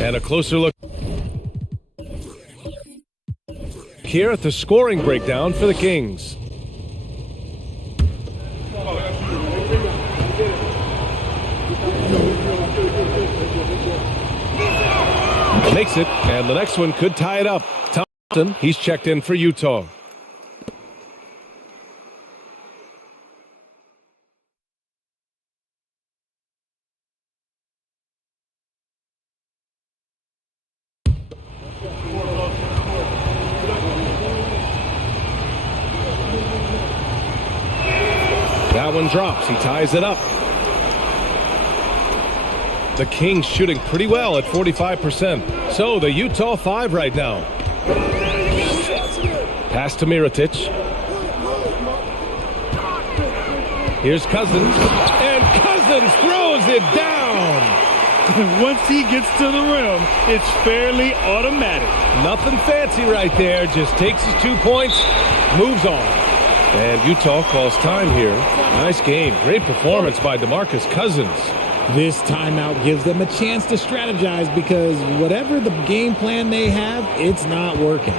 And a closer look here at the scoring breakdown for the Kings. Makes it, and the next one could tie it up. Thompson, he's checked in for Utah. That one drops. He ties it up. The Kings shooting pretty well at 45%. So the Utah 5 right now. Pass to Mirotic. Here's Cousins. And Cousins throws it down. Once he gets to the rim, it's fairly automatic. Nothing fancy right there. Just takes his 2 points, moves on. And Utah calls time here. Nice game. Great performance by DeMarcus Cousins. This timeout gives them a chance to strategize because whatever the game plan they have, it's not working.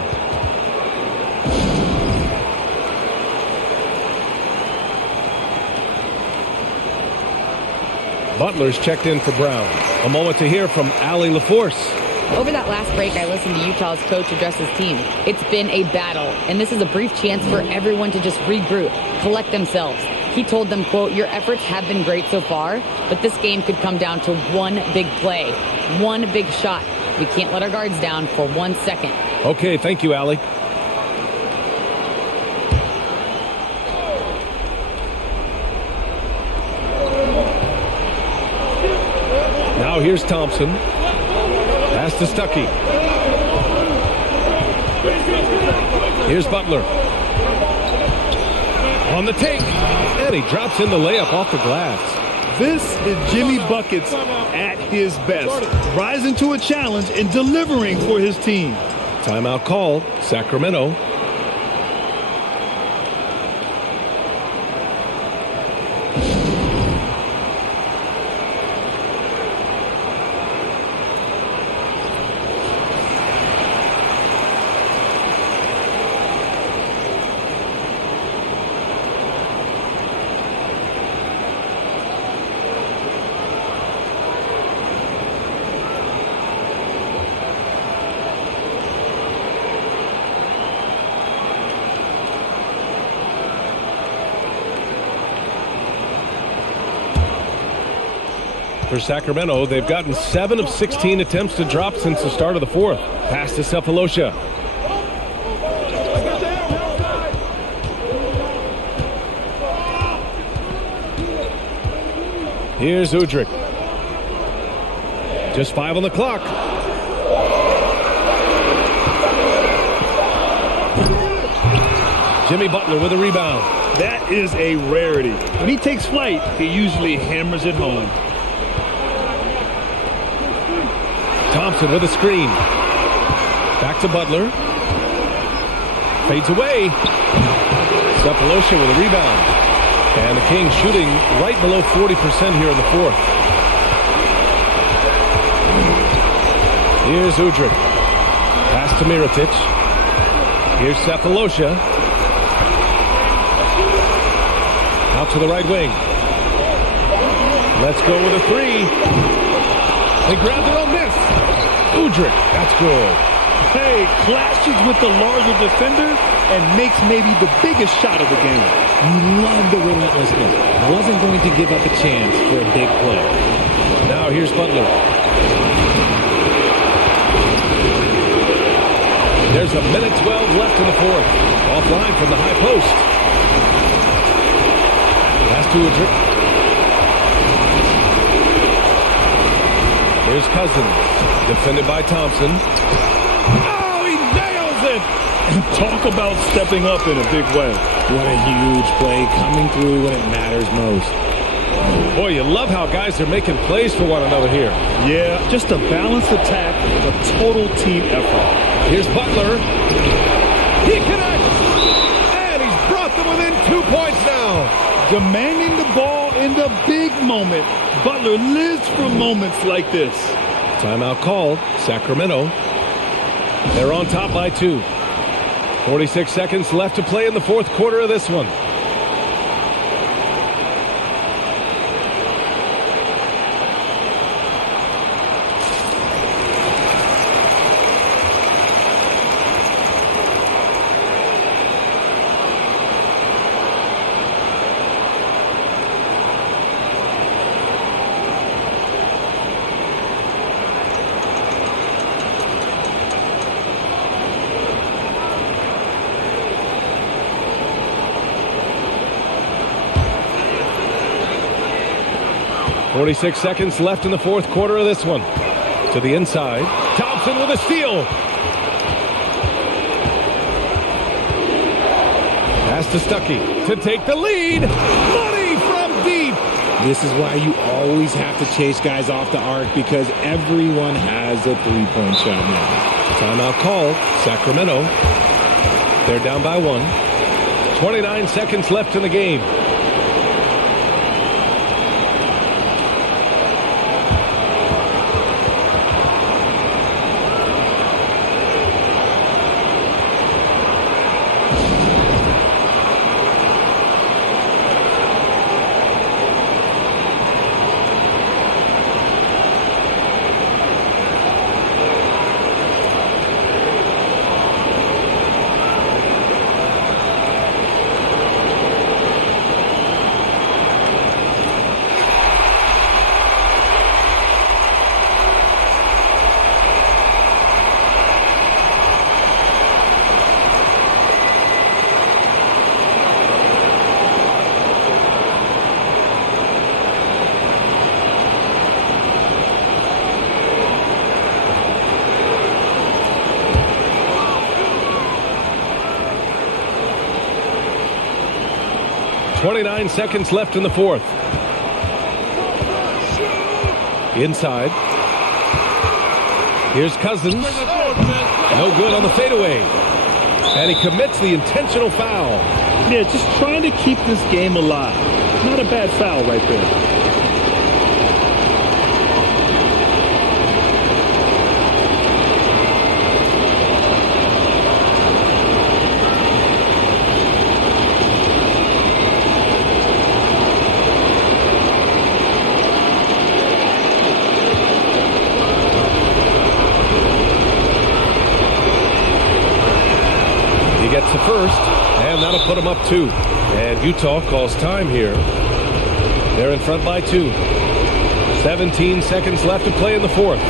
Butler's checked in for Brown. A moment to hear from Allie LaForce. Over that last break, I listened to Utah's coach address his team. It's been a battle, and this is a brief chance for everyone to just regroup, collect themselves. He told them, quote, "Your efforts have been great so far, but this game could come down to one big play, one big shot. We can't let our guards down for 1 second." Okay, thank you, Allie. Now here's Thompson. Pass to Stuckey. Here's Butler. On the take. And he drops in the layup off the glass. This is Jimmy Buckets at his best, rising to a challenge and delivering for his team. Timeout called, Sacramento. For Sacramento, they've gotten 7 of 16 attempts to drop since the start of the fourth. Pass to Cephalosha. Here's Udrih. Just 5 on the clock. Jimmy Butler with a rebound. That is a rarity. When he takes flight, he usually hammers it home. Thompson with a screen. Back to Butler. Fades away. Cephalosha with a rebound. And the Kings shooting right below 40% here in the fourth. Here's Udrih. Pass to Mirotic. Here's Cephalosha. Out to the right wing. Let's go with a three. They grab their own miss. Udrih, that's good. Hey, clashes with the larger defender and makes maybe the biggest shot of the game. You love the relentlessness. Wasn't going to give up a chance for a big play. Now here's Butler. There's a minute 12 left in the fourth. Offline from the high post. Pass to Udrih. Here's Cousins. Defended by Thompson. Oh, he nails it! And talk about stepping up in a big way. What a huge play, coming through when it matters most. Boy, you love how guys are making plays for one another here. Yeah, just a balanced attack, a total team effort. Here's Butler. He connects! And he's brought them within 2 points now. Demanding the ball in the big moment. Butler lives for moments like this. Timeout called. Sacramento. They're on top by 2. 46 seconds left to play in the fourth quarter of this one. .46 seconds left in the fourth quarter of this one. To the inside. Thompson with a steal. Pass to Stuckey to take the lead. Money from deep. This is why you always have to chase guys off the arc, because everyone has a three-point shot now. Timeout called. Sacramento. They're down by 1. 29 seconds left in the game. 29 seconds left in the fourth. Inside. Here's Cousins. No good on the fadeaway. And he commits the intentional foul. Yeah, just trying to keep this game alive. Not a bad foul right there. He gets the first, and that'll put him up 2. And Utah calls time here. They're in front by 2. 17 seconds left to play in the fourth.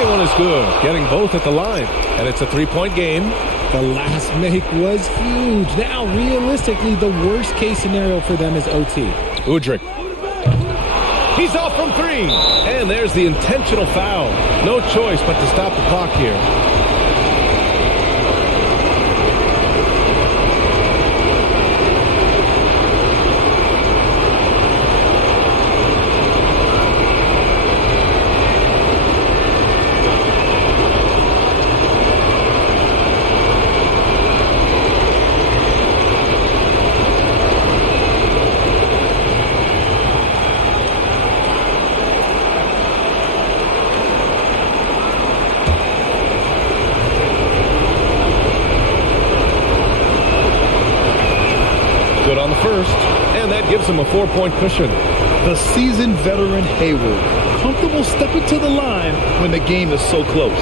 One is good, getting both at the line, and it's a 3-point game. The last make was huge. Now, realistically, the worst case scenario for them is OT. Udrih. He's off from 3, and there's the intentional foul. No choice but to stop the clock here. Good on the first, and that gives him a 4-point cushion. The seasoned veteran Hayward, comfortable stepping to the line when the game is so close.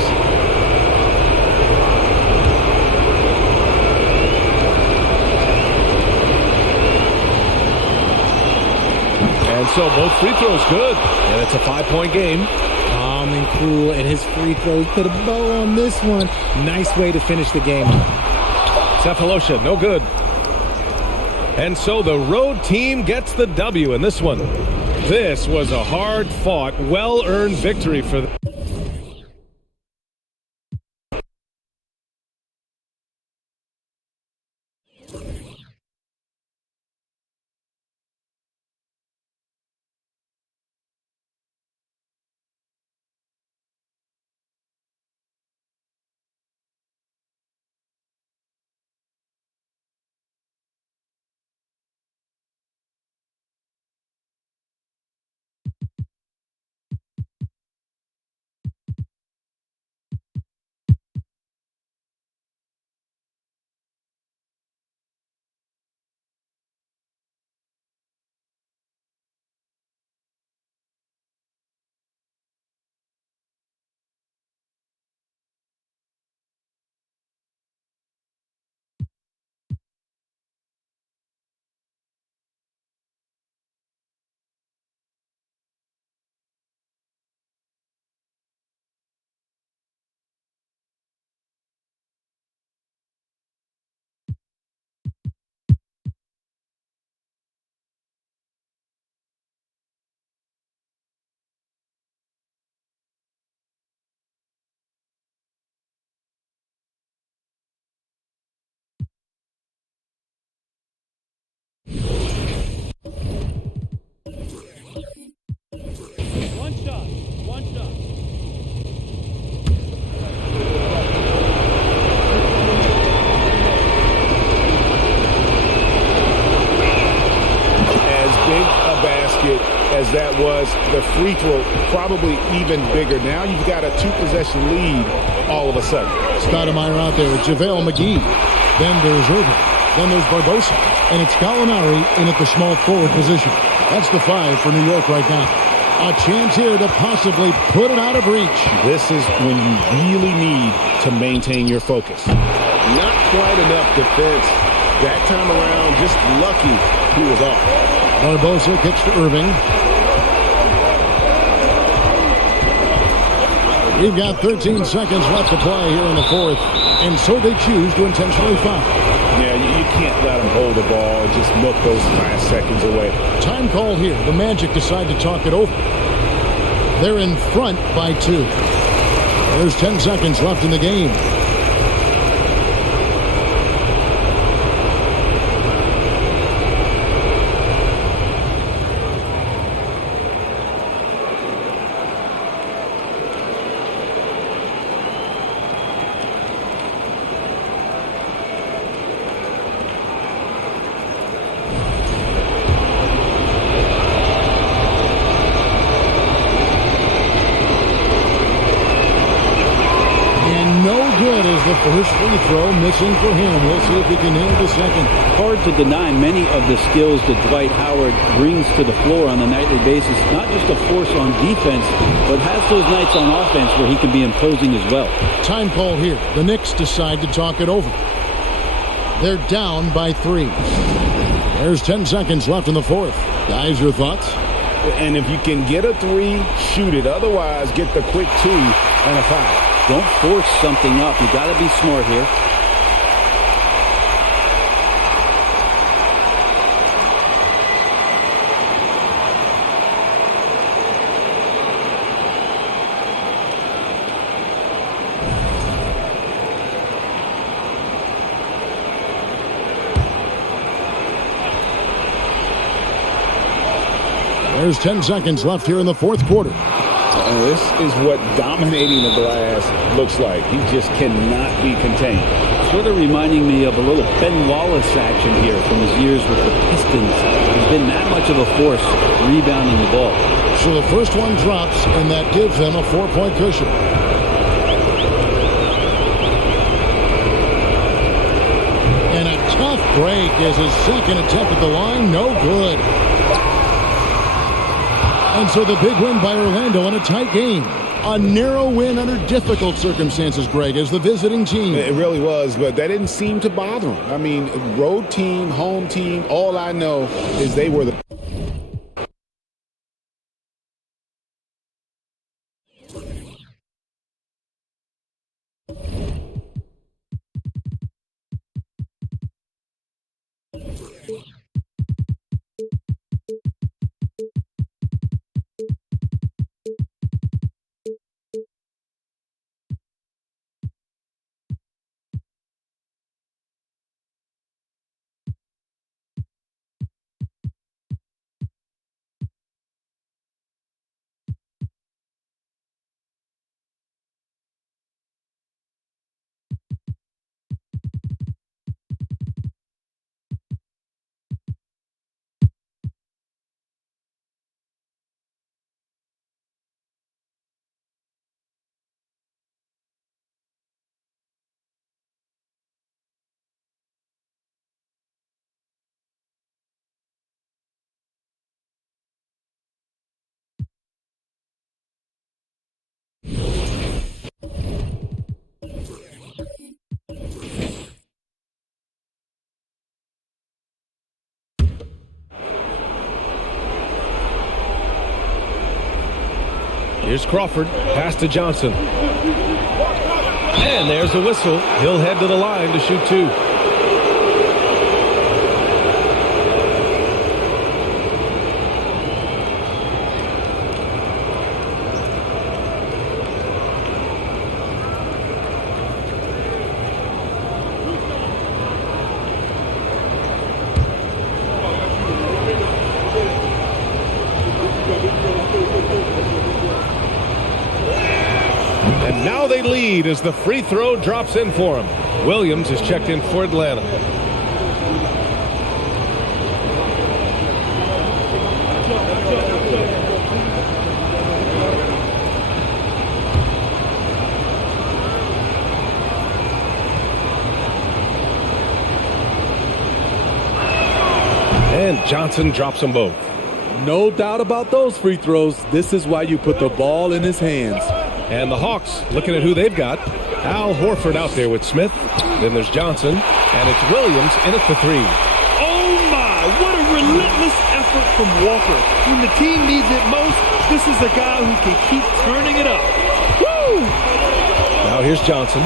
And so both free throws good, and it's a 5-point game. Calm and cool, and his free throws put a bow on this one. Nice way to finish the game. Cephalosha, no good. And so the road team gets the W in this one. This was a hard-fought, well-earned victory for them. basket as that was. The free throw probably even bigger. Now you've got a 2-possession lead all of a sudden. Stoudemire out there with JaVale McGee. Then there's Irving. Then there's Barbosa. And it's Gallinari in at the small forward position. That's the 5 for New York right now. A chance here to possibly put it out of reach. This is when you really need to maintain your focus. Not quite enough defense that time around. Just lucky he was off. Barbosa kicks to Irving. We've got 13 seconds left to play here in the fourth. And so they choose to intentionally foul. Yeah, you can't let them hold the ball and just milk those last seconds away. Time called here. The Magic decide to talk it over. They're in front by 2. There's 10 seconds left in the game. The first free throw missing for him. We'll see if he can hit the second. Hard to deny many of the skills that Dwight Howard brings to the floor on a nightly basis. Not just a force on defense, but has those nights on offense where he can be imposing as well. Time call here. The Knicks decide to talk it over. They're down by 3. There's 10 seconds left in the fourth. Guys, your thoughts? And if you can get a 3, shoot it. Otherwise, get the quick 2 and a foul. Don't force something up. You got to be smart here. There's 10 seconds left here in the fourth quarter. And this is what dominating the glass looks like. He just cannot be contained. Sort of reminding me of a little Ben Wallace action here from his years with the Pistons. He's been that much of a force rebounding the ball. So the first one drops, and that gives them a 4-point cushion. And a tough break as his second attempt at the line, no good. And so the big win by Orlando in a tight game. A narrow win under difficult circumstances, Greg, as the visiting team. It really was, but that didn't seem to bother him. I mean, road team, home team, all I know is they were the... Here's Crawford, pass to Johnson. And there's a whistle. He'll head to the line to shoot 2. And now they lead as the free throw drops in for him. Williams is checked in for Atlanta. And Johnson drops them both. No doubt about those free throws. This is why you put the ball in his hands. And the Hawks looking at who they've got. Al Horford out there with Smith. Then there's Johnson. And it's Williams in at the three. Oh, my. What a relentless effort from Walker. When the team needs it most, this is a guy who can keep turning it up. Woo! Now here's Johnson.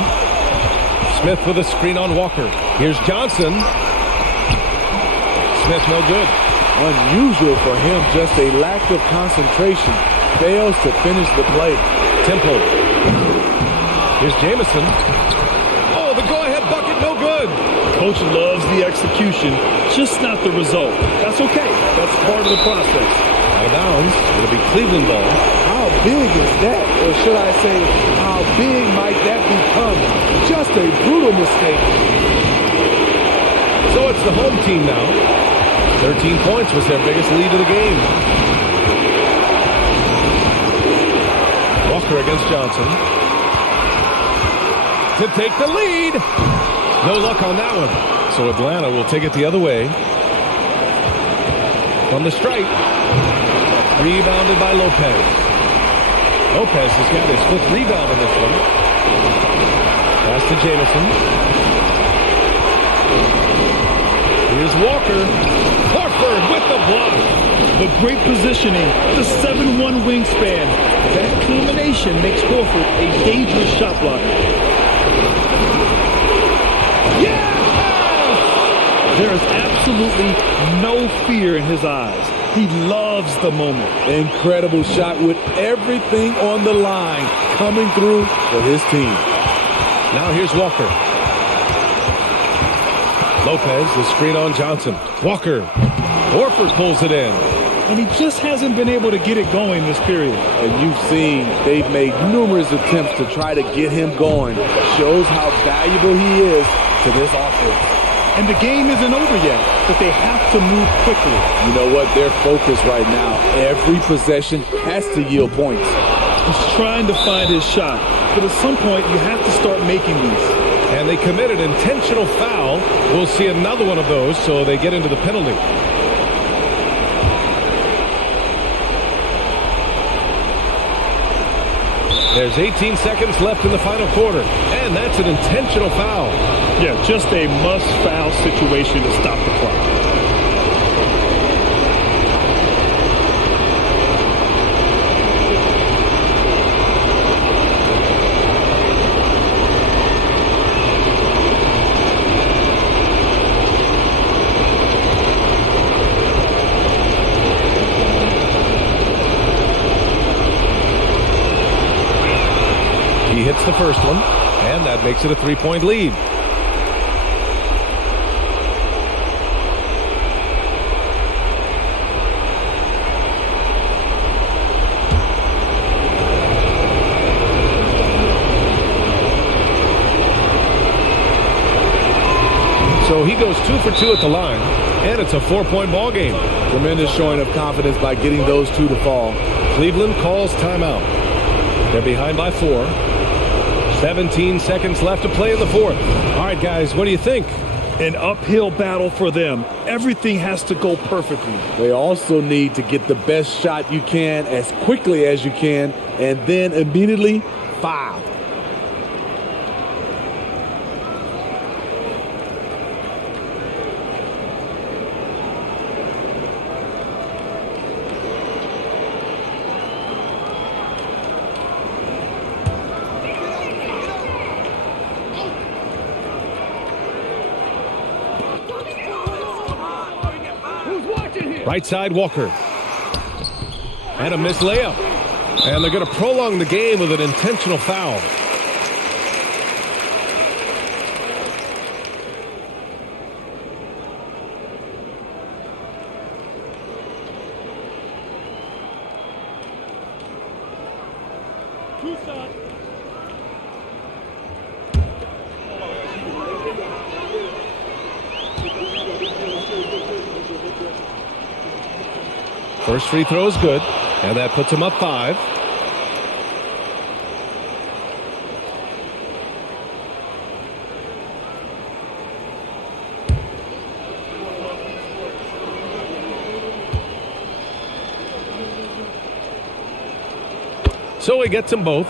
Smith with a screen on Walker. Here's Johnson. Smith no good. Unusual for him, just a lack of concentration. Fails to finish the play. Temple. Here's Jamison. Oh, the go-ahead bucket, no good. Coach loves the execution, just not the result. That's okay. That's part of the process. Out of bounds. It'll be Cleveland ball. How big is that? Or should I say, how big might that become? Just a brutal mistake. So it's the home team now. 13 points was their biggest lead of the game. Walker against Johnson. To take the lead. No luck on that one. So Atlanta will take it the other way. From the stripe. Rebounded by Lopez. Lopez has got his fifth rebound in this one. Pass to Jamison. Here's Walker. Horford with the block. The great positioning, the 7'1" wingspan. That combination makes Horford a dangerous shot blocker. Yes! There is absolutely no fear in his eyes. He loves the moment. Incredible shot with everything on the line coming through for his team. Now here's Walker. Lopez, the screen on Johnson. Walker. Horford pulls it in. And he just hasn't been able to get it going this period. And you've seen they've made numerous attempts to try to get him going. Shows how valuable he is to this offense. And the game isn't over yet, but they have to move quickly. You know what? They're focused right now. Every possession has to yield points. He's trying to find his shot, but at some point you have to start making these. And they commit an intentional foul. We'll see another one of those, so they get into the penalty. There's 18 seconds left in the final quarter, and that's an intentional foul. Yeah, just a must-foul situation to stop the clock. He hits the first one, and that makes it a three-point lead. So he goes 2 for 2 at the line, and it's a 4-point ball game. Tremendous showing of confidence by getting those two to fall. Cleveland calls timeout. They're behind by 4. 17 seconds left to play in the fourth. All right, guys, what do you think? An uphill battle for them. Everything has to go perfectly. They also need to get the best shot you can as quickly as you can, and then immediately foul. Right side, Walker. And a missed layup. And they're going to prolong the game with an intentional foul. First free throw is good, and that puts him up 5. So he gets them both,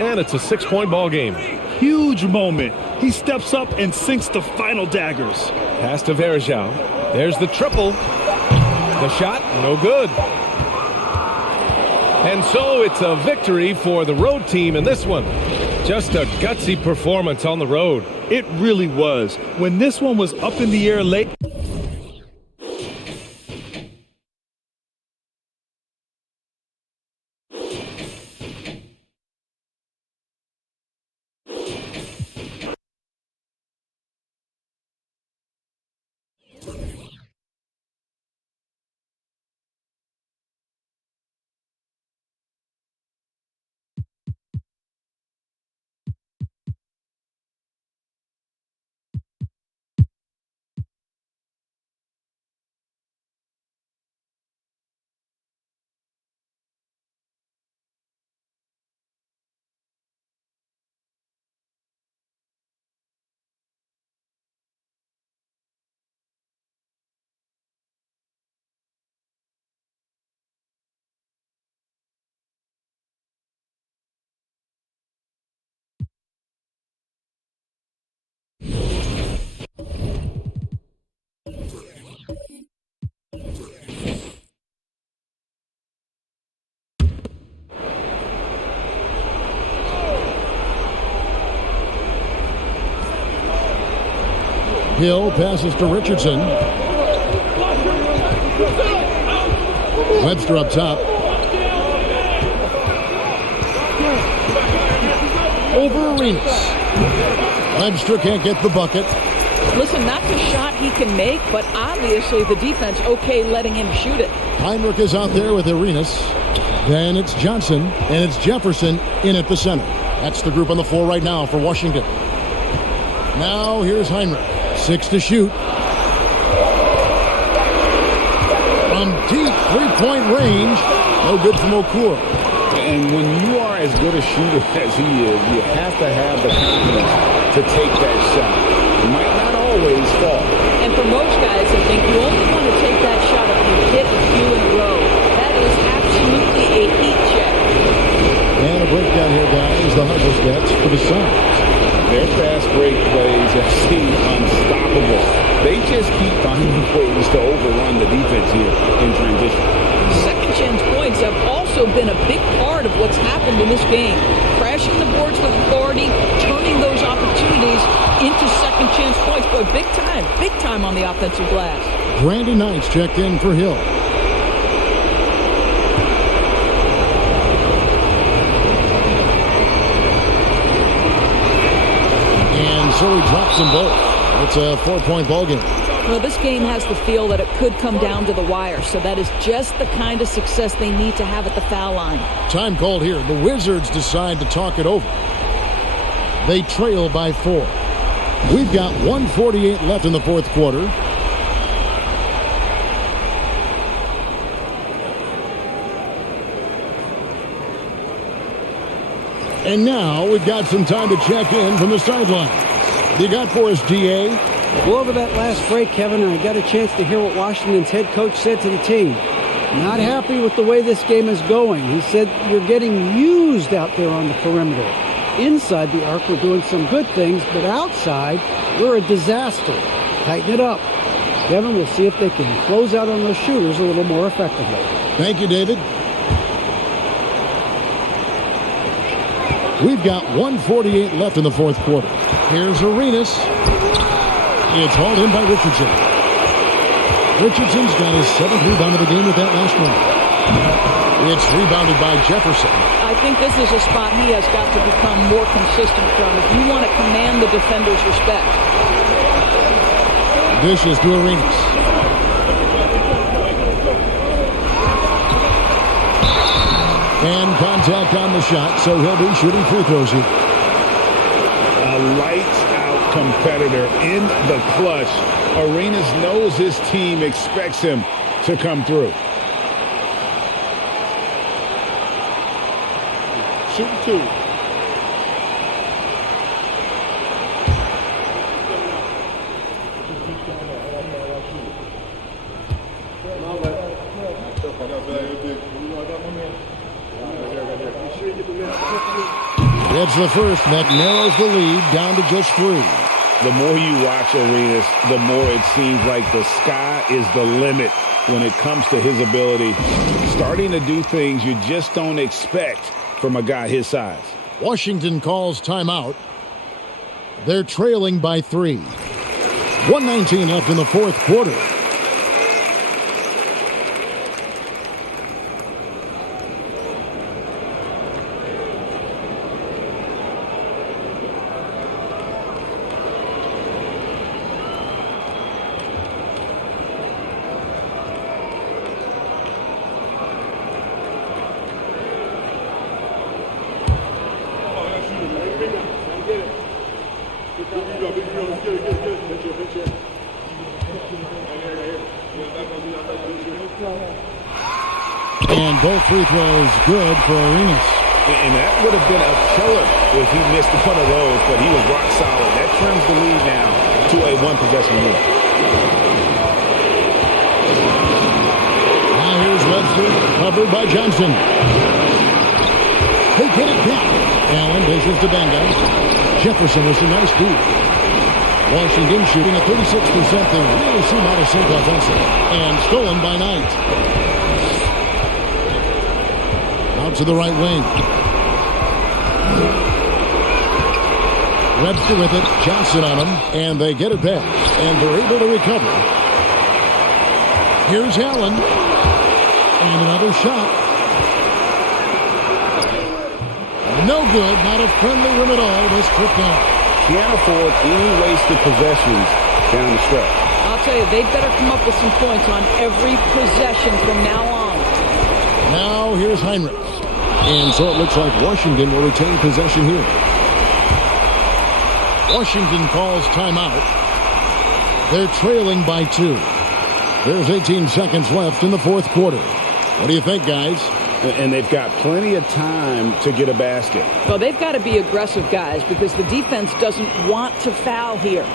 and it's a 6-point ball game. Huge moment. He steps up and sinks the final daggers. Pass to Verjao. There's the triple. The shot, no good. And so it's a victory for the road team in this one. Just a gutsy performance on the road. It really was. When this one was up in the air late. Hill passes to Richardson. Webster up top. Over Arenas. Webster can't get the bucket. Listen, that's a shot he can make, but obviously the defense okay letting him shoot it. Heinrich is out there with Arenas. Then it's Johnson, and it's Jefferson in at the center. That's the group on the floor right now for Washington. Now here's Heinrich. 6 to shoot. From deep three-point range. No good from Okur. And when you are as good a shooter as he is, you have to have the confidence to take that shot. It might not always fall. And for most guys, I think you only want to take that shot if you hit a few in a row. That is absolutely a heat check. And a breakdown here, guys. The Huddle stats for the Suns. Their fast break plays have seemed unstoppable. They just keep finding ways to overrun the defense here in transition. Second chance points have also been a big part of what's happened in this game. Crashing the boards with authority, turning those opportunities into second chance points. Boy, big time on the offensive glass. Brandon Knight's checked in for Hill. So he drops them both. It's a 4-point ball game. Well, this game has the feel that it could come down to the wire, so that is just the kind of success they need to have at the foul line. Time called here. The Wizards decide to talk it over. They trail by 4. We've got 1:48 left in the fourth quarter. And now we've got some time to check in from the sideline. You got for us, DA? Well, over that last break, Kevin, I got a chance to hear what Washington's head coach said to the team. Not happy with the way this game is going. He said, you're getting used out there on the perimeter. Inside the arc, we're doing some good things, but outside, we're a disaster. Tighten it up. Kevin, we'll see if they can close out on those shooters a little more effectively. Thank you, David. We've got 1:48 left in the fourth quarter. Here's Arenas. It's hauled in by Richardson. Richardson's got his 7th rebound of the game with that last one. It's rebounded by Jefferson. I think this is a spot he has got to become more consistent from if you want to command the defender's respect. Dishes to Arenas. And contact on the shot, so he'll be shooting free throws here. A lights-out competitor in the clutch. Arenas knows his team expects him to come through. Shoot 2. It's the first, and that narrows the lead down to just 3. The more you watch Arenas, the more it seems like the sky is the limit when it comes to his ability. Starting to do things you just don't expect from a guy his size. Washington calls timeout. They're trailing by 3. 1:19 left in the fourth quarter. And both free throws good for Arenas. And that would have been a killer if he missed one of those, but he was rock solid. That trims the lead now to a one-possession lead. Now here's Webster, covered by Johnson. They get it back. Allen dishes to Benga. Jefferson with some nice deep. Washington shooting at 36%. They really seem out of sync offensively. And stolen by Knight. Out to the right wing. Webster with it. Johnson on him. And they get it back. And they're able to recover. Here's Allen. And another shot. No good. Not a friendly rim at all. This trip down. Can't afford any wasted possessions down the stretch. I'll tell you, they better come up with some points on every possession from now on. Now here's Heinrich. And so it looks like Washington will retain possession here. Washington calls timeout. They're trailing by 2. There's 18 seconds left in the fourth quarter. What do you think, guys? And they've got plenty of time to get a basket. Well, they've got to be aggressive, guys, because the defense doesn't want to foul here.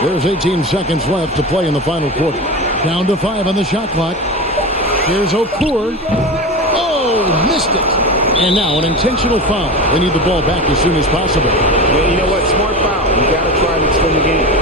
There's 18 seconds left to play in the final quarter. Down to 5 on the shot clock. Here's Okur. Oh, missed it. And now an intentional foul. They need the ball back as soon as possible. Well, you know what? Smart foul. You got to try to extend the game.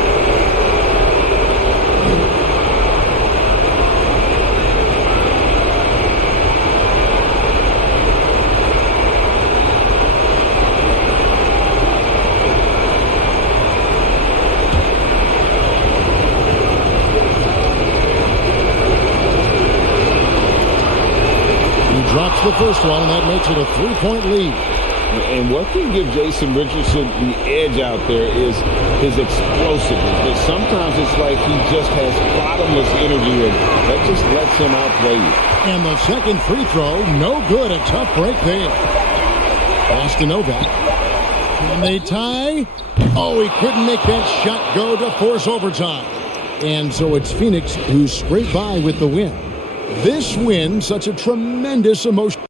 Drops the first one, and that makes it a 3-point lead. And what can give Jason Richardson the edge out there is his explosiveness. But sometimes it's like he just has bottomless energy, and that just lets him outplay you. And the second free throw, no good. A tough break there. Pass to Novak. Can they tie? Oh, he couldn't make that shot go to force overtime. And so it's Phoenix who scraped by with the win. This win, such a tremendous emotion.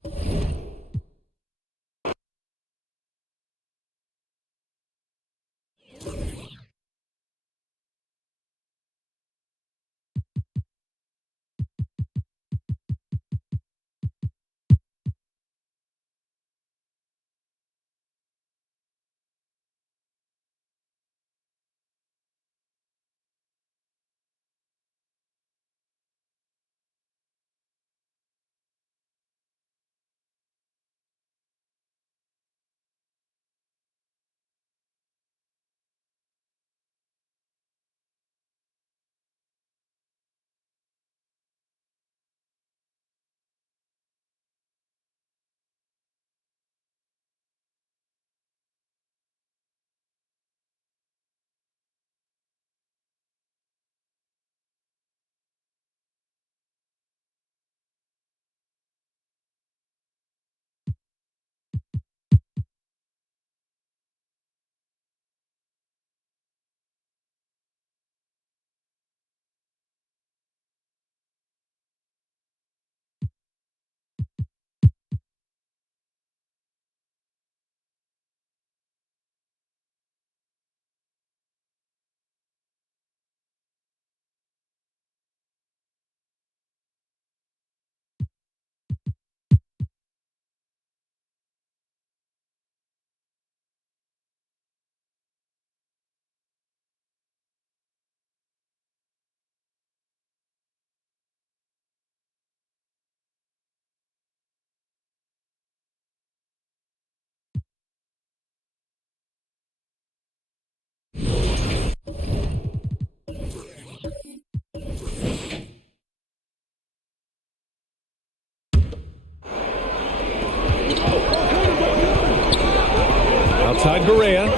Outside Garea.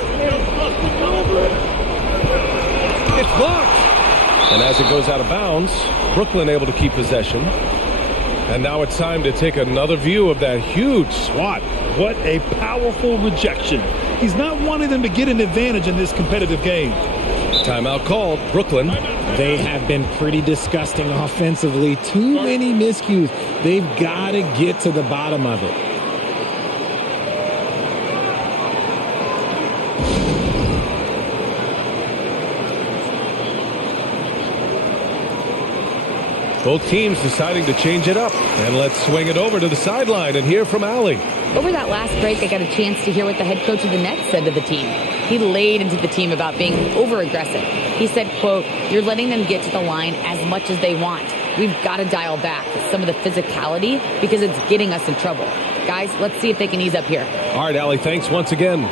It's blocked. And as it goes out of bounds, Brooklyn able to keep possession. And now it's time to take another view of that huge swat. What a powerful rejection. He's not wanting them to get an advantage in this competitive game. Timeout called. Brooklyn. They have been pretty disgusting offensively. Too many miscues. They've got to get to the bottom of it. Both teams deciding to change it up. And let's swing it over to the sideline and hear from Allie. Over that last break, I got a chance to hear what the head coach of the Nets said to the team. He laid into the team about being over-aggressive. He said, quote, "You're letting them get to the line as much as they want. We've got to dial back some of the physicality because it's getting us in trouble. Guys, let's see if they can ease up here." All right, Allie, thanks once again.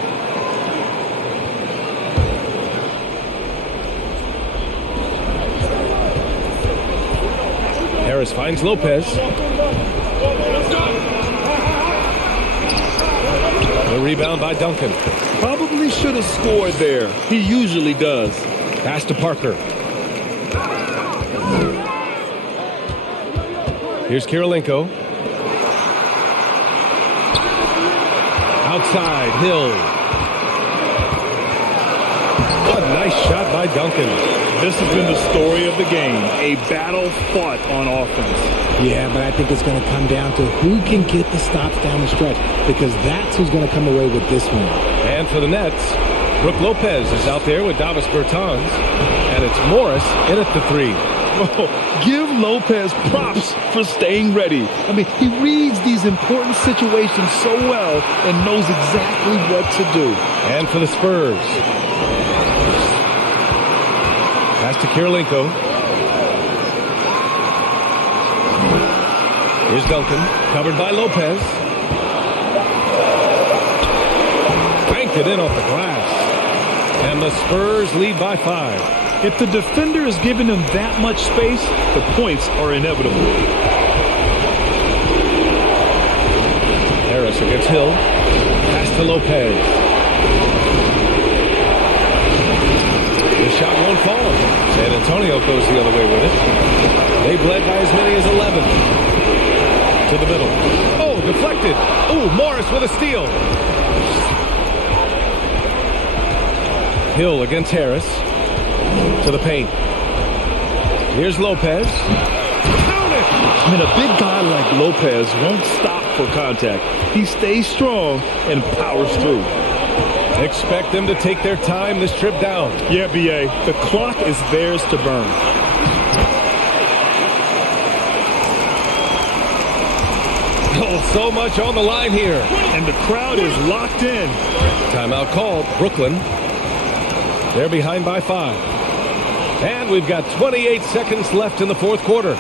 Harris finds Lopez. The rebound by Duncan. Probably should have scored there. He usually does. Pass to Parker. Here's Kirilenko. Outside, Hill. A nice shot by Duncan. This has been the story of the game. A battle fought on offense. Yeah, but I think it's going to come down to who can get the stops down the stretch, because that's who's going to come away with this one. And for the Nets, Brook Lopez is out there with Davis Bertans. And it's Morris in at the three. Oh, give Lopez props for staying ready. I mean, he reads these important situations so well and knows exactly what to do. And for the Spurs. Pass to Kirilenko. Here's Duncan, covered by Lopez. Banked it in off the glass. And the Spurs lead by 5. If the defender is giving them that much space, the points are inevitable. Harris against Hill. Pass to Lopez. The shot won't fall. San Antonio goes the other way with it. They've led by as many as 11. To the middle. Oh, deflected. Oh, Morris with a steal. Hill against Harris. To the paint. Here's Lopez. Count it! I mean, a big guy like Lopez won't stop for contact. He stays strong and powers through. Expect them to take their time this trip down. Yeah, B.A. The clock is theirs to burn. Oh, so much on the line here. And the crowd is locked in. Timeout called. Brooklyn. They're behind by 5. And we've got 28 seconds left in the fourth quarter.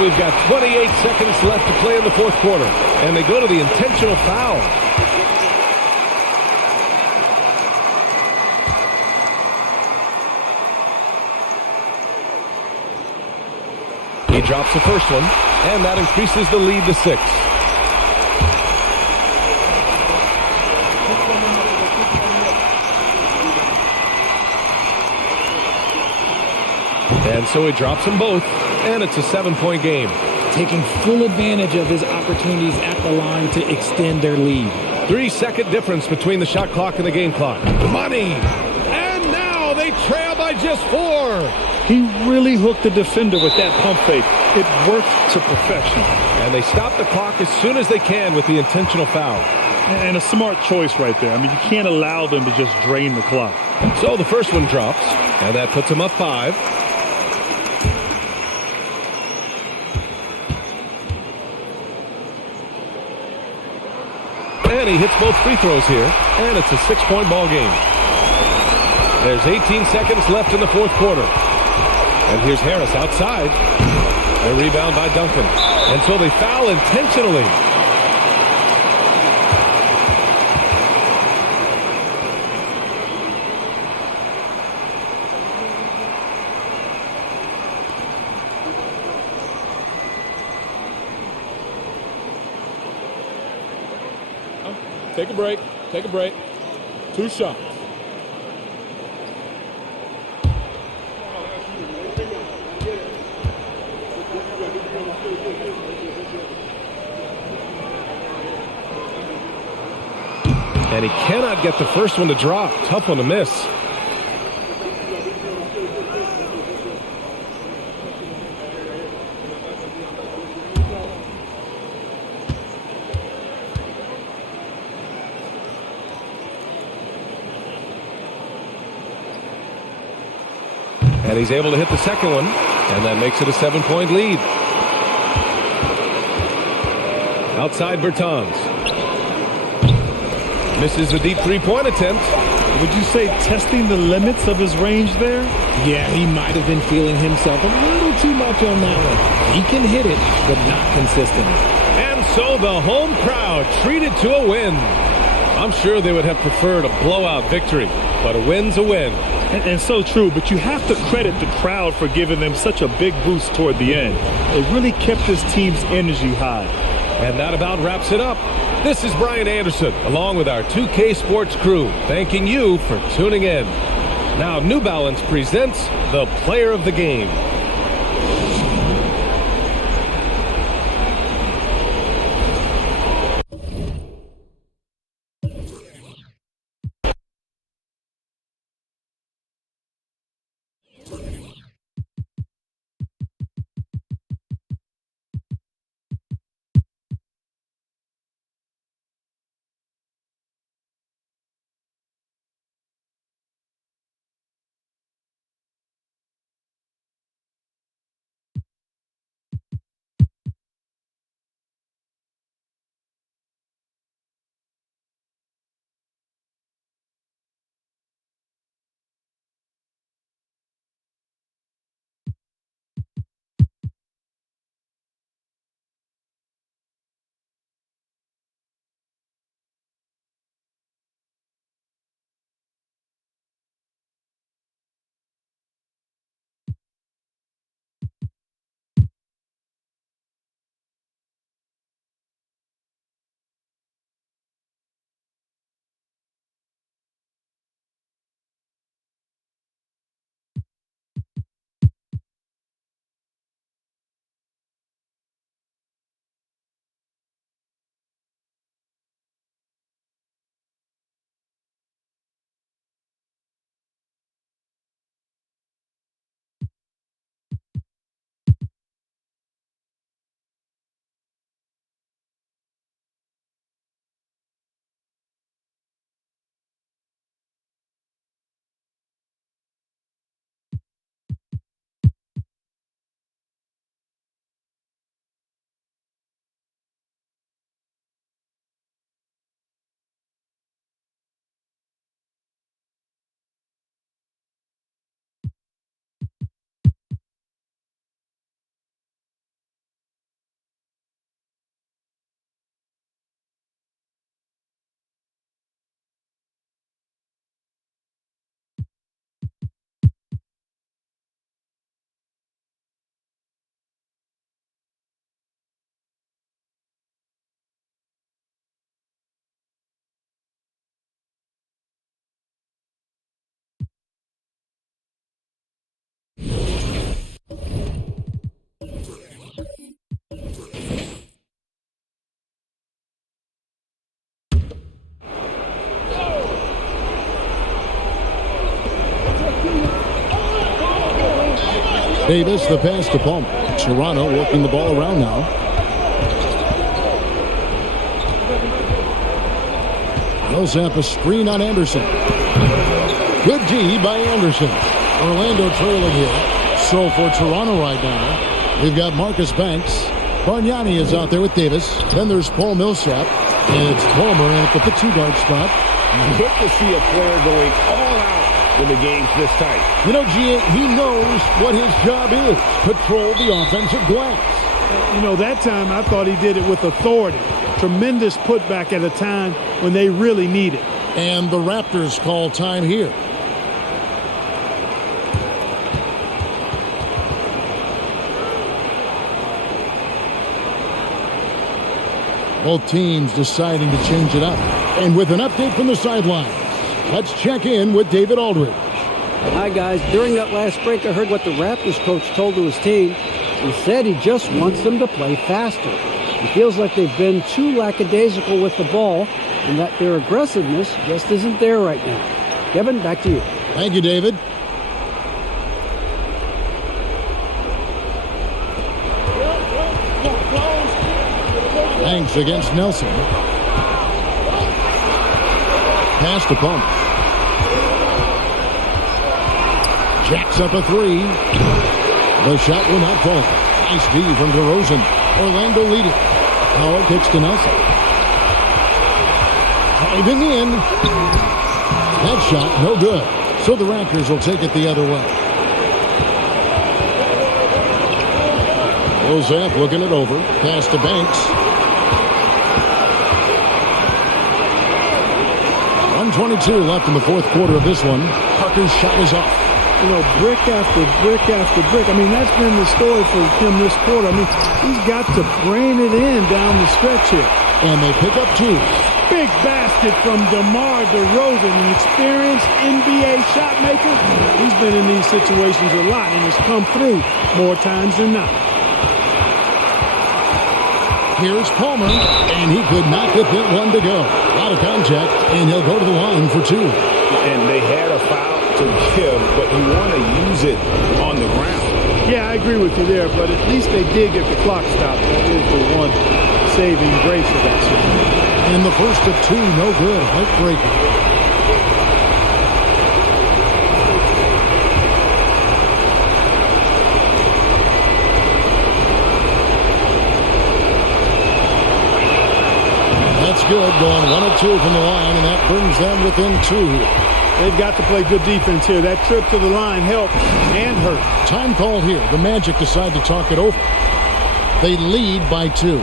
We've got 28 seconds left to play in the fourth quarter. And they go to the intentional foul. He drops the first one, and that increases the lead to 6. And so he drops them both. And it's a 7-point game. Taking full advantage of his opportunities at the line to extend their lead. 3-second difference between the shot clock and the game clock. Money! And now they trail by just 4. He really hooked the defender with that pump fake. It worked to perfection. And they stop the clock as soon as they can with the intentional foul. And a smart choice right there. I mean, you can't allow them to just drain the clock. So the first one drops, and that puts them up 5. And he hits both free throws here, and it's a 6-point ball game. There's 18 seconds left in the fourth quarter. And here's Harris outside. A rebound by Duncan. And so they foul intentionally. Take a break. Take a break. 2 shots. And he cannot get the first one to drop. Tough one to miss. And he's able to hit the second one, and that makes it a 7-point lead. Outside Bertans. Misses the deep 3-point attempt. Would you say testing the limits of his range there? Yeah, he might have been feeling himself a little too much on that one. He can hit it, but not consistently. And so the home crowd treated to a win. I'm sure they would have preferred a blowout victory, but a win's a win. And so true, but you have to credit the crowd for giving them such a big boost toward the end. It really kept this team's energy high. And that about wraps it up. This is Brian Anderson, along with our 2K Sports crew, thanking you for tuning in. Now, New Balance presents the Player of the Game. Davis, the pass to Palmer. Toronto working the ball around now. Millsap a screen on Anderson. Good D by Anderson. Orlando trailing here. So for Toronto right now, we've got Marcus Banks. Bargnani is out there with Davis. Then there's Paul Millsap. And it's Palmer at the Pt.2 guard spot. Good to see a player going all out when the game's this tight. You know, G, he knows what his job is. Control the offensive glass. You know, that time I thought he did it with authority. Tremendous putback at a time when they really need it. And the Raptors call time here. Both teams deciding to change it up. And with an update from the sidelines, let's check in with David Aldridge. Hi, guys. During that last break, I heard what the Raptors coach told to his team. He said he just wants them to play faster. He feels like they've been too lackadaisical with the ball and that their aggressiveness just isn't there right now. Kevin, back to you. Thank you, David. Banks against Nelson. Pass to Palmer. Jacks up a three. The shot will not fall. Nice D from DeRozan. Orlando leading. Howard kicks to Nelson. Driving in. That shot no good. So the Raptors will take it the other way. Millsap looking it over. Pass to Banks. 1:22 left in the fourth quarter of this one. Parker's shot is off. You know, brick after brick after brick. I mean, that's been the story for him this quarter. I mean, he's got to brain it in down the stretch here. And they pick up two. Big basket from DeMar DeRozan, an experienced NBA shot maker. He's been in these situations a lot and has come through more times than not. Here's Palmer, and he could not get that one to go. A lot of contact, and he'll go to the line for two. And they had a foul to give, but you want to use it on the ground. Yeah, I agree with you there, but at least they did get the clock stopped. That is the one saving grace of that situation. And the first of two, no good. Heartbreaking. Good, going 1 of 2 from the line, and that brings them within two. They've got to play good defense here. That trip to the line helped and hurt. Time called here. The Magic decide to talk it over. They lead by 2.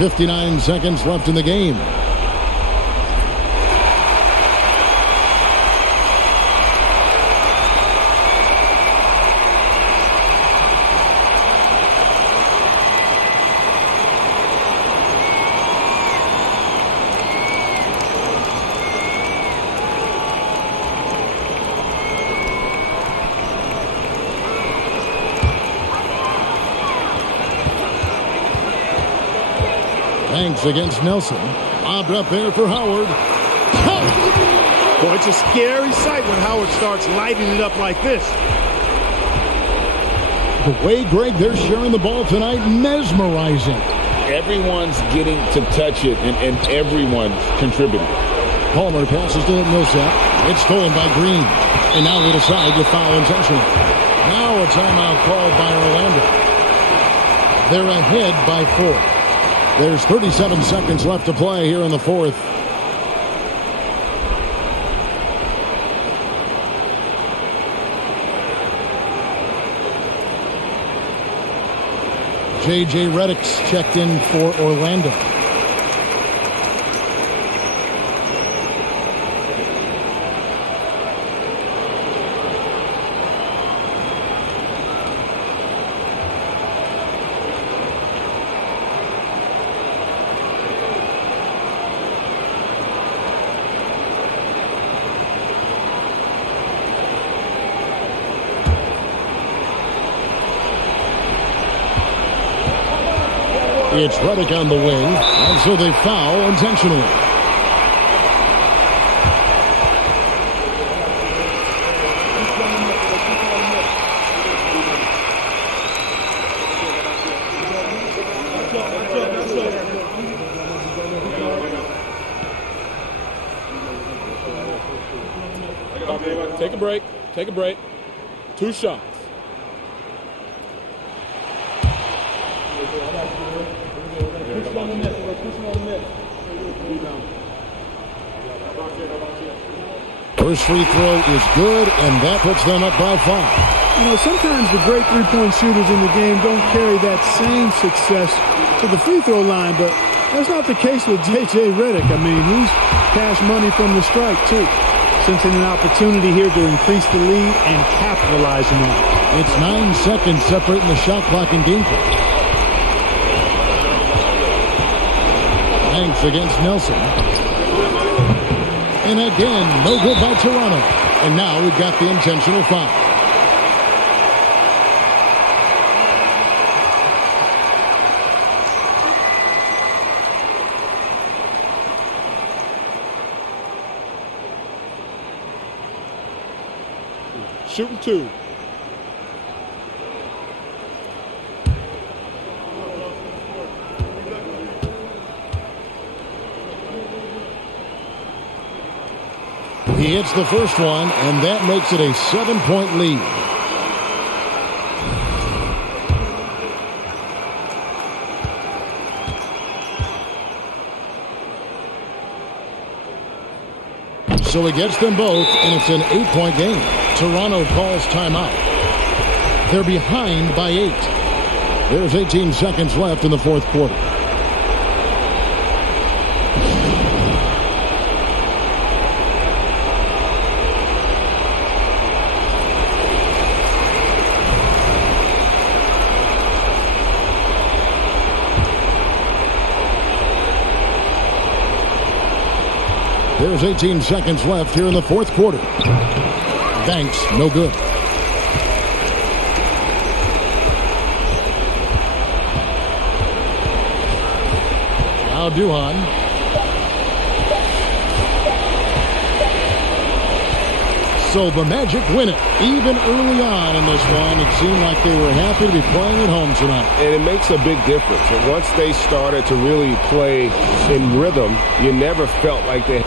59 seconds left in the game. Banks against Nelson. Lobbed up there for Howard. Boy, it's a scary sight when Howard starts lighting it up like this. The way, Greg, they're sharing the ball tonight, mesmerizing. Everyone's getting to touch it, and everyone's contributing. Palmer passes to Millsap. It's stolen by Green. And now they decide to foul intentionally. Now a timeout called by Orlando. They're ahead by 4. There's 37 seconds left to play here in the fourth. J.J. Redick's checked in for Orlando. It's Redick on the wing, and so they foul intentionally. Take a break. Take a break. 2 shots. First free throw is good, and that puts them up by 5. You know, sometimes the great three-point shooters in the game don't carry that same success to the free throw line, but that's not the case with J.J. Redick. I mean, he's cash money from the strike, too. Sensing an opportunity here to increase the lead and capitalizing on it. It's 9 seconds separating the shot clock and game clock. Hanks against Nelson. And again, no good by Toronto. And now we've got the intentional foul. Shooting 2. He hits the first one, and that makes it a 7-point lead. So he gets them both, and it's an 8-point game. Toronto calls timeout. They're behind by 8. There's 18 seconds left in the fourth quarter. There's 18 seconds left here in the fourth quarter. Banks, no good. Now Duhan. So the Magic win it. Even early on in this one, it seemed like they were happy to be playing at home tonight. And it makes a big difference. And once they started to really play in rhythm, you never felt like they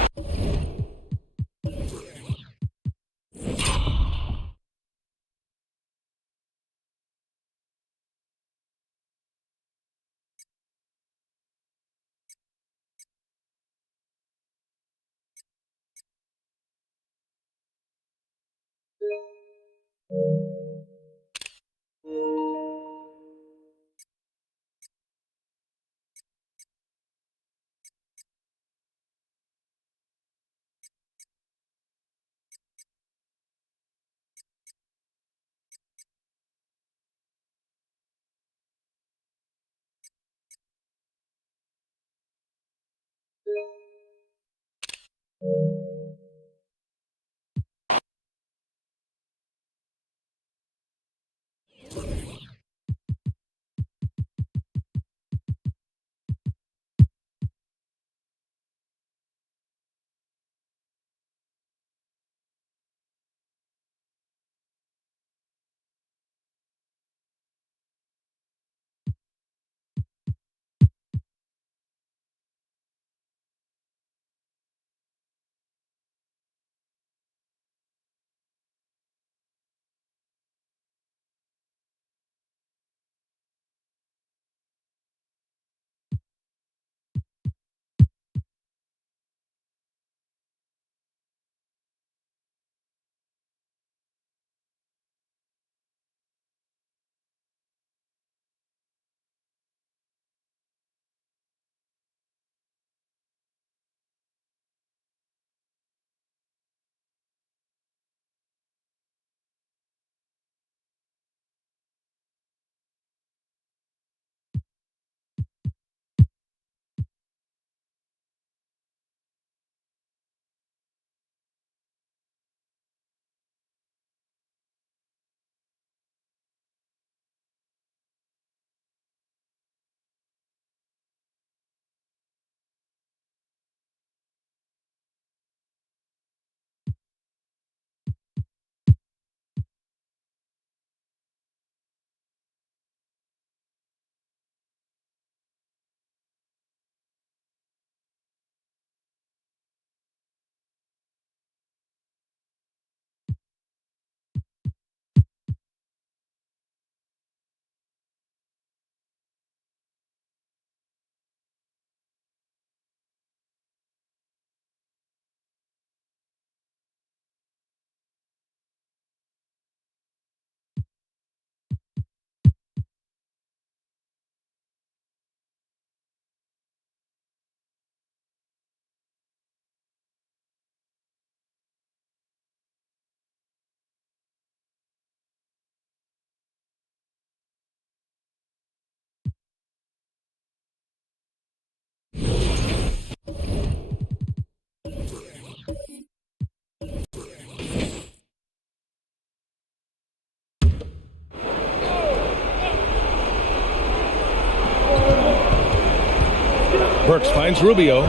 finds Rubio.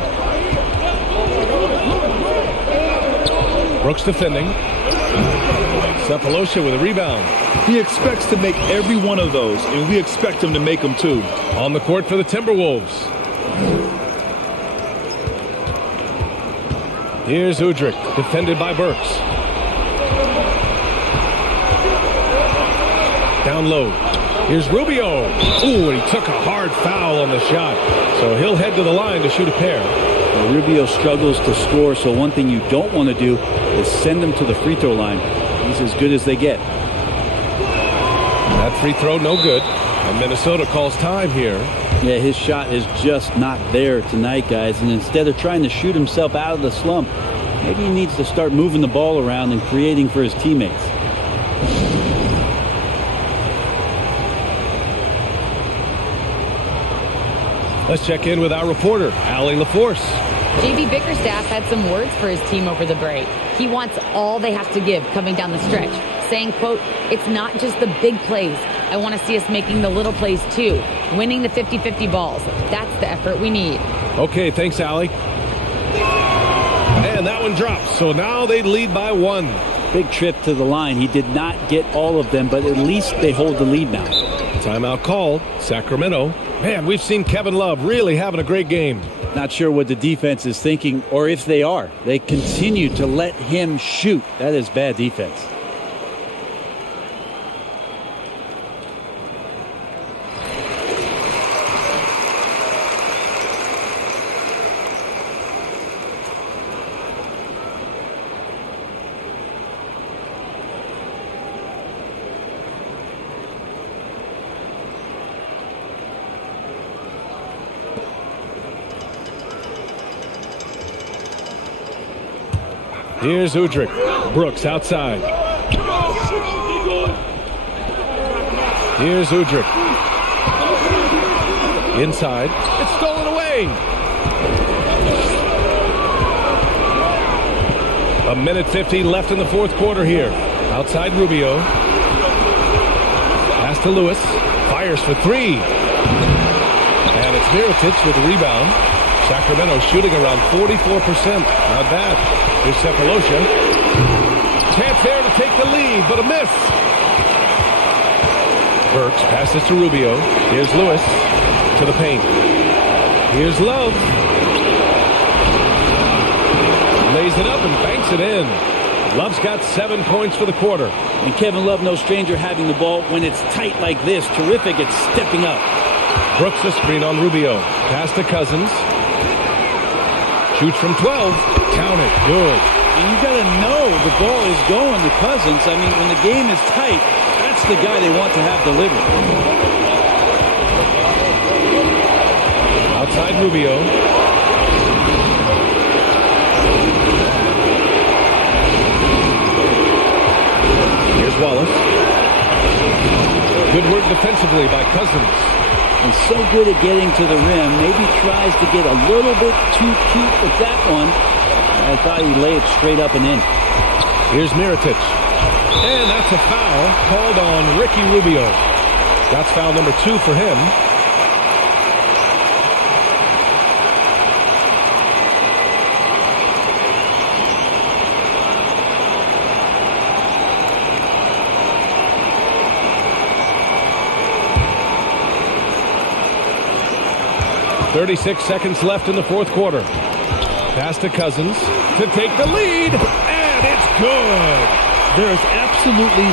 Brooks defending. Cephalosha with a rebound. He expects to make every one of those, and we expect him to make them too. On the court for the Timberwolves. Here's Udrih, defended by Burks. Down low. Here's Rubio. Ooh, and he took a hard foul on the shot. So he'll head to the line to shoot a pair. Well, Rubio struggles to score, so one thing you don't want to do is send him to the free throw line. He's as good as they get. That free throw, no good. And Minnesota calls time here. Yeah, his shot is just not there tonight, guys. And instead of trying to shoot himself out of the slump, maybe he needs to start moving the ball around and creating for his teammates. Let's check in with our reporter, Allie LaForce. JB Bickerstaff had some words for his team over the break. He wants all they have to give coming down the stretch, saying, quote, "It's not just the big plays. I want to see us making the little plays too, winning the 50-50 balls. That's the effort we need." Okay, thanks, Allie. And that one drops, so now they lead by 1. Big trip to the line. He did not get all of them, but at least they hold the lead now. Timeout called, Sacramento. Man, we've seen Kevin Love really having a great game. Not sure what the defense is thinking, or if they are. They continue to let him shoot. That is bad defense. Here's Udrih. Brooks outside. Here's Udrih. Inside. It's stolen away. 1:50 left in the fourth quarter here. Outside Rubio. Pass to Lewis. Fires for 3. And it's Mirotic with the rebound. Sacramento shooting around 44%. Not bad. Here's Cephalosha. Chance there to take the lead, but a miss. Burks passes to Rubio. Here's Lewis to the paint. Here's Love. Lays it up and banks it in. Love's got 7 points for the quarter. And Kevin Love, no stranger having the ball when it's tight like this. Terrific at stepping up. Brooks a screen on Rubio. Pass to Cousins. Shoots from 12. Count it. Good. And you got to know the ball is going to Cousins. I mean, when the game is tight, that's the guy they want to have deliver. Outside Rubio. Here's Wallace. Good work defensively by Cousins. And so good at getting to the rim. Maybe tries to get a little bit too cute with that one. I thought he'd lay it straight up and in. Here's Mirotic. And that's a foul called on Ricky Rubio. That's foul number 2 for him. .36 seconds left in the fourth quarter. Pass to Cousins to take the lead, and it's good. There is absolutely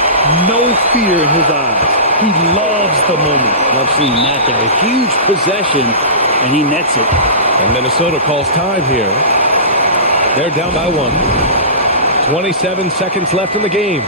no fear in his eyes. He loves the moment. Love seeing that there. A huge possession, and he nets it. And Minnesota calls time here. They're down by 1. 27 seconds left in the game.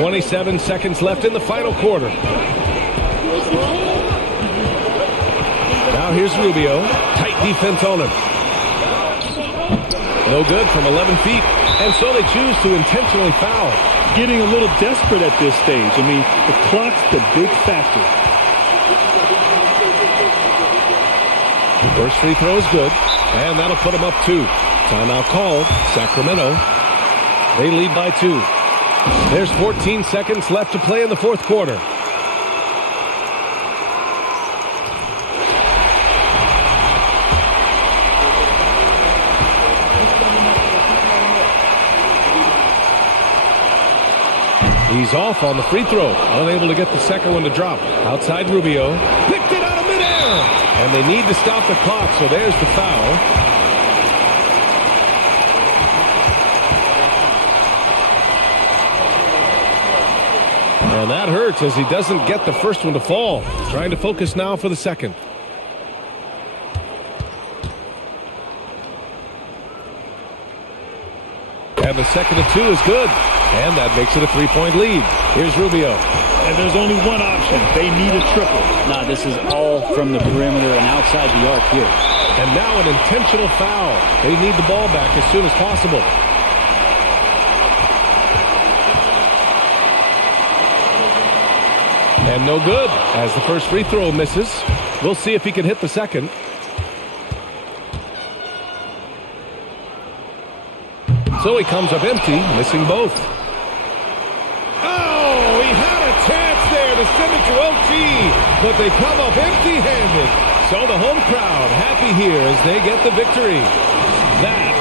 .27 seconds left in the final quarter. Now Now here's Rubio. Tight defense on him. No good from 11 feet. And so they choose to intentionally foul. Getting a little desperate at this stage. I mean, the clock's the big factor. First free throw is good, and that'll put them up 2. Timeout called. Sacramento. They lead by 2. There's 14 seconds left to play in the fourth quarter. He's off on the free throw. Unable to get the second one to drop. Outside Rubio. Picked it out of midair. And they need to stop the clock, so there's the foul. And that hurts as he doesn't get the first one to fall. Trying to focus now for the second. And the second of 2 is good. And that makes it a 3-point lead. Here's Rubio. And there's only one option. They need a triple. Now this is all from the perimeter and outside the arc here. And now an intentional foul. They need the ball back as soon as possible. And no good as the first free throw misses. We'll see if he can hit the second. So he comes up empty, missing both. Oh, he had a chance there to send it to OT, but they come up empty-handed. So the home crowd happy here as they get the victory. That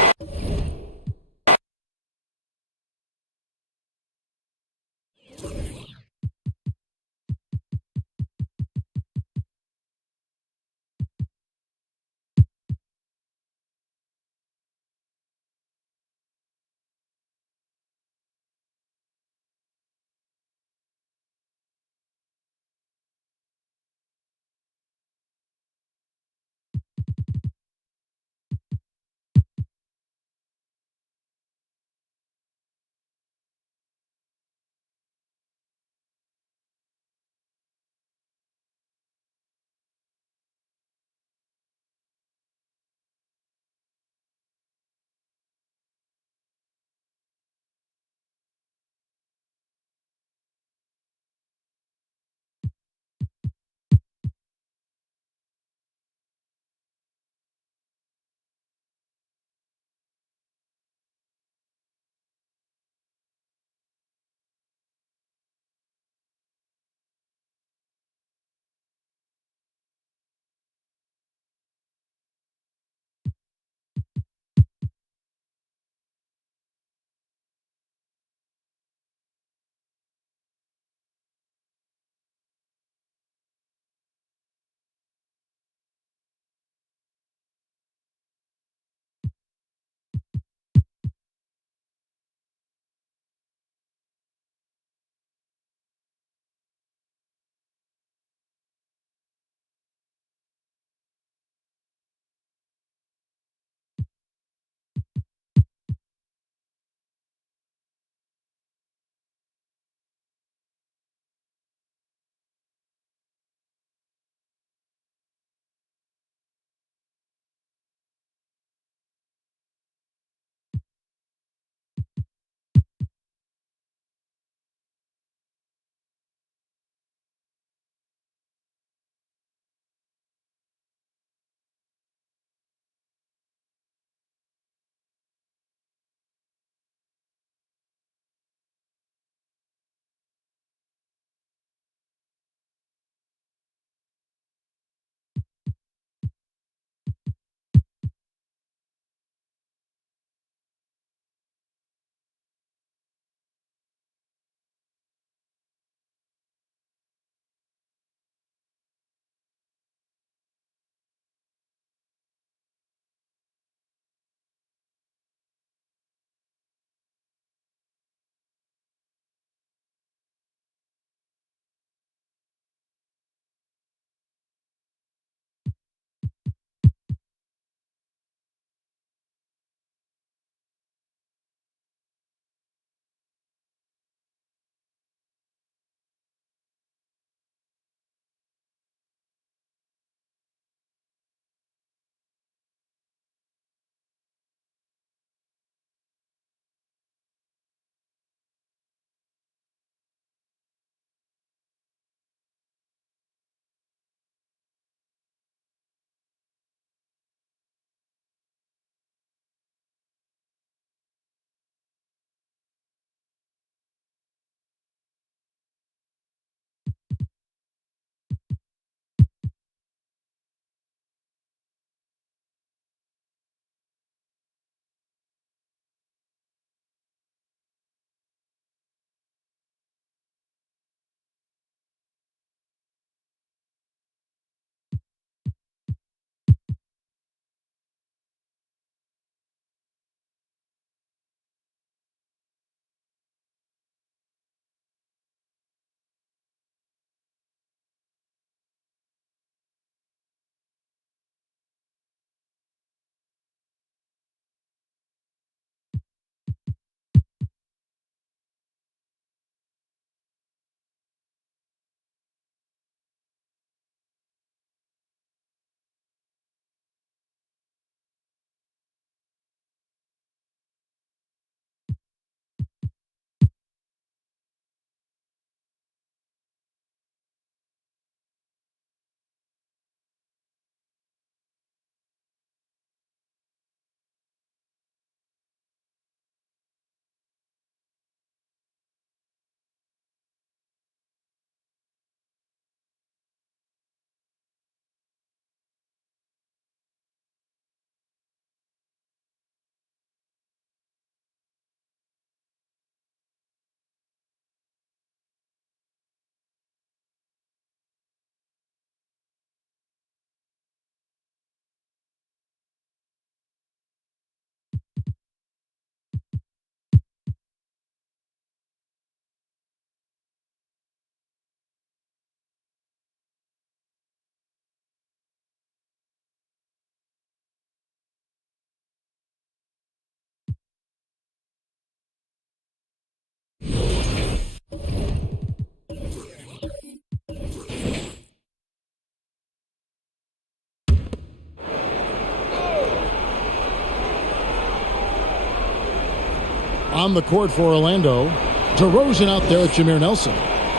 On the court for Orlando, DeRozan out there with Jameer Nelson.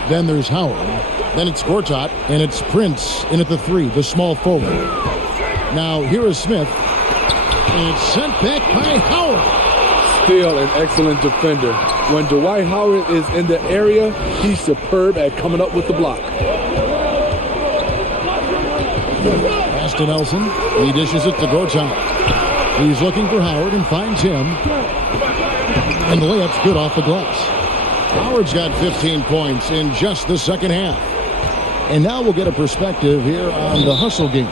Then there's Howard. Then it's Gortat, and it's Prince in at the 3, the small forward. Now here is Smith, and it's sent back by Howard. Still an excellent defender. When Dwight Howard is in the area, he's superb at coming up with the block. Pass to Nelson. He dishes it to Gortat. He's looking for Howard and finds him. And the layup's good off the gloves. Howard's got 15 points in just the second half. And now we'll get a perspective here on the hustle game,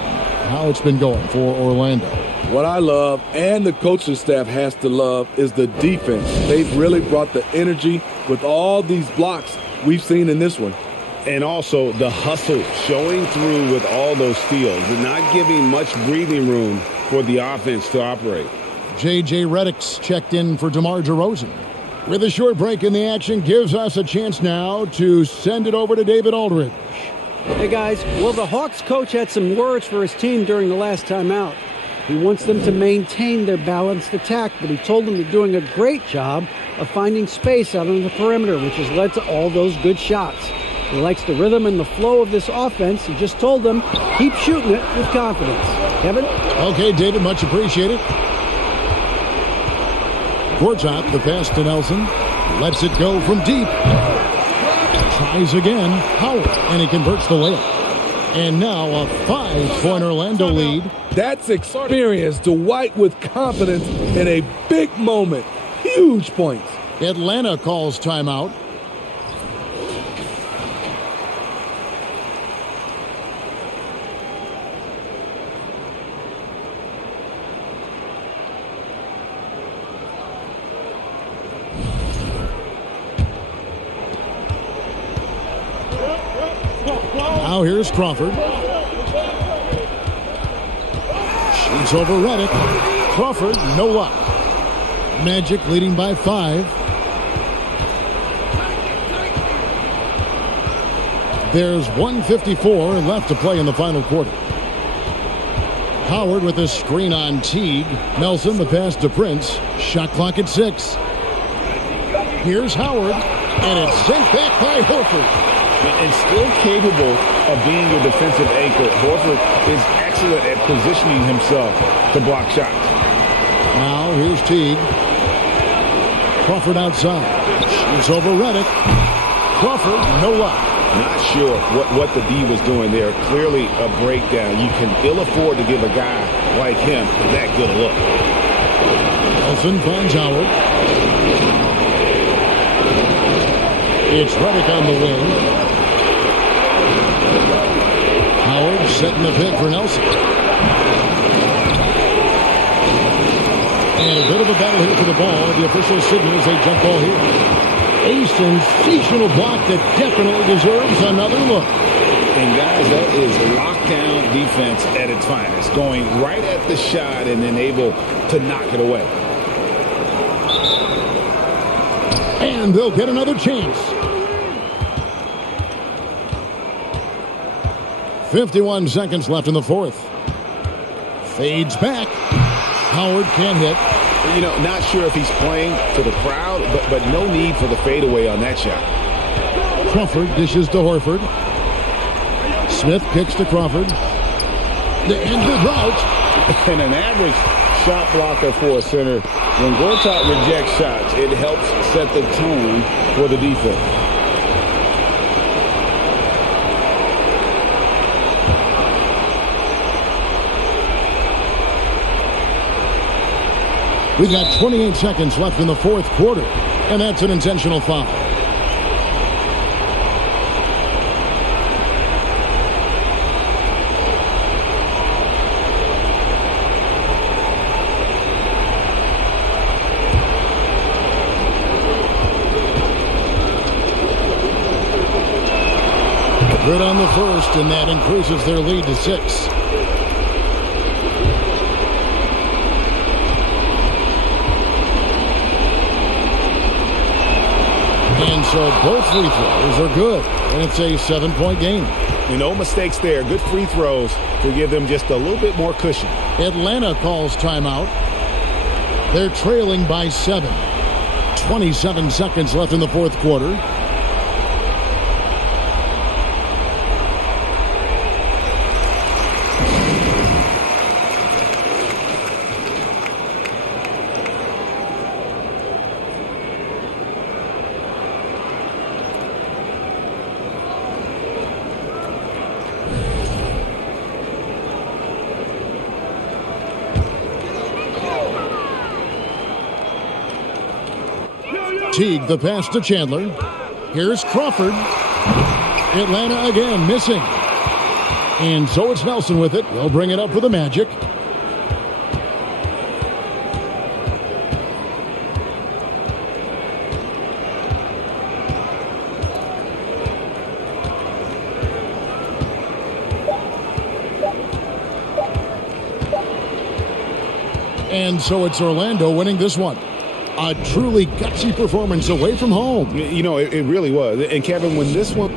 how it's been going for Orlando. What I love, and the coaching staff has to love, is the defense. They've really brought the energy with all these blocks we've seen in this one. And also the hustle showing through with all those steals and not giving much breathing room for the offense to operate. J.J. Redick's checked in for DeMar DeRozan. With a short break in the action, gives us a chance now to send it over to David Aldridge. Hey, guys. Well, the Hawks coach had some words for his team during the last time out. He wants them to maintain their balanced attack, but he told them they're doing a great job of finding space out on the perimeter, which has led to all those good shots. He likes the rhythm and the flow of this offense. He just told them, keep shooting it with confidence. Kevin? Okay, David, much appreciated. Gortat, the pass to Nelson. Lets it go from deep. Tries again. Howard, and he converts the layup. And now a 5-point Orlando lead. That's experience. Dwight with confidence in a big moment. Huge points. Atlanta calls timeout. Now here's Crawford. Shoots over Redick. Crawford, no luck. Magic leading by 5. There's 1:54 left to play in the final quarter. Howard with a screen on Teague. Nelson, the pass to Prince. Shot clock at 6. Here's Howard, and it's sent back by Horford. And still capable of being your defensive anchor, Horford is excellent at positioning himself to block shots. Now here's Teague. Crawford outside. Shoots over Redick. Crawford, no luck. Not sure what the D was doing there. Clearly a breakdown. You can ill afford to give a guy like him that good a look. Nelson finds Howard. It's Redick on the wing. Howard setting the pick for Nelson. And a bit of a battle here for the ball. The official signals a jump ball here. A sensational block that definitely deserves another look. And guys, that is lockdown defense at its finest. Going right at the shot and then able to knock it away. And they'll get another chance. 51 seconds left in the fourth. Fades back. Howard can't hit. You know, not sure if he's playing to the crowd, but no need for the fadeaway on that shot. Crawford dishes to Horford. Smith kicks to Crawford. The end of the drought. And an average shot blocker for a center, when Gortat rejects shots, it helps set the tone for the defense. We've got 28 seconds left in the fourth quarter, and that's an intentional foul. Good on the first, and that increases their lead to 6. And so both free throws are good, and it's a 7-point game. No mistakes there. Good free throws to give them just a little bit more cushion. Atlanta calls timeout. They're trailing by 7. 27 seconds left in the fourth quarter. Teague, the pass to Chandler. Here's Crawford. Atlanta again missing. And so it's Nelson with it. They'll bring it up for the Magic. And so it's Orlando winning this one. A truly gutsy performance away from home. You know, it really was. And Kevin, when this one...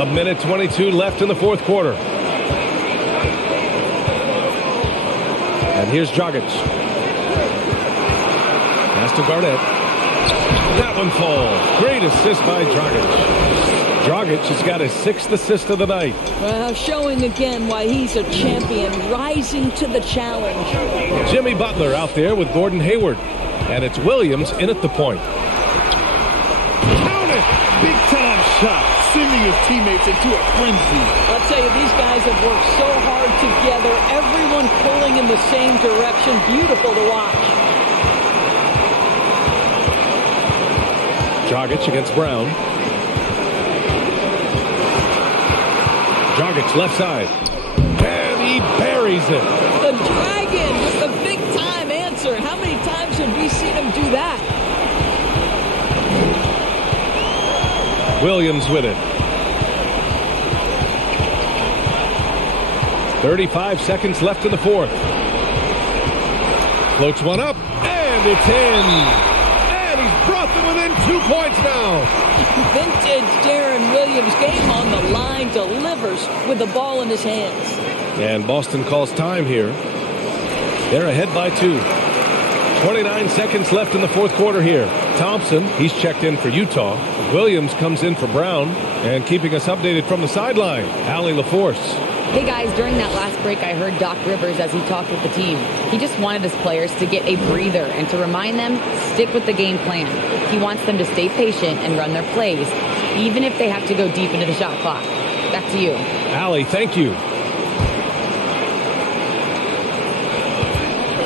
A minute 22 left in the fourth quarter. And here's Dragic. Pass to Garnett. That one falls. Great assist by Dragic. Dragic has got his sixth assist of the night. Well, showing again why he's a champion, rising to the challenge. Jimmy Butler out there with Gordon Hayward. And it's Williams in at the point. Count it! Big time shot, sending his teammates into a frenzy. I'll tell you, these guys have worked so hard together. Everyone pulling in the same direction. Beautiful to watch. Dragic against Brown. Dragic left side. And he buries it. The Dragon with the big-time answer. How many times have we seen him do that? Williams with it. 35 seconds left in the fourth. Floats one up, and it's in. And he's brought them within 2 points now. Vintage Darren Williams, game on the line, delivers with the ball in his hands. And Boston calls time here. They're ahead by 2. 29 seconds left in the fourth quarter here. Thompson, he's checked in for Utah. Williams comes in for Brown. And keeping us updated from the sideline, Allie LaForce. Hey guys, during that last break, I heard Doc Rivers as he talked with the team. He just wanted his players to get a breather and to remind them, stick with the game plan. He wants them to stay patient and run their plays, even if they have to go deep into the shot clock. Back to you. Allie, thank you.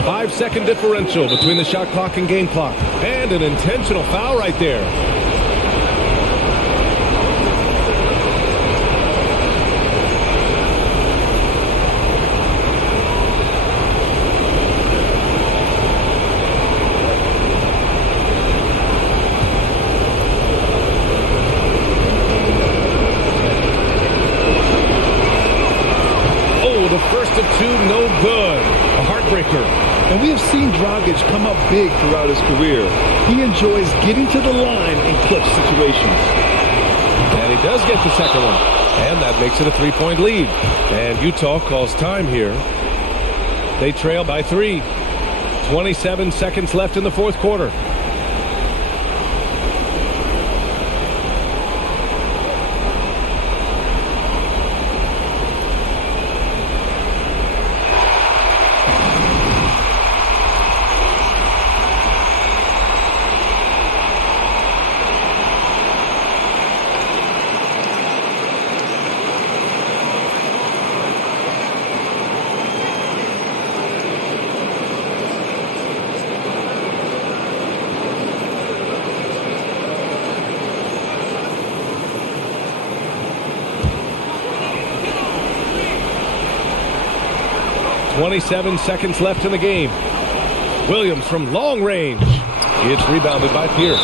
5-second differential between the shot clock and game clock. And an intentional foul right there. Oh, the first of 2, no good. A heartbreaker. And we have seen Dragic come up big throughout his career. He enjoys getting to the line in clutch situations. And he does get the second one. And that makes it a 3-point lead. And Utah calls time here. They trail by 3. 27 seconds left in the fourth quarter. .27 seconds left in the game. Williams from long range. It's rebounded by Pierce.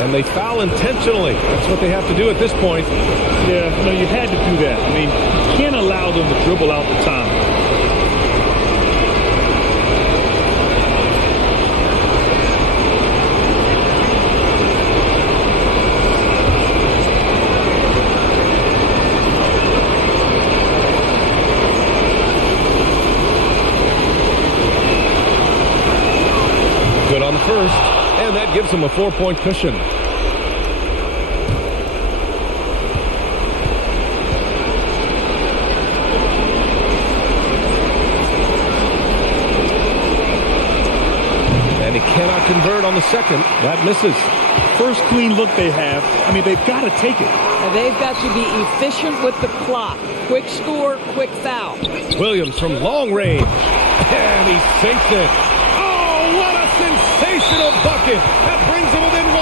And they foul intentionally. That's what they have to do at this point. Yeah, no, you had to do that. I mean, you can't allow them to dribble out the time. Good on the first, and that gives them a 4-point cushion. And he cannot convert on the second. That misses. First clean look they have. I mean, they've got to take it. And they've got to be efficient with the clock. Quick score, quick foul. Williams from long range, and he sinks it. What a sensational bucket. That brings them within 1.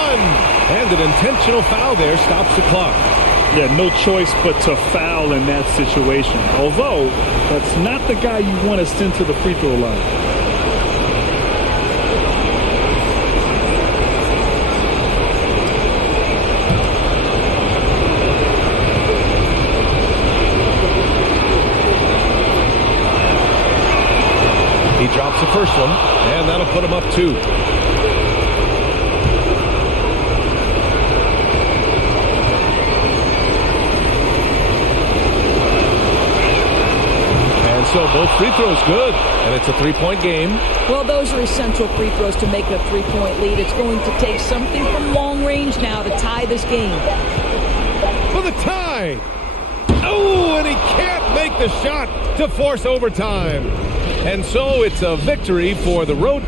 And an intentional foul there stops the clock. Yeah, no choice but to foul in that situation. Although, that's not the guy you want to send to the free throw line. He drops the first one, and that'll put him up 2. And so both free throws good, and it's a 3-point game. Well, those are essential free throws to make a 3-point lead. It's going to take something from long range now to tie this game. For the tie! Oh, and he can't make the shot to force overtime. And so it's a victory for the road.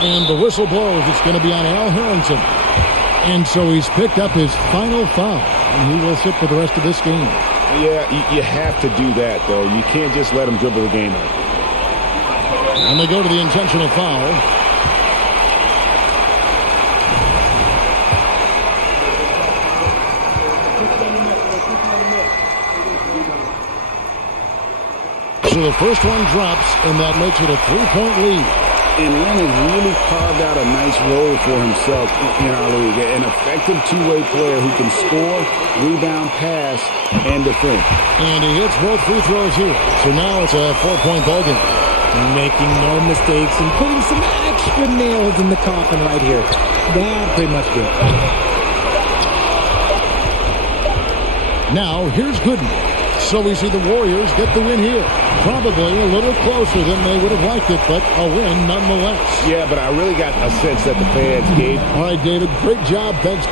And the whistle blows. It's going to be on Al Harrington. And so he's picked up his final foul, and he will sit for the rest of this game. Yeah, you have to do that, though. You can't just let him dribble the game out. And they go to the intentional foul. So the first one drops, and that makes it a 3-point lead. And Len has really carved out a nice role for himself in our league. An effective two-way player who can score, rebound, pass, and defend. And he hits both free throws here. So now it's a 4-point ball game. Making no mistakes and putting some extra nails in the coffin right here. That pretty much did. Now, here's Gooden. So we see the Warriors get the win here. Probably a little closer than they would have liked it, but a win nonetheless. Yeah, but I really got a sense that the fans gave. All right, David, great job. Thanks.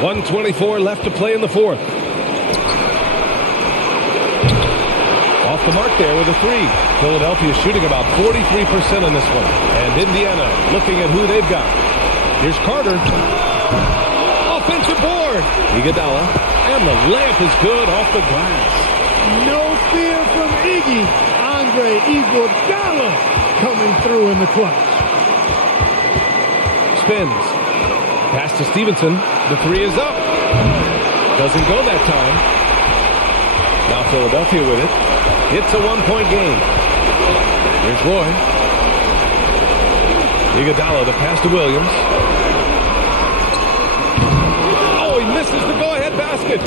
.124 left to play in the fourth. Off the mark there with a three. Philadelphia shooting about 43% on this one. And Indiana looking at who they've got. Here's Carter. Offensive board. Iguodala. And the layup is good off the glass. No fear from Iggy. Andre Iguodala coming through in the clutch. Spins. Pass to Stevenson. The three is up. Doesn't go that time. Now Philadelphia with it. It's a one-point game. Here's Roy. Iguodala, the pass to Williams. Oh, he misses the go-ahead basket.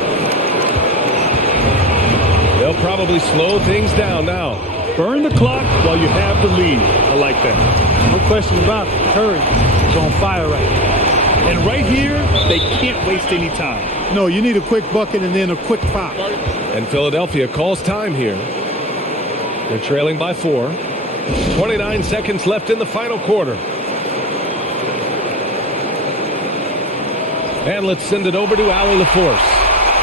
They'll probably slow things down now. Burn the clock while you have the lead. I like that. No question about it. Curry is on fire right now. And right here, they can't waste any time. No, you need a quick bucket and then a quick foul. And Philadelphia calls time here. They're trailing by 4. 29 seconds left in the final quarter. And let's send it over to Allie LaForce.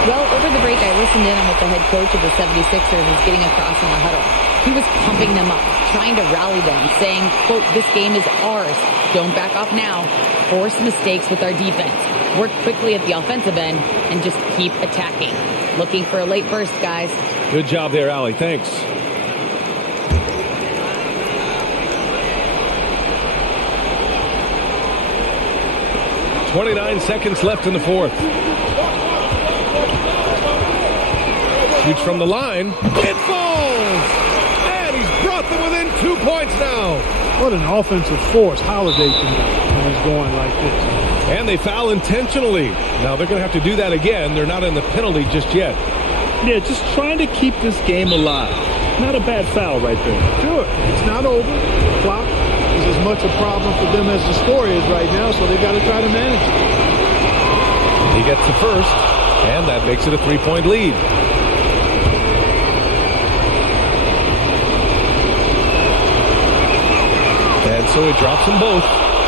Well, over the break, I listened in on what the head coach of the 76ers is getting across in the huddle. He was pumping them up, trying to rally them, saying, quote, "This game is ours. Don't back off now. Force mistakes with our defense. Work quickly at the offensive end and just keep attacking." Looking for a late burst, guys. Good job there, Allie. Thanks. .29 seconds left in the fourth. Shoots from the line. It falls! points now. What an offensive force Holiday can be when he's going like this. And they foul intentionally. Now they're going to have to do that again. They're not in the penalty just yet. Yeah, just trying to keep this game alive. Not a bad foul right there. Sure, it's not over. The clock is as much a problem for them as the score is right now, so they've got to try to manage it. He gets the first, and that makes it a 3-point lead. And so he drops them both,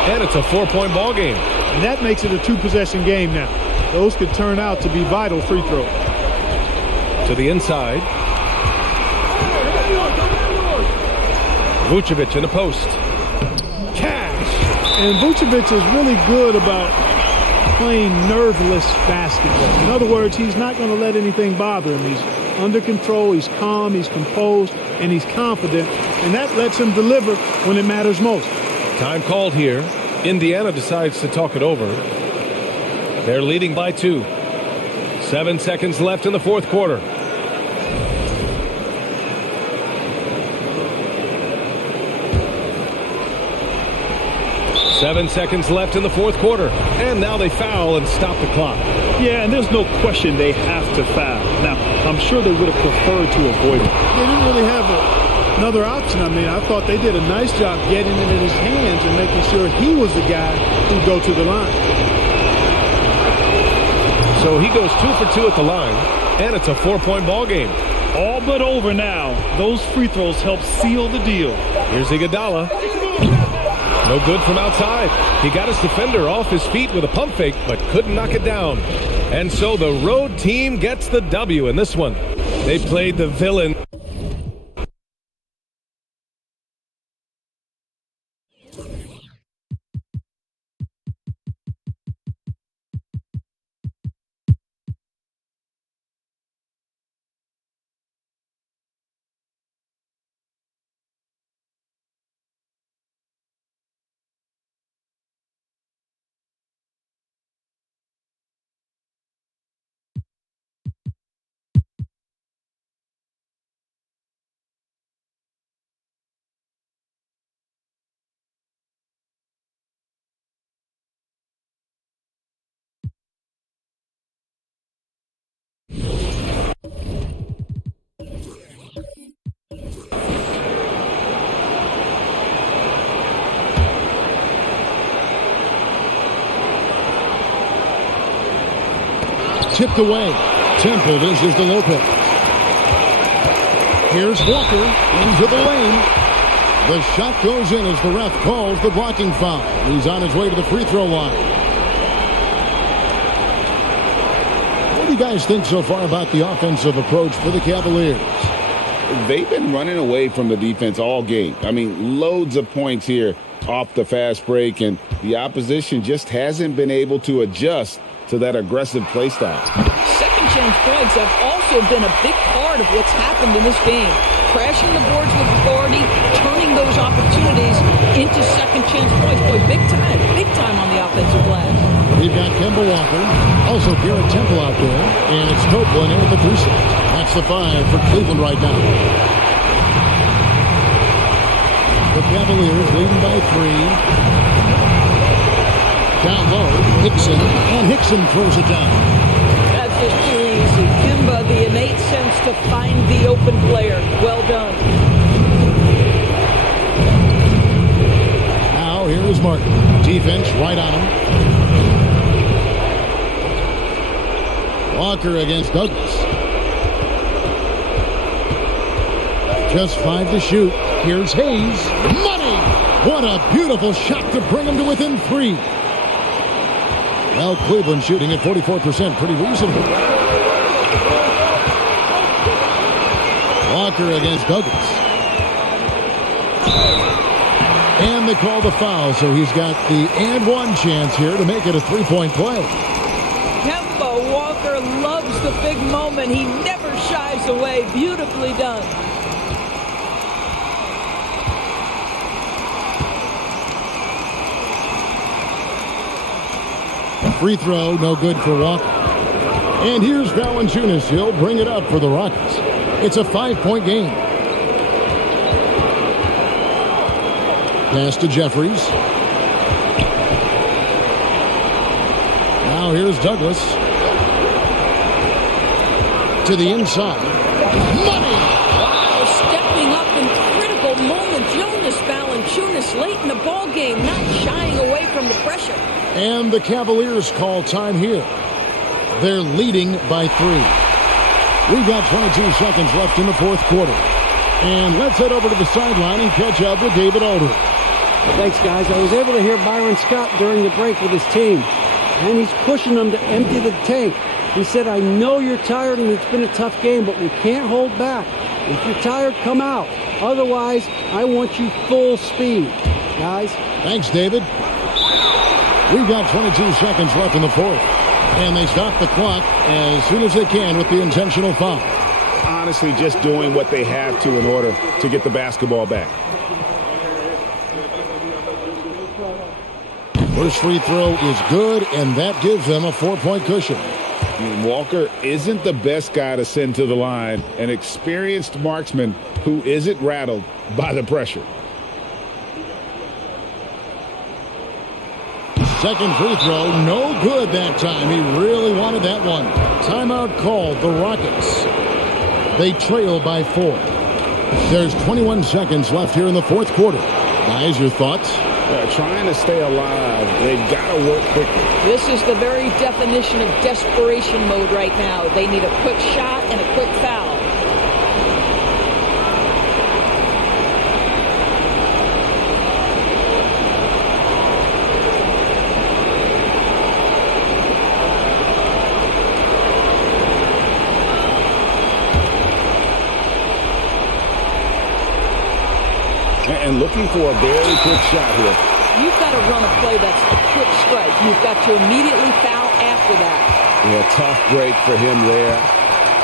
and it's a 4-point ball game. And that makes it a 2-possession game now. Those could turn out to be vital free throws. To the inside. Vucevic in the post. Cash! And Vucevic is really good about playing nerveless basketball. In other words, he's not going to let anything bother him. He's under control, he's calm, he's composed, and he's confident. And that lets him deliver when it matters most. Time called here. Indiana decides to talk it over. They're leading by 2. 7 seconds left in the fourth quarter. Seven seconds left in the fourth quarter. And now they foul and stop the clock. Yeah, and there's no question they have to foul. Now, I'm sure they would have preferred to avoid it. They didn't really have another option. I mean, I thought they did a nice job getting it in his hands and making sure he was the guy who'd go to the line. So he goes 2 for 2 at the line, and it's a 4-point ball game. All but over now. Those free throws help seal the deal. Here's Iguodala. No good from outside. He got his defender off his feet with a pump fake, but couldn't knock it down. And so the road team gets the W in this one. They played the villain. Tipped away. Temple dishes to Lopez. Here's Walker into the lane. The shot goes in as the ref calls the blocking foul. He's on his way to the free throw line. What do you guys think so far about the offensive approach for the Cavaliers? They've been running away from the defense all game. I mean, loads of points here off the fast break, and the opposition just hasn't been able to adjust to that aggressive play style. Second chance points have also been a big part of what's happened in this game. Crashing the boards with authority, turning those opportunities into second chance points. Boy, big time on the offensive glass. We've got Kemba Walker, also Garrett Temple out there, and it's Copeland in at the 3 slot. That's the 5 for Cleveland right now. The Cavaliers leading by 3. Down low, Hickson, and Hickson throws it down. That's just too easy. Kemba, the innate sense to find the open player. Well done. Now here is Martin. Defense right on him. Walker against Douglas. Just 5 to shoot. Here's Hayes. Money! What a beautiful shot to bring him to within 3. Well, Cleveland shooting at 44%, pretty reasonable. Walker against Douglas. And they call the foul, so he's got the and one chance here to make it a 3-point play. Kemba Walker loves the big moment. He never shies away. Beautifully done. Free throw, no good for Walker. And here's Valanciunas. He'll bring it up for the Rockets. It's a 5-point game. Pass to Jeffries. Now here's Douglas. To the inside. Money! Wow, stepping up in critical moments. Jonas Valanciunas late in the ball game, not shying away from the pressure. And the Cavaliers call time here. They're leading by 3. We've got 22 seconds left in the fourth quarter. And let's head over to the sideline and catch up with David Aldridge. Thanks, guys. I was able to hear Byron Scott during the break with his team, and he's pushing them to empty the tank. He said, I know you're tired and it's been a tough game, but we can't hold back. If you're tired, come out. Otherwise, I want you full speed. Guys. Thanks, David. We've got 22 seconds left in the fourth. And they stop the clock as soon as they can with the intentional foul. Honestly, just doing what they have to in order to get the basketball back. First free throw is good, and that gives them a 4-point cushion. Walker isn't the best guy to send to the line, an experienced marksman who isn't rattled by the pressure. Second free throw, no good that time. He really wanted that one. Timeout called, the Rockets. They trail by 4. There's 21 seconds left here in the fourth quarter. Guys, your thoughts? Trying to stay alive, they've got to work quickly. This is the very definition of desperation mode right now. They need a quick shot and a quick foul. And looking for a very quick shot here. You've got to run a play that's a quick strike. You've got to immediately foul after that. Yeah, tough break for him there.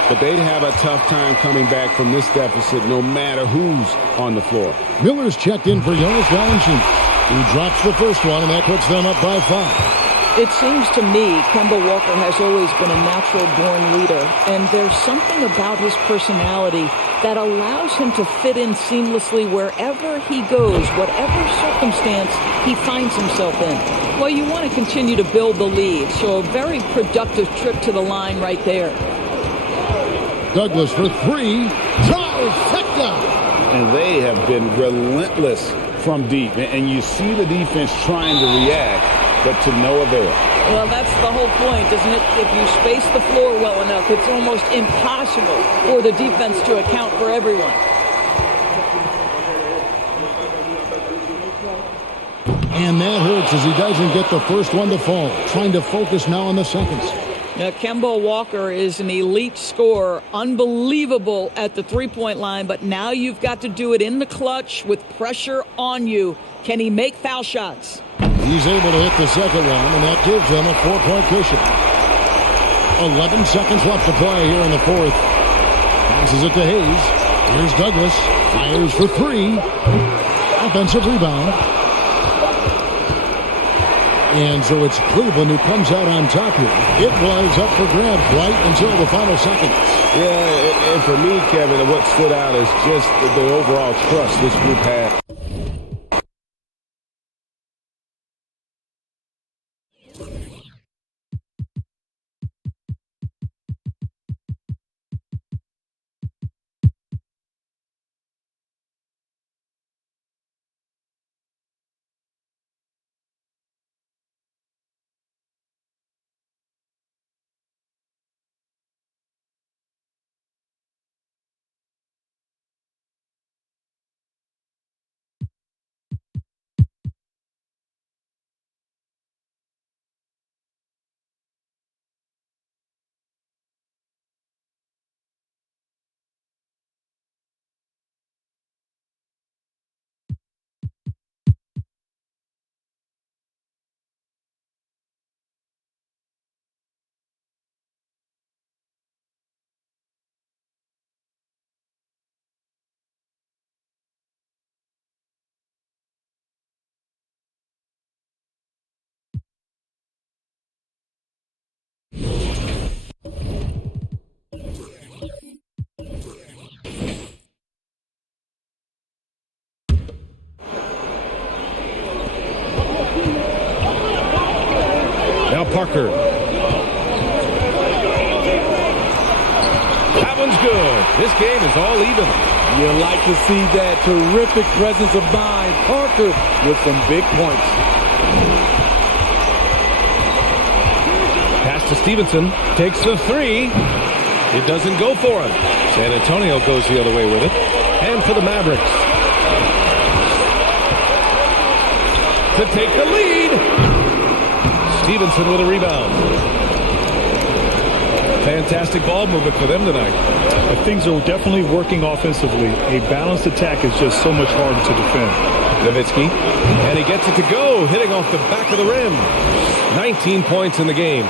But they'd have a tough time coming back from this deficit no matter who's on the floor. Miller's checked in for Jonas Valanciunas, who drops the first one, and that puts them up by 5. It seems to me Kemba Walker has always been a natural-born leader, and there's something about his personality that allows him to fit in seamlessly wherever he goes, whatever circumstance he finds himself in. Well, you want to continue to build the lead, so a very productive trip to the line right there. Douglas for 3. Trifecta! And they have been relentless from deep. And you see the defense trying to react, but to no avail. Well, that's the whole point, isn't it? If you space the floor well enough, it's almost impossible for the defense to account for everyone. And that hurts as he doesn't get the first one to fall. Trying to focus now on the seconds. Now, Kemba Walker is an elite scorer, unbelievable at the three-point line, but now you've got to do it in the clutch with pressure on you. Can he make foul shots? He's able to hit the second one, and that gives them a 4-point cushion. 11 seconds left to play here in the fourth. Passes it to Hayes. Here's Douglas. Fires for 3. Offensive rebound. And so it's Cleveland who comes out on top here. It was up for grabs right until the final seconds. Yeah, and for me, Kevin, what stood out is just the overall trust this group had. Now Parker. That one's good. This game is all even. You like to see that terrific presence of mind. Parker with some big points. Pass to Stevenson. Takes the three. It doesn't go for him. San Antonio goes the other way with it. And for the Mavericks. To take the lead. Stevenson with a rebound. Fantastic ball movement for them tonight. But things are definitely working offensively. A balanced attack is just so much harder to defend. Nowitzki. And he gets it to go, hitting off the back of the rim. 19 points in the game.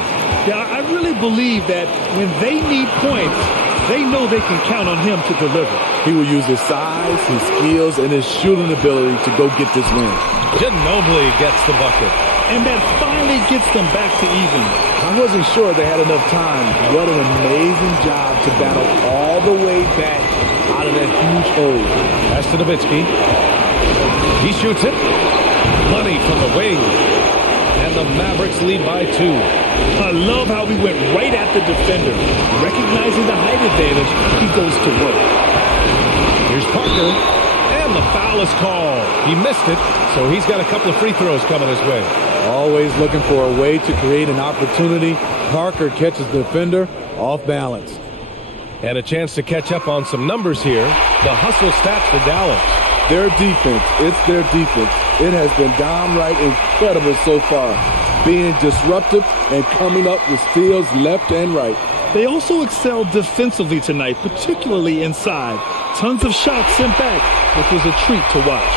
Yeah, I really believe that when they need points, they know they can count on him to deliver. He will use his size, his skills, and his shooting ability to go get this win. Ginobili gets the bucket. And that finally gets them back to even. I wasn't sure they had enough time. What an amazing job to battle all the way back out of that huge hole. Pass to Nowitzki. He shoots it. Money from the wing. And the Mavericks lead by 2. I love how we went right at the defender. Recognizing the height advantage, he goes to work. Here's Parker. And the foul is called. He missed it, so he's got a couple of free throws coming his way. Always looking for a way to create an opportunity. Parker catches the defender off balance. And a chance to catch up on some numbers here. The hustle stats for Dallas. Their defense, it's their defense. It has been downright incredible so far. Being disruptive and coming up with steals left and right. They also excelled defensively tonight, particularly inside. Tons of shots sent back, which was a treat to watch.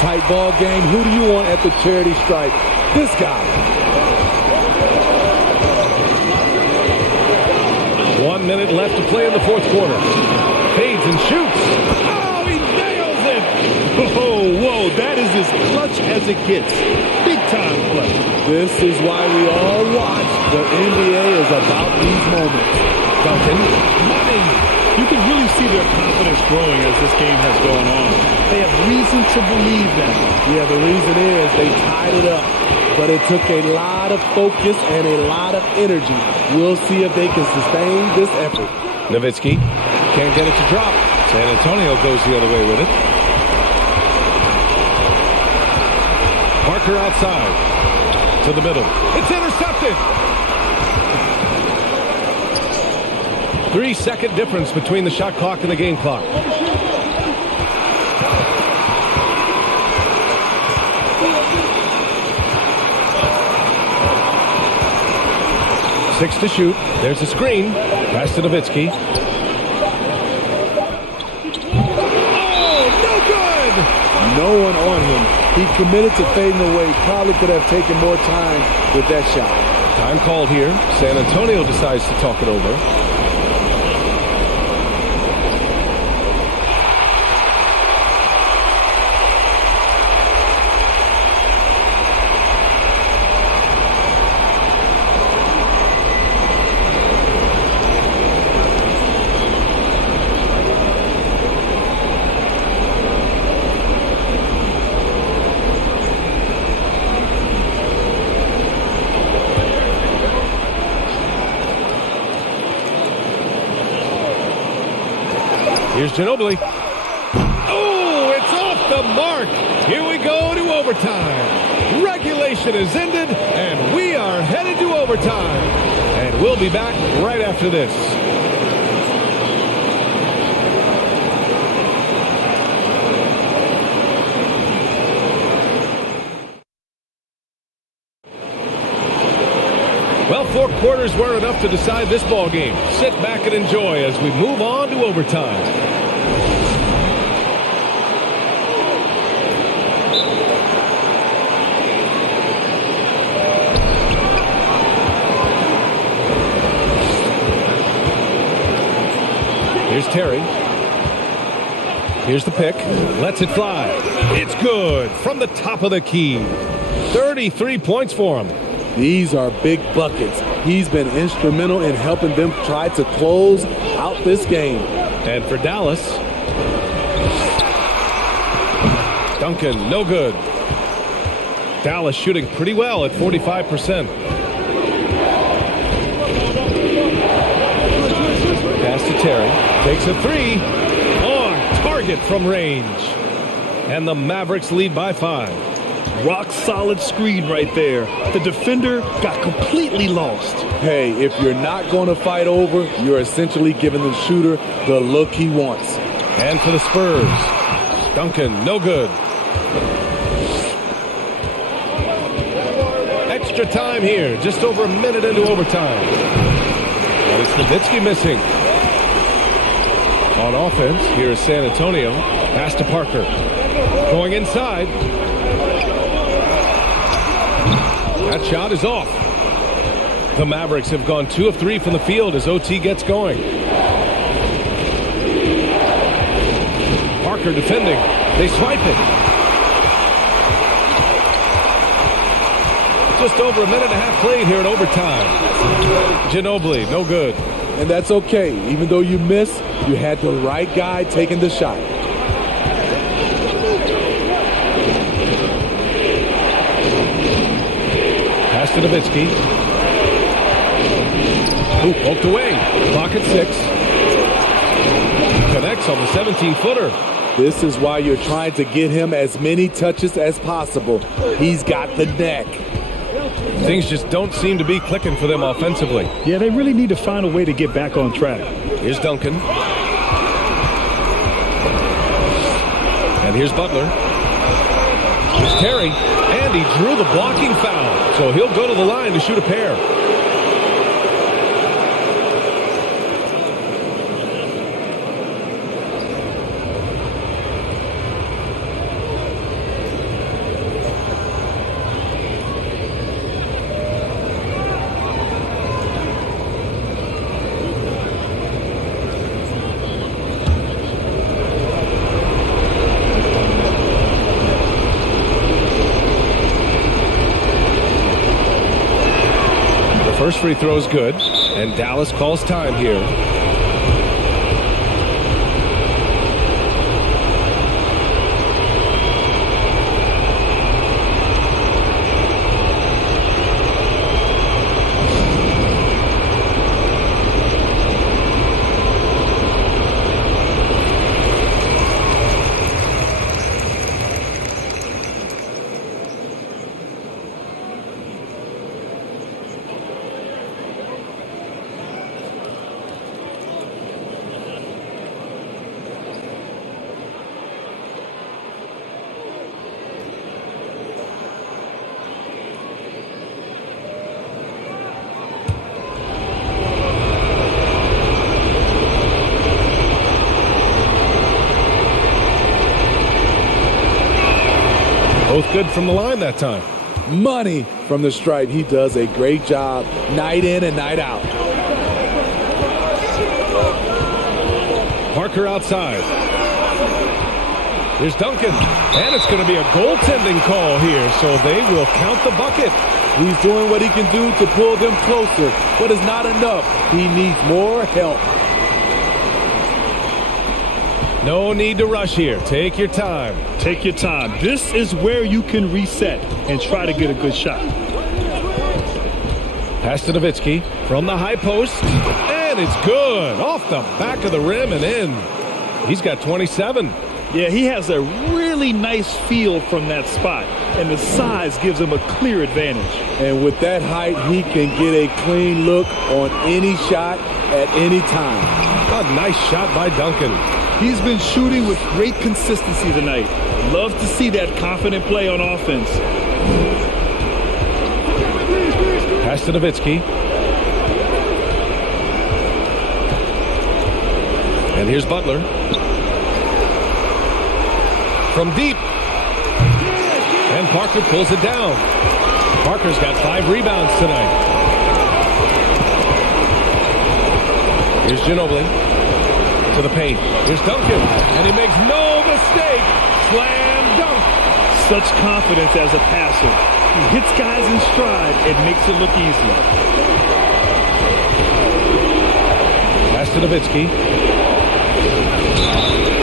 Tight ball game. Who do you want at the charity stripe? This guy. 1 minute left to play in the fourth quarter. Fades and shoots. Oh, he nails it! Whoa, that is as clutch as it gets. Big time play. This is why we all watch. The NBA is about these moments. Duncan. Money. You can really see their confidence growing as this game has gone on. They have reason to believe that. Yeah, the reason is they tied it up. But it took a lot of focus and a lot of energy. We'll see if they can sustain this effort. Nowitzki can't get it to drop. San Antonio goes the other way with it. Parker outside. To the middle. It's intercepted. 3-second difference between the shot clock and the game clock. Six to shoot. There's a screen. Pass to Nowitzki. Oh, no good! No one on him. He committed to fading away. Probably could have taken more time with that shot. Time called here. San Antonio decides to talk it over. Here's Ginobili. Oh, it's off the mark. Here we go to overtime. Regulation is ended, and we are headed to overtime. And we'll be back right after this. Well, 4 quarters weren't enough to decide this ball game. Sit back and enjoy as we move on to overtime. Here's Terry. Here's the pick. Lets it fly. It's good from the top of the key. 33 points for him. These are big buckets. He's been instrumental in helping them try to close out this game. And for Dallas, Duncan, no good. Dallas shooting pretty well at 45%. Pass to Terry. Takes a three. On target from range. And the Mavericks lead by 5. Rock solid screen right there. The defender got completely lost. Hey, if you're not going to fight over, you're essentially giving the shooter the look he wants. And for the Spurs, Duncan, no good. Extra time here, just over a minute into overtime. And it's Nowitzki missing. On offense, here is San Antonio. Pass to Parker. Going inside. That shot is off. The Mavericks have gone 2 of 3 from the field as OT gets going. Parker defending. They swipe it. Just over a minute and a half played here in overtime. Ginobili, no good. And that's okay. Even though you miss, you had the right guy taking the shot. Pass to Nowitzki. Ooh, poked away. Clock at 6. Connects on the 17-footer. This is why you're trying to get him as many touches as possible. He's got the neck. Things just don't seem to be clicking for them offensively. Yeah, they really need to find a way to get back on track. Here's Duncan. And here's Butler. Here's Terry. And he drew the blocking foul. So he'll go to the line to shoot a pair. First free throw is good, and Dallas calls time here. Both good from the line that time. Money from the stripe. He does a great job night in and night out. Parker outside. Here's Duncan. And it's going to be a goaltending call here, so they will count the bucket. He's doing what he can do to pull them closer, but it's not enough. He needs more help. No need to rush here. Take your time. Take your time. This is where you can reset and try to get a good shot. Pass to Nowitzki from the high post. And it's good. Off the back of the rim and in. He's got 27. Yeah, he has a really nice feel from that spot, and the size gives him a clear advantage. And with that height, he can get a clean look on any shot at any time. A nice shot by Duncan. He's been shooting with great consistency tonight. Love to see that confident play on offense. Pass to Nowitzki. And here's Butler. From deep. And Parker pulls it down. Parker's got 5 rebounds tonight. Here's Ginobili. To the paint. Here's Duncan. And he makes no mistake. Slam dunk. Such confidence as a passer. He hits guys in stride and makes it look easy. Pass to Nowitzki.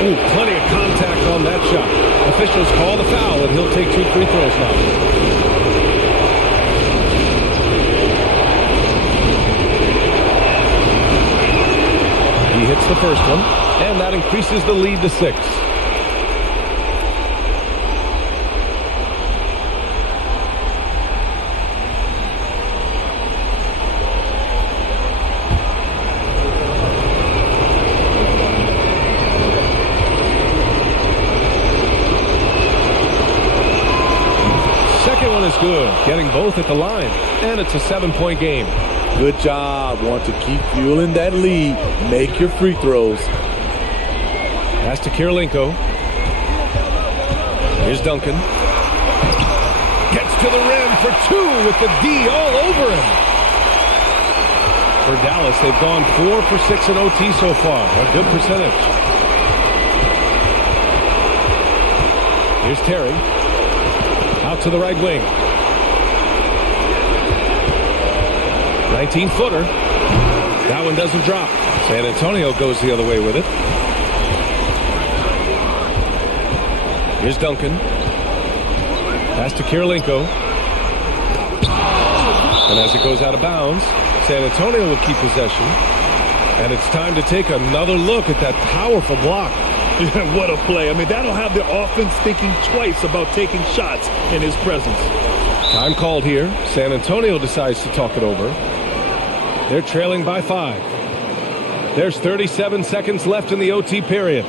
Ooh, plenty of contact on that shot. Officials call the foul, and he'll take 2 free throws now. the first one, and that increases the lead to 6. Second one is good, getting both at the line, and it's a 7-point game. Good job. Want to keep fueling that lead. Make your free throws. Pass to Kirilenko. Here's Duncan. Gets to the rim for 2 with the D all over him. For Dallas, they've gone 4 for 6 in OT so far. A good percentage. Here's Terry. Out to the right wing. 19-footer. That one doesn't drop. San Antonio goes the other way with it. Here's Duncan. Pass to Kirilenko. And as it goes out of bounds, San Antonio will keep possession. And it's time to take another look at that powerful block. Yeah, what a play. I mean, that'll have the offense thinking twice about taking shots in his presence. Time called here. San Antonio decides to talk it over. They're trailing by 5. There's 37 seconds left in the OT period.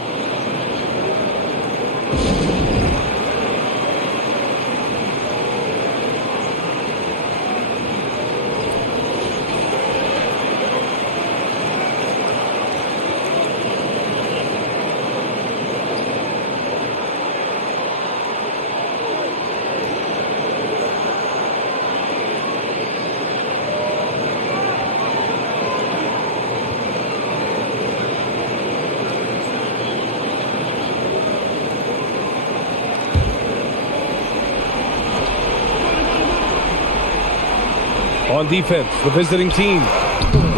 On defense, the visiting team.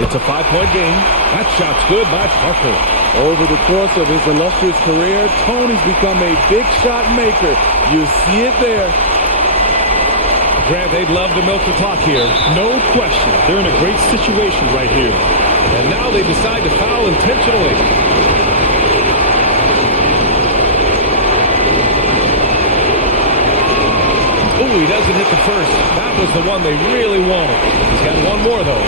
It's a 5-point game. That shot's good by Parker. Over the course of his illustrious career, Tony's become a big shot maker. You see it there. Grant, they'd love to milk the clock here. No question. They're in a great situation right here. And now they decide to foul intentionally. Ooh, he doesn't hit the first. That was the one they really wanted. He's got one more, though.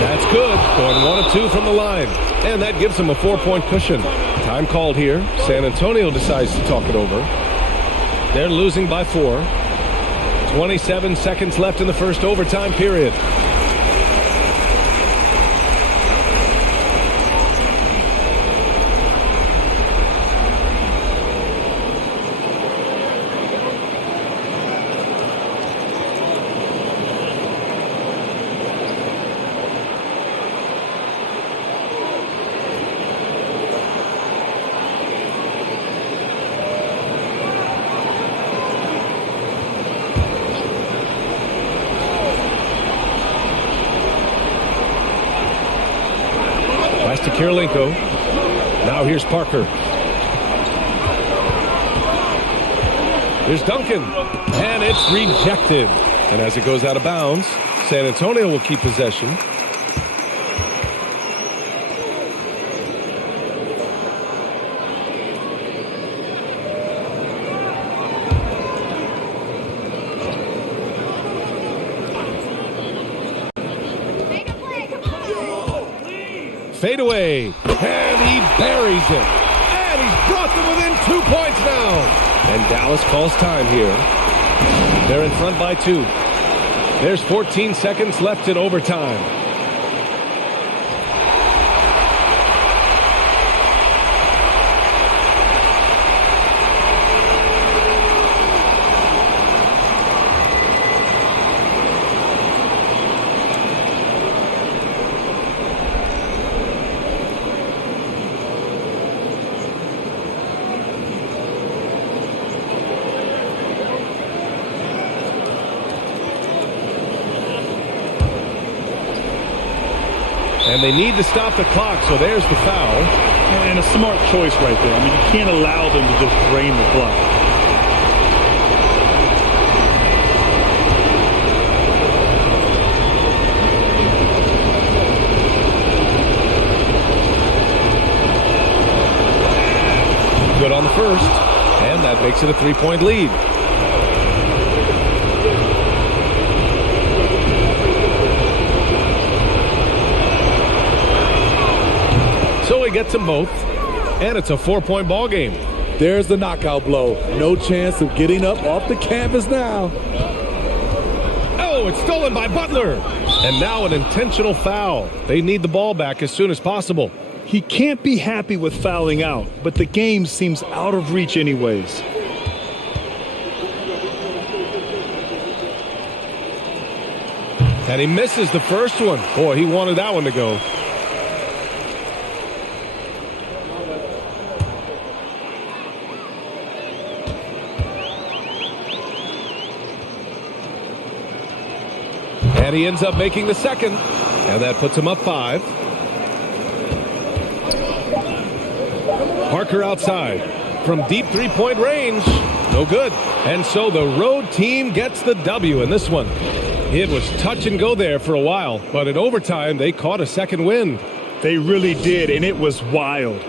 That's good. Going 1 of 2 from the line. And that gives him a 4-point cushion. Time called here. San Antonio decides to talk it over. They're losing by 4. 27 seconds left in the first overtime period. To Kirilenko. Now here's Parker. Here's Duncan. And it's rejected. And as it goes out of bounds, San Antonio will keep possession. Fade away, and he buries it. And he's brought them within 2 points now. And Dallas calls time here. They're in front by 2. There's 14 seconds left in overtime. And they need to stop the clock, so there's the foul. And a smart choice right there. I mean, you can't allow them to just drain the clock. on the first, and that makes it a 3-point lead. So he gets them both, and it's a 4-point ball game. There's the knockout blow. No chance of getting up off the canvas now. Oh, it's stolen by Butler. And now an intentional foul. They need the ball back as soon as possible. He can't be happy with fouling out, but the game seems out of reach anyways. And he misses the first one. Boy, he wanted that one to go. And he ends up making the second. And that puts him up 5. Parker outside from deep 3-point range. No good. And so the road team gets the W in this one. It was touch and go there for a while, but in overtime, they caught a second win. They really did, and it was wild.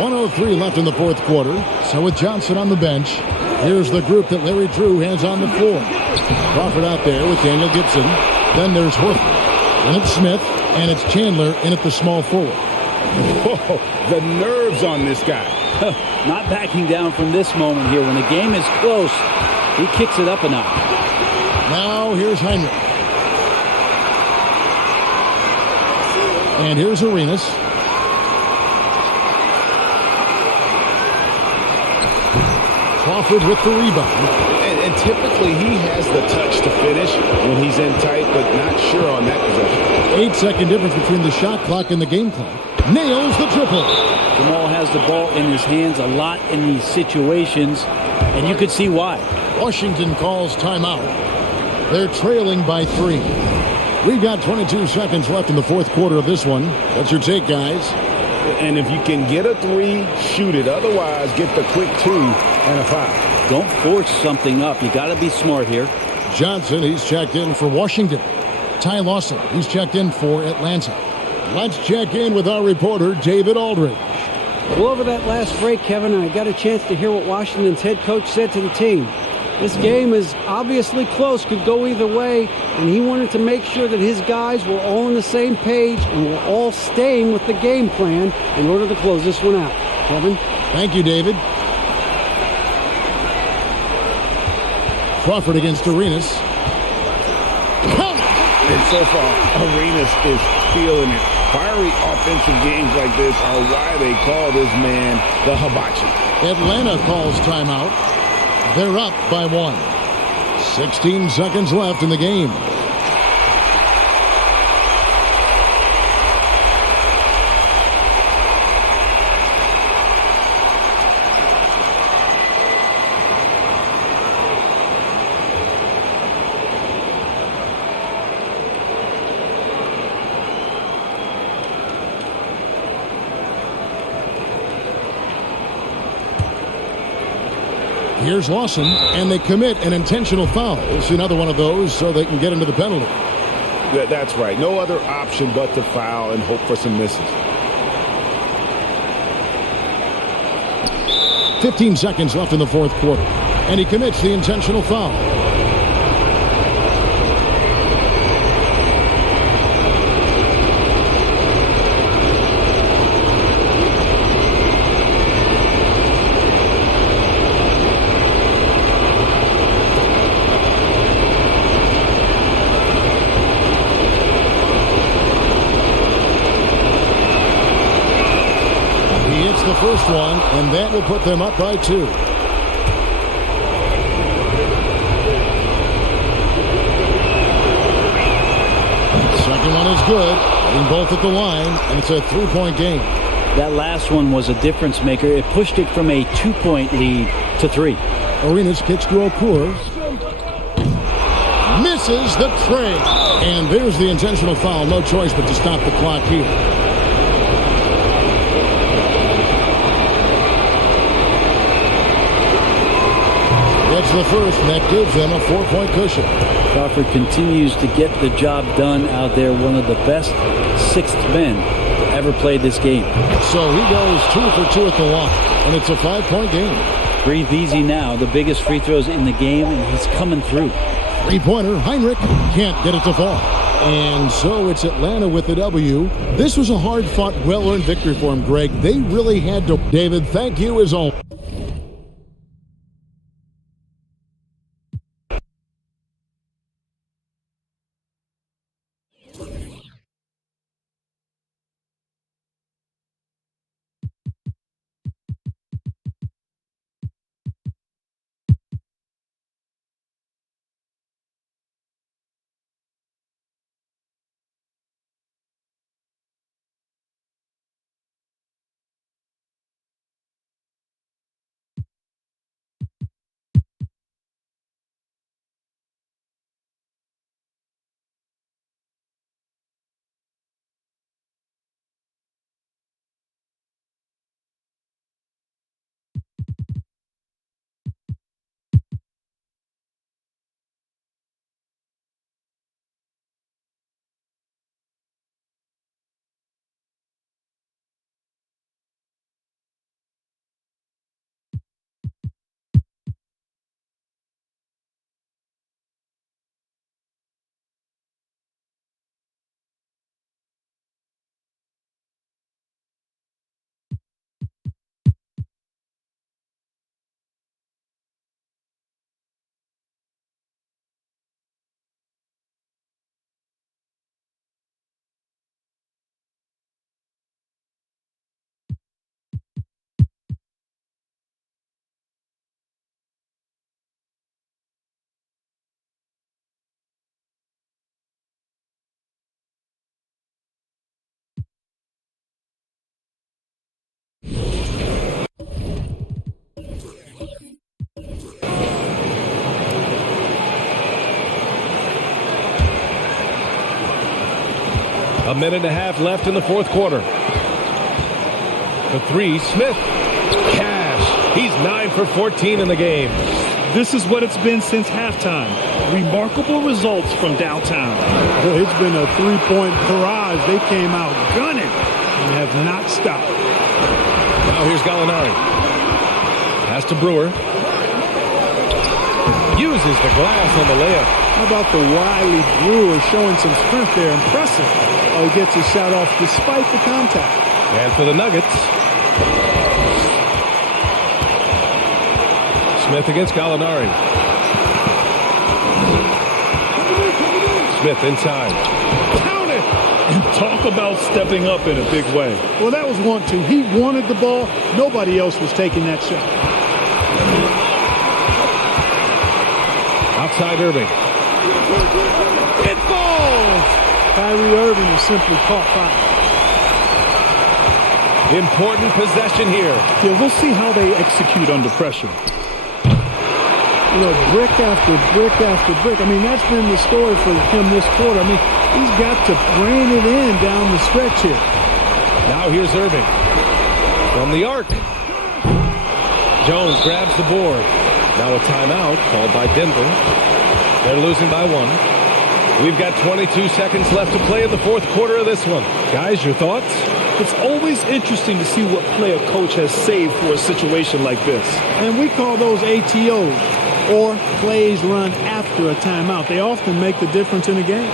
1:03 left in the fourth quarter. So with Johnson on the bench, here's the group that Larry Drew has on the floor. Crawford out there with Daniel Gibson. Then there's Horford. And it's Smith. And it's Chandler in at the small forward. Whoa, the nerves on this guy. Not backing down from this moment here. When the game is close, he kicks it up a notch. Now here's Heinrich. And here's Arenas. Crawford with the rebound. And typically he has the touch to finish when he's in tight, but not sure on that possession. 8-second difference between the shot clock and the game clock. Nails the triple. Jamal has the ball in his hands a lot in these situations, and you could see why. Washington calls timeout. They're trailing by 3. We've got 22 seconds left in the fourth quarter of this one. What's your take, guys? And if you can get a 3, shoot it. Otherwise, get the quick 2 and a foul. Don't force something up. You got to be smart here. Johnson, he's checked in for Washington. Ty Lawson, he's checked in for Atlanta. Let's check in with our reporter, David Aldridge. Well, over that last break, Kevin, I got a chance to hear what Washington's head coach said to the team. This game is obviously close, could go either way, and he wanted to make sure that his guys were all on the same page and were all staying with the game plan in order to close this one out. Kevin? Thank you, David. Crawford against Arenas. And so far, Arenas is feeling it. Fiery offensive games like this are why they call this man the hibachi. Atlanta calls timeout. They're up by 1. 16 seconds left in the game. Here's Lawson, and they commit an intentional foul. It's another one of those so they can get into the penalty. That's right. No other option but to foul and hope for some misses. 15 seconds left in the fourth quarter, and he commits the intentional foul. The first one, and that will put them up by 2. Second one is good, hitting both at the line, and it's a 3-point game. That last one was a difference maker. It pushed it from a 2-point lead to 3. Arenas kicks to Okur. Misses the tray. And there's the intentional foul. No choice but to stop the clock here. That's the first, and that gives them a 4-point cushion. Crawford continues to get the job done out there. One of the best sixth men to ever play this game. So he goes 2 for 2 at the line, and it's a 5-point game. Breathe easy now. The biggest free throws in the game, and he's coming through. 3-pointer, Heinrich can't get it to fall. And so it's Atlanta with the W. This was a hard-fought, well-earned victory for him, Greg. They really had to. David, thank you as always. A minute and a half left in the fourth quarter. The three, Smith. Cash. He's 9 for 14 in the game. This is what it's been since halftime. Remarkable results from downtown. Well, it's been a three-point barrage. They came out gunning and have not stopped. Now here's Gallinari. Pass to Brewer. Uses the glass on the layup. How about the wily Brewer showing some strength there? Impressive. Oh, he gets his shot off despite the contact. And for the Nuggets, Smith against Gallinari. Smith inside. Count it! And talk about stepping up in a big way. Well, that was 1-2. He wanted the ball. Nobody else was taking that shot. Outside Irving. It falls! Kyrie Irving is simply caught fire. Important possession here. Yeah, we'll see how they execute under pressure. You know, brick after brick after brick. I mean, that's been the story for him this quarter. I mean, he's got to rein it in down the stretch here. Now here's Irving. From the arc. Jones grabs the board. Now a timeout called by Denver. They're losing by 1. We've got 22 seconds left to play in the fourth quarter of this one. Guys, your thoughts? It's always interesting to see what play a coach has saved for a situation like this. And we call those ATOs, or plays run after a timeout. They often make the difference in a game.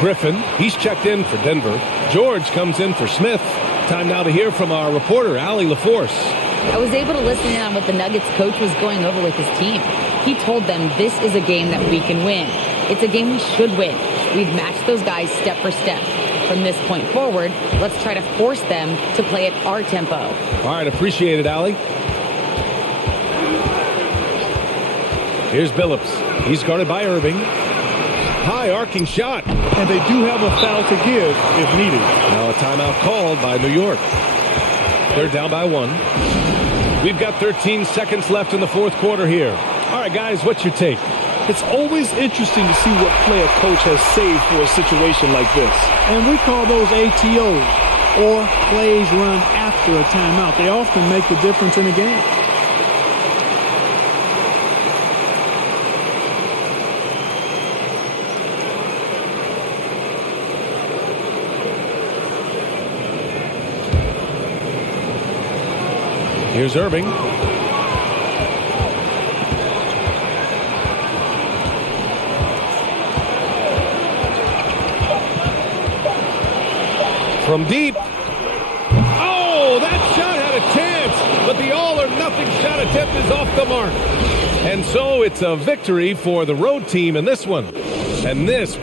Griffin, he's checked in for Denver. George comes in for Smith. Time now to hear from our reporter, Allie LaForce. I was able to listen in on what the Nuggets coach was going over with his team. He told them this is a game that we can win. It's a game we should win. We've matched those guys step for step. From this point forward, let's try to force them to play at our tempo. All right, appreciate it, Allie. Here's Billups. He's guarded by Irving. High arcing shot. And they do have a foul to give if needed. Now a timeout called by New York. They're down by 1. We've got 13 seconds left in the fourth quarter here. All right, guys, what's your take? It's always interesting to see what play a coach has saved for a situation like this. And we call those ATOs, or plays run after a timeout. They often make the difference in a game. Here's Irving. From deep. Oh, that shot had a chance, but the all-or-nothing shot attempt is off the mark. And so it's a victory for the road team in this one. And this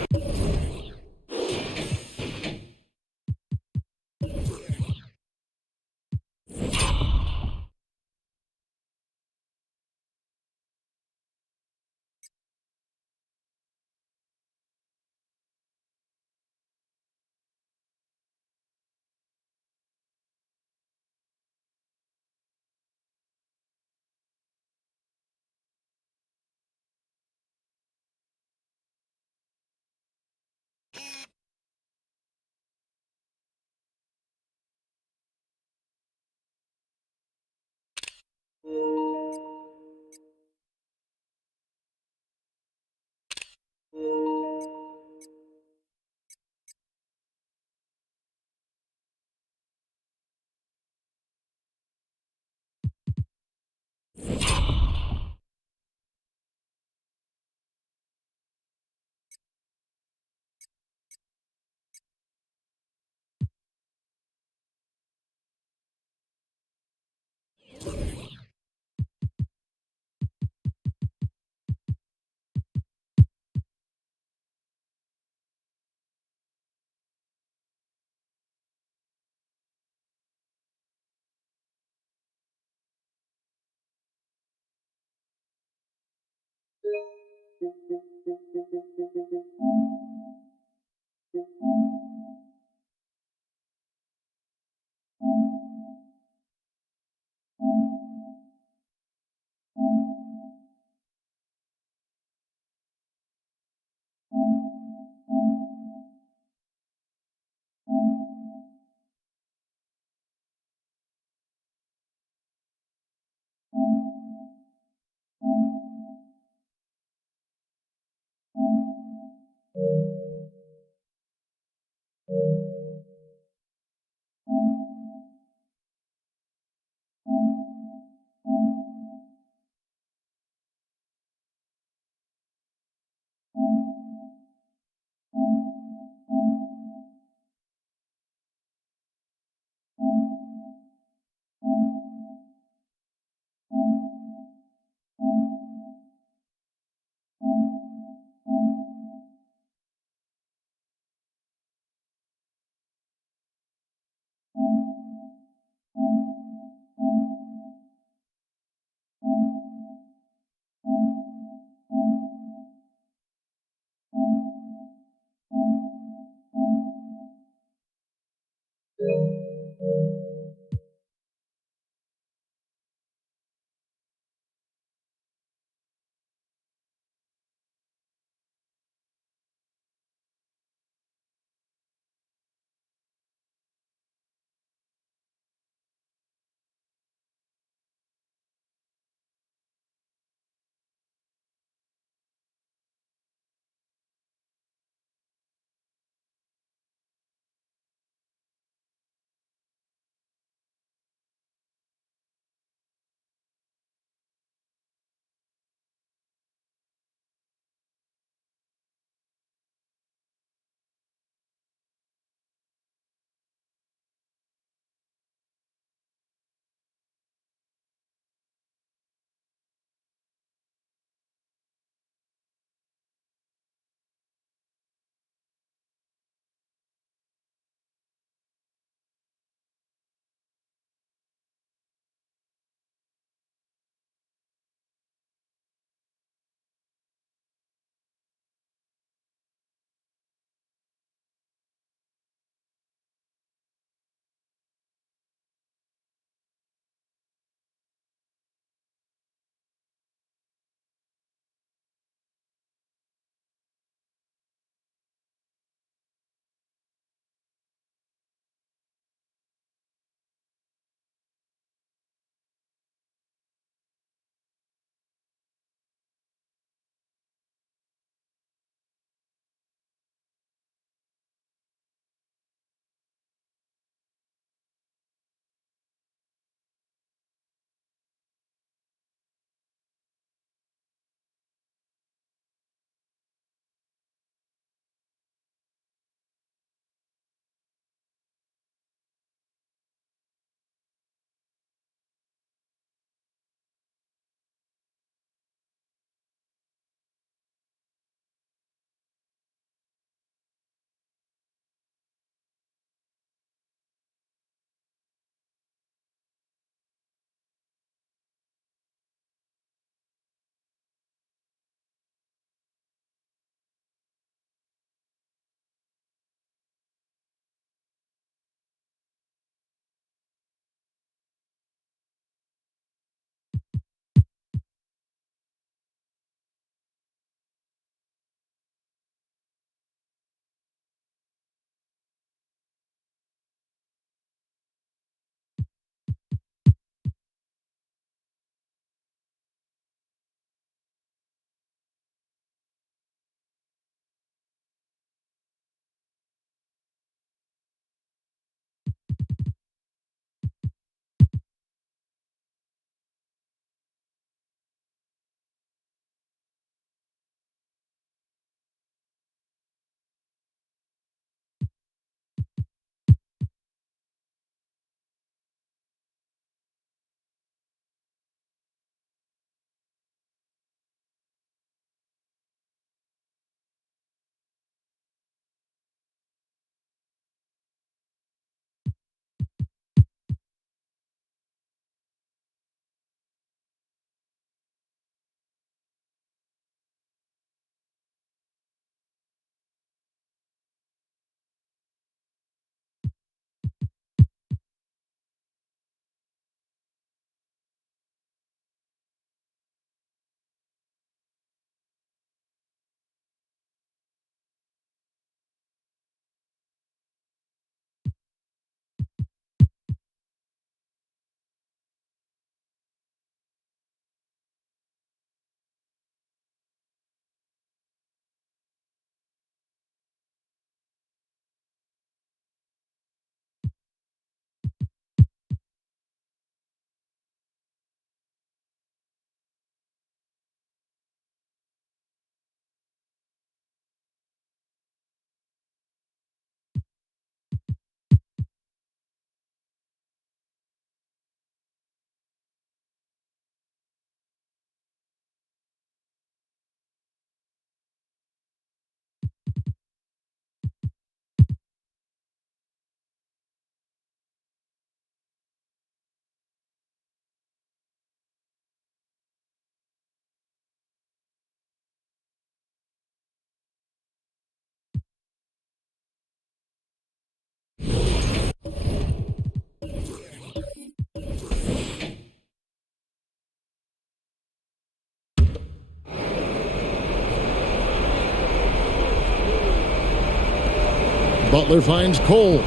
Butler finds Cole.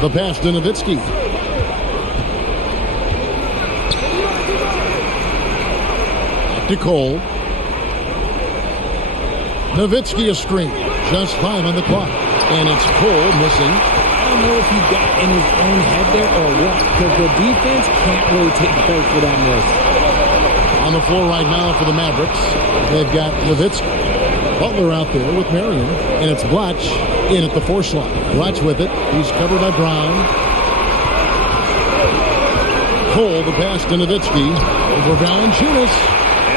The pass to Nowitzki. Back to Cole. Nowitzki a screen. Just 5 on the clock. And it's Cole missing. I don't know if he got in his own head there or what, because the defense can't really take credit for that miss. On the floor right now for the Mavericks, they've got Nowitzki. Butler out there with Marion, and it's Blatch in at the 4 slot. Blatch with it. He's covered by Brown. Cole, the pass to Nowitzki over Valanciunas.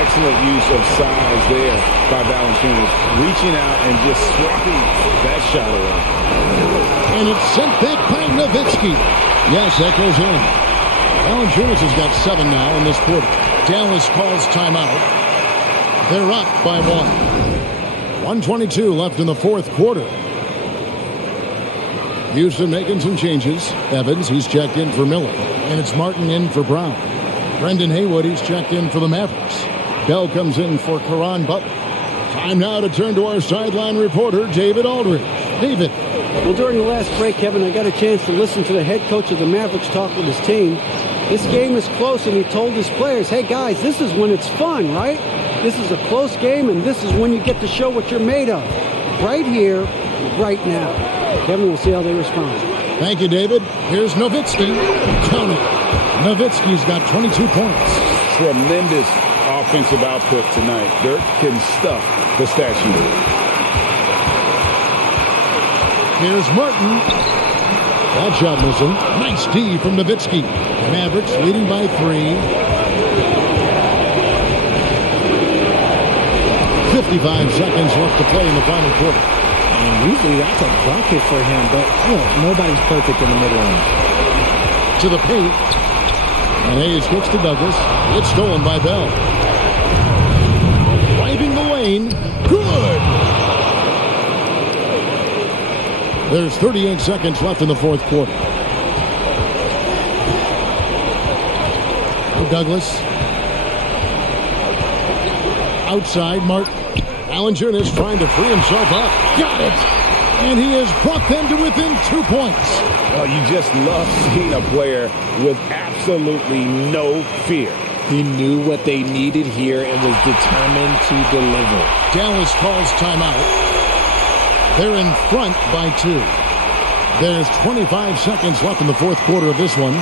Excellent use of size there by Valanciunas, reaching out and just swatting that shot away. And it's sent back by Nowitzki. Yes, that goes in. Valanciunas has got 7 now in this quarter. Dallas calls timeout. They're up by 1. 1:22 left in the fourth quarter. Houston making some changes. Evans, he's checked in for Miller. And it's Martin in for Brown. Brendan Haywood, he's checked in for the Mavericks. Bell comes in for Caron Butler. Time now to turn to our sideline reporter, David Aldridge. David. Well, during the last break, Kevin, I got a chance to listen to the head coach of the Mavericks talk with his team. This game is close, and he told his players, hey, guys, this is when it's fun, right? This is a close game, and this is when you get to show what you're made of. Right here, right now. Kevin, we'll see how they respond. Thank you, David. Here's Nowitzki. Count it. Nowitzki's got 22 points. Tremendous offensive output tonight. Dirk can stuff the statue. Here's Martin. That shot missing. Nice D from Nowitzki. Mavericks leading by 3. 55 seconds left to play in the final quarter. And usually that's a bucket for him, but nobody's perfect in the mid-range. To the paint. And Hayes kicks to Douglas. It's stolen by Bell. Driving the lane. Good! There's 38 seconds left in the fourth quarter. Douglas. Outside, Martin. Valanciunas trying to free himself up. Got it! And he has brought them to within 2 points. Oh, you just love seeing a player with absolutely no fear. He knew what they needed here and was determined to deliver. Dallas calls timeout. They're in front by 2. There's 25 seconds left in the fourth quarter of this one.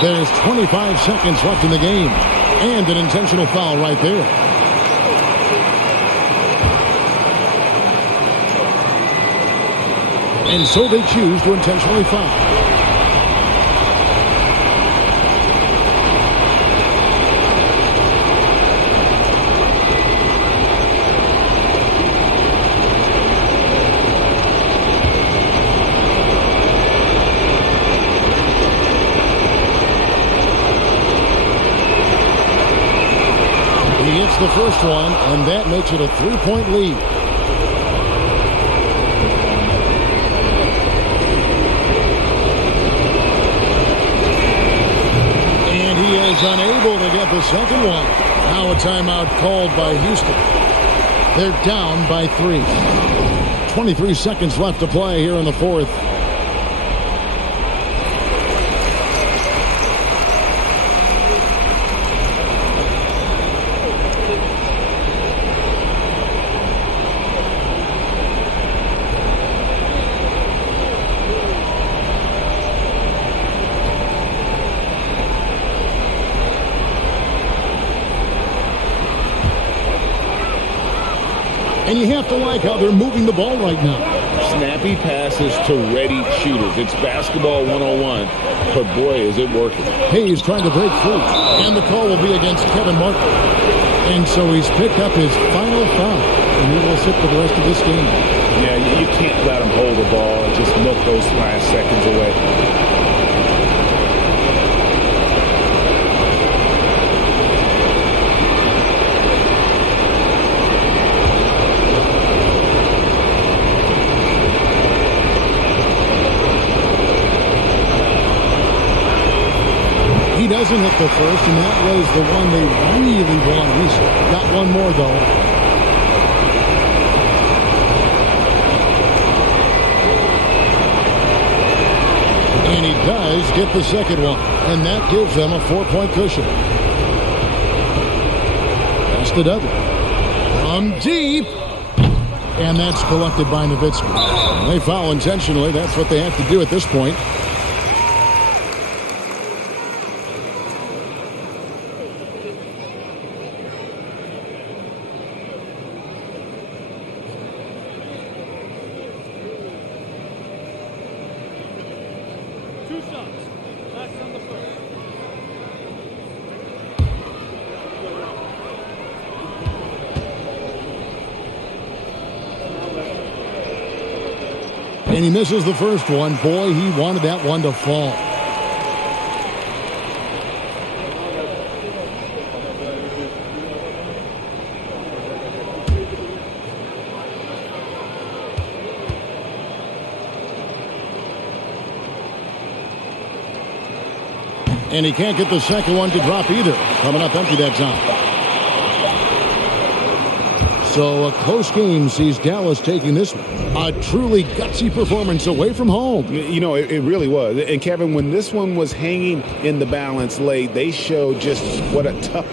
There's 25 seconds left in the game. And an intentional foul right there. And so they choose to intentionally foul. The first one, and that makes it a 3-point lead. And he is unable to get the second one. Now a timeout called by Houston. They're down by 3. 23 seconds left to play here in the fourth. And you have to like how they're moving the ball right now. Snappy passes to ready shooters. It's basketball 101, but boy, is it working. Hayes trying to break free, and the call will be against Kevin Martin. And so he's picked up his final foul, and he will sit for the rest of this game. Yeah, you can't let him hold the ball and just milk those last seconds away. doesn't hit the first, and that was the one they really wanted. He's got one more, though. And he does get the second one, and that gives them a 4-point cushion. That's the Dudley. From deep. And that's collected by Nowitzki. They foul intentionally. That's what they have to do at this point. And he misses the first one. Boy, he wanted that one to fall. And he can't get the second one to drop either. Coming up empty that time. So a close game sees Dallas taking this one. A truly gutsy performance away from home. You know, it really was. And Kevin, when this one was hanging in the balance late, they showed just what a tough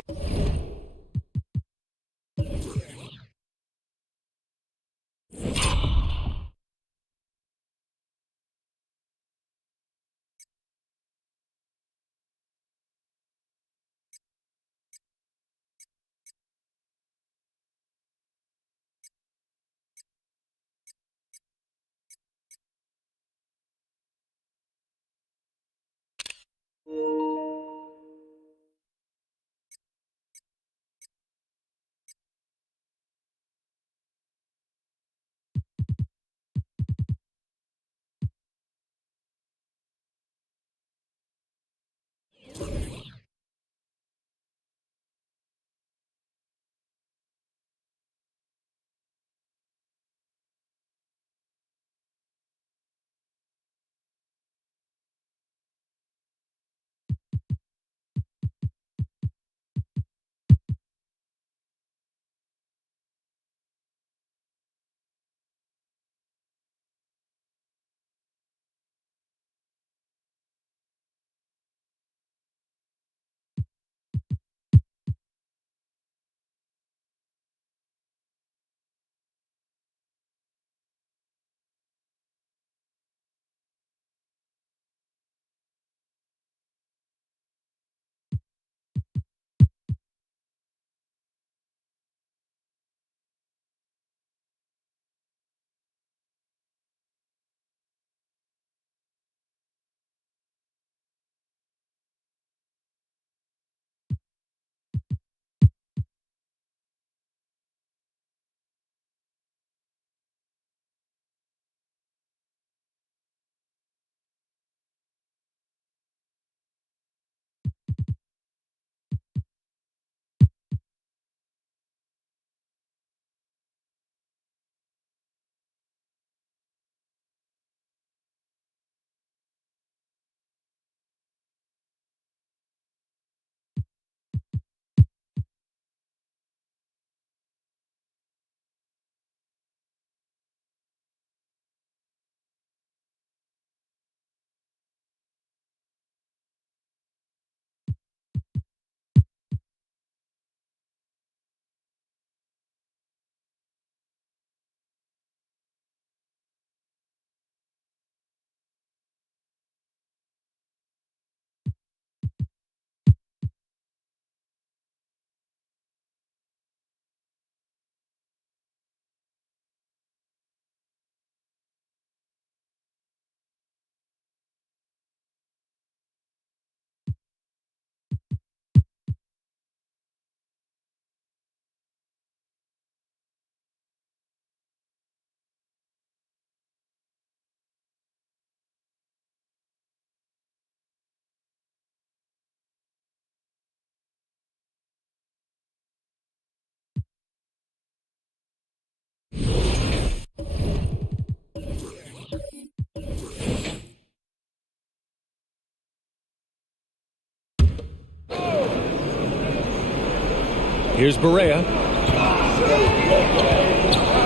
Here's Barea.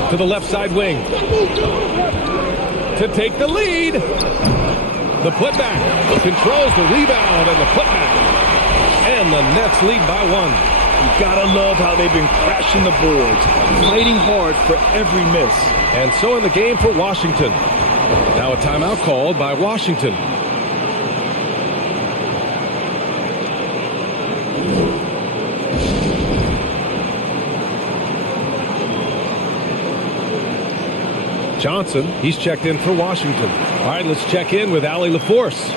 To the left side wing. To take the lead. The putback. Controls the rebound and the putback. And the Nets lead by 1. You gotta love how they've been crashing the boards, fighting hard for every miss. And so in the game for Washington. Now a timeout called by Washington. Johnson, he's checked in for Washington. All right, let's check in with Allie LaForce.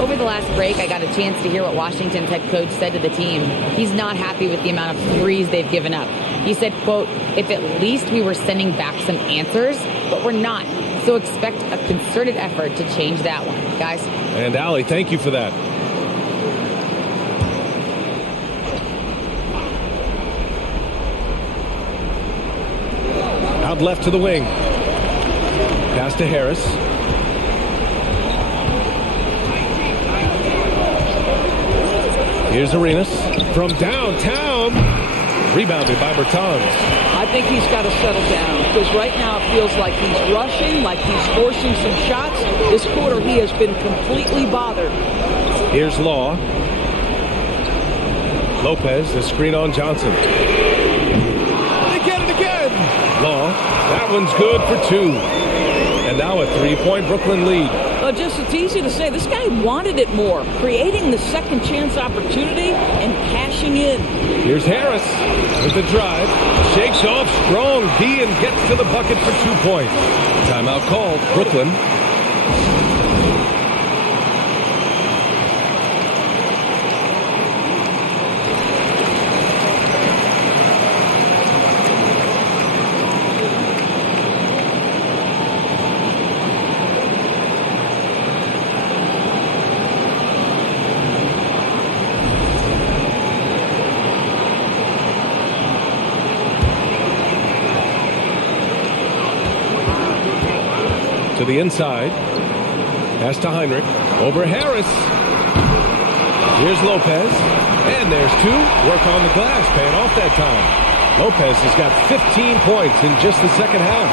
Over the last break, I got a chance to hear what Washington's head coach said to the team. He's not happy with the amount of threes they've given up. He said, quote, "If at least we were sending back some answers, but we're not. So expect a concerted effort to change that one." Guys. And Allie, thank you for that. Out left to the wing. Pass to Harris. Here's Arenas from downtown. Rebounded by Bertans. I think he's got to settle down because right now it feels like he's rushing, like he's forcing some shots. This quarter he has been completely bothered. Here's Law. Lopez, the screen on Johnson. They get it again. Law, that one's good for 2. And now a 3-point Brooklyn lead. Just it's easy to say, this guy wanted it more, creating the second chance opportunity and cashing in. Here's Harris with the drive. Shakes off strong D and gets to the bucket for 2 points. Timeout called. Brooklyn. To the inside. Pass to Heinrich. Over Harris. Here's Lopez. And there's 2. Work on the glass. Paying off that time. Lopez has got 15 points in just the second half.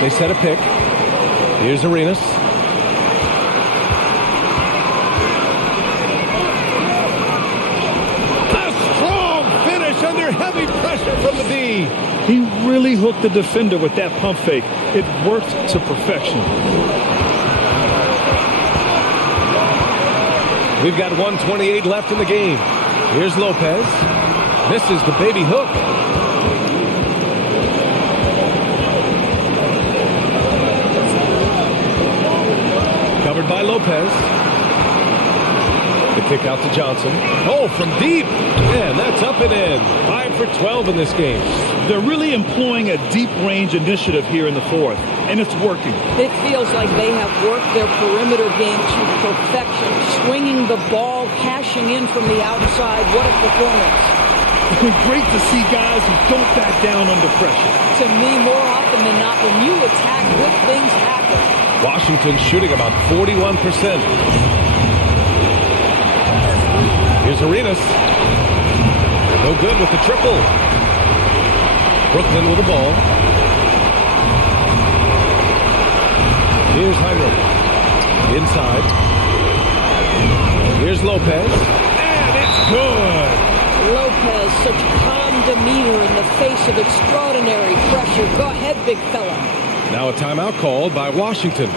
They set a pick. Here's Arenas. A strong finish under heavy pressure from the D. He really hooked the defender with that pump fake. It worked to perfection. We've got 1:28 left in the game. Here's Lopez. Misses the baby hook. Covered by Lopez. The kick out to Johnson. Oh, from deep. And that's up and in. 5 for 12 in this game. They're really employing a deep range initiative here in the fourth, and it's working. It feels like they have worked their perimeter game to perfection, swinging the ball, cashing in from the outside. What a performance. It's been great to see guys who don't back down under pressure. To me, more often than not, when you attack, good things happen. Washington shooting about 41%. Here's Arenas. No good with the triple. Brooklyn with the ball. Here's Heinrich. Inside. Here's Lopez. And it's good. Lopez, such calm demeanor in the face of extraordinary pressure. Go ahead, big fella. Now a timeout called by Washington.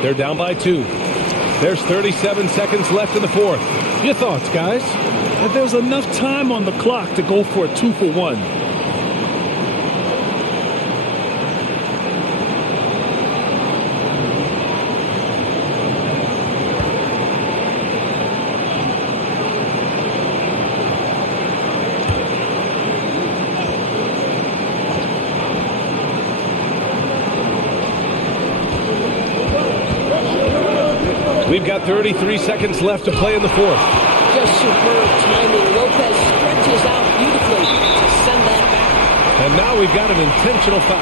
They're down by 2. There's 37 seconds left in the fourth. Your thoughts, guys? And there's enough time on the clock to go for a 2-for-1. We've got 33 seconds left to play in the fourth. Just superb timing. Lopez stretches out beautifully to send that back. And now we've got an intentional foul.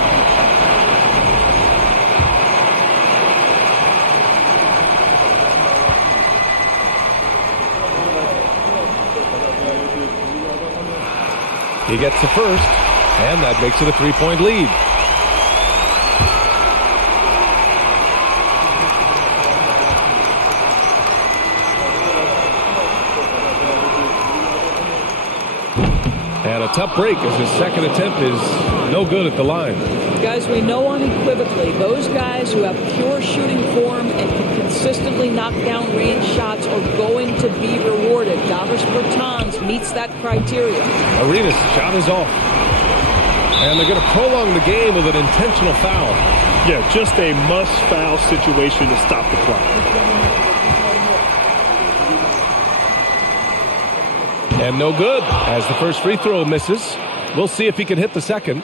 He gets the first, and that makes it a 3-point lead. And a tough break as his second attempt is no good at the line. Guys, we know unequivocally those guys who have pure shooting form and can consistently knock down range shots are going to be rewarded. Davis Bertans meets that criteria. Arenas' shot is off. And they're going to prolong the game with an intentional foul. Yeah, just a must-foul situation to stop the clock. And no good as the first free throw misses. We'll see if he can hit the second.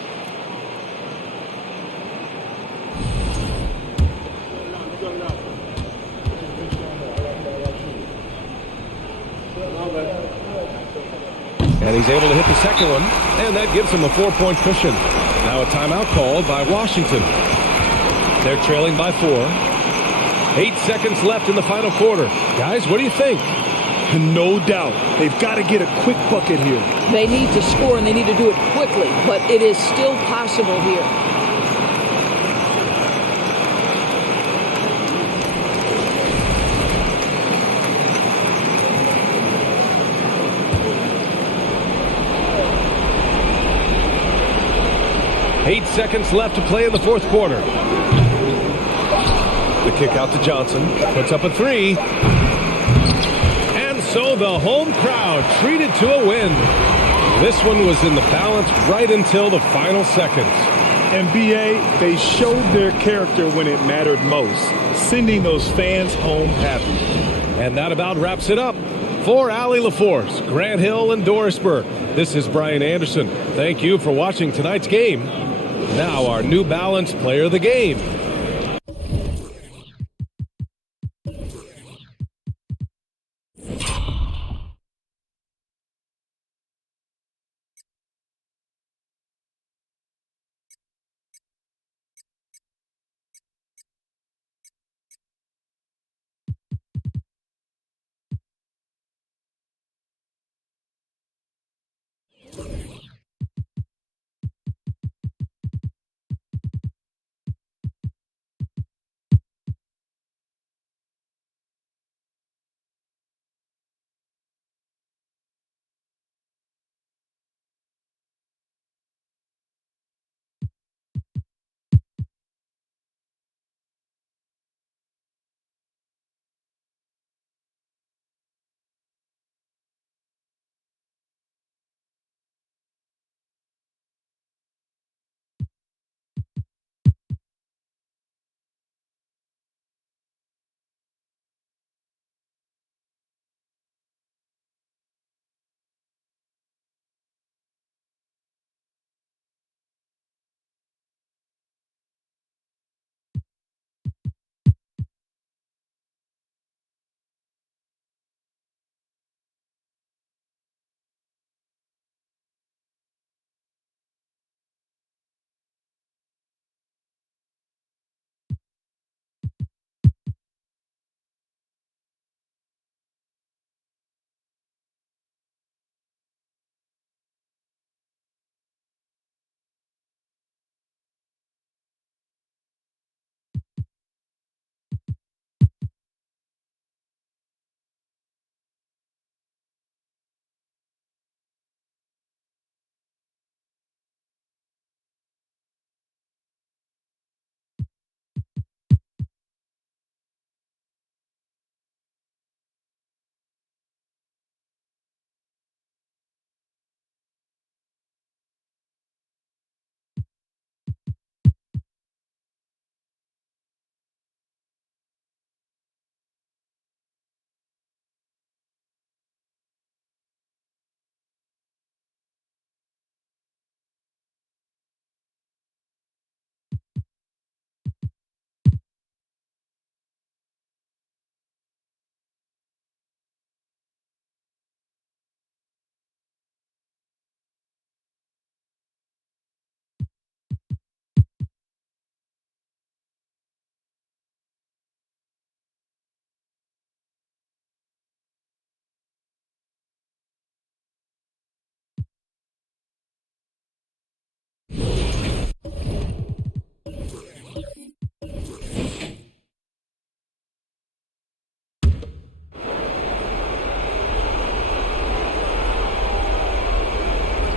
And he's able to hit the second one, and that gives him a 4-point cushion. Now a timeout called by Washington. They're trailing by 4. 8 seconds left in the final quarter. Guys, what do you think? No doubt. They've got to get a quick bucket here. They need to score, and they need to do it quickly, but it is still possible here. Eight seconds left to play in the fourth quarter. The kick out to Johnson. Puts up a 3. So the home crowd treated to a win. This one was in the balance right until the final seconds. And B.A., they showed their character when it mattered most, sending those fans home happy. And that about wraps it up. For Allie LaForce, Grant Hill, and Dorisburg, this is Brian Anderson. Thank you for watching tonight's game. Now our New Balance Player of the Game.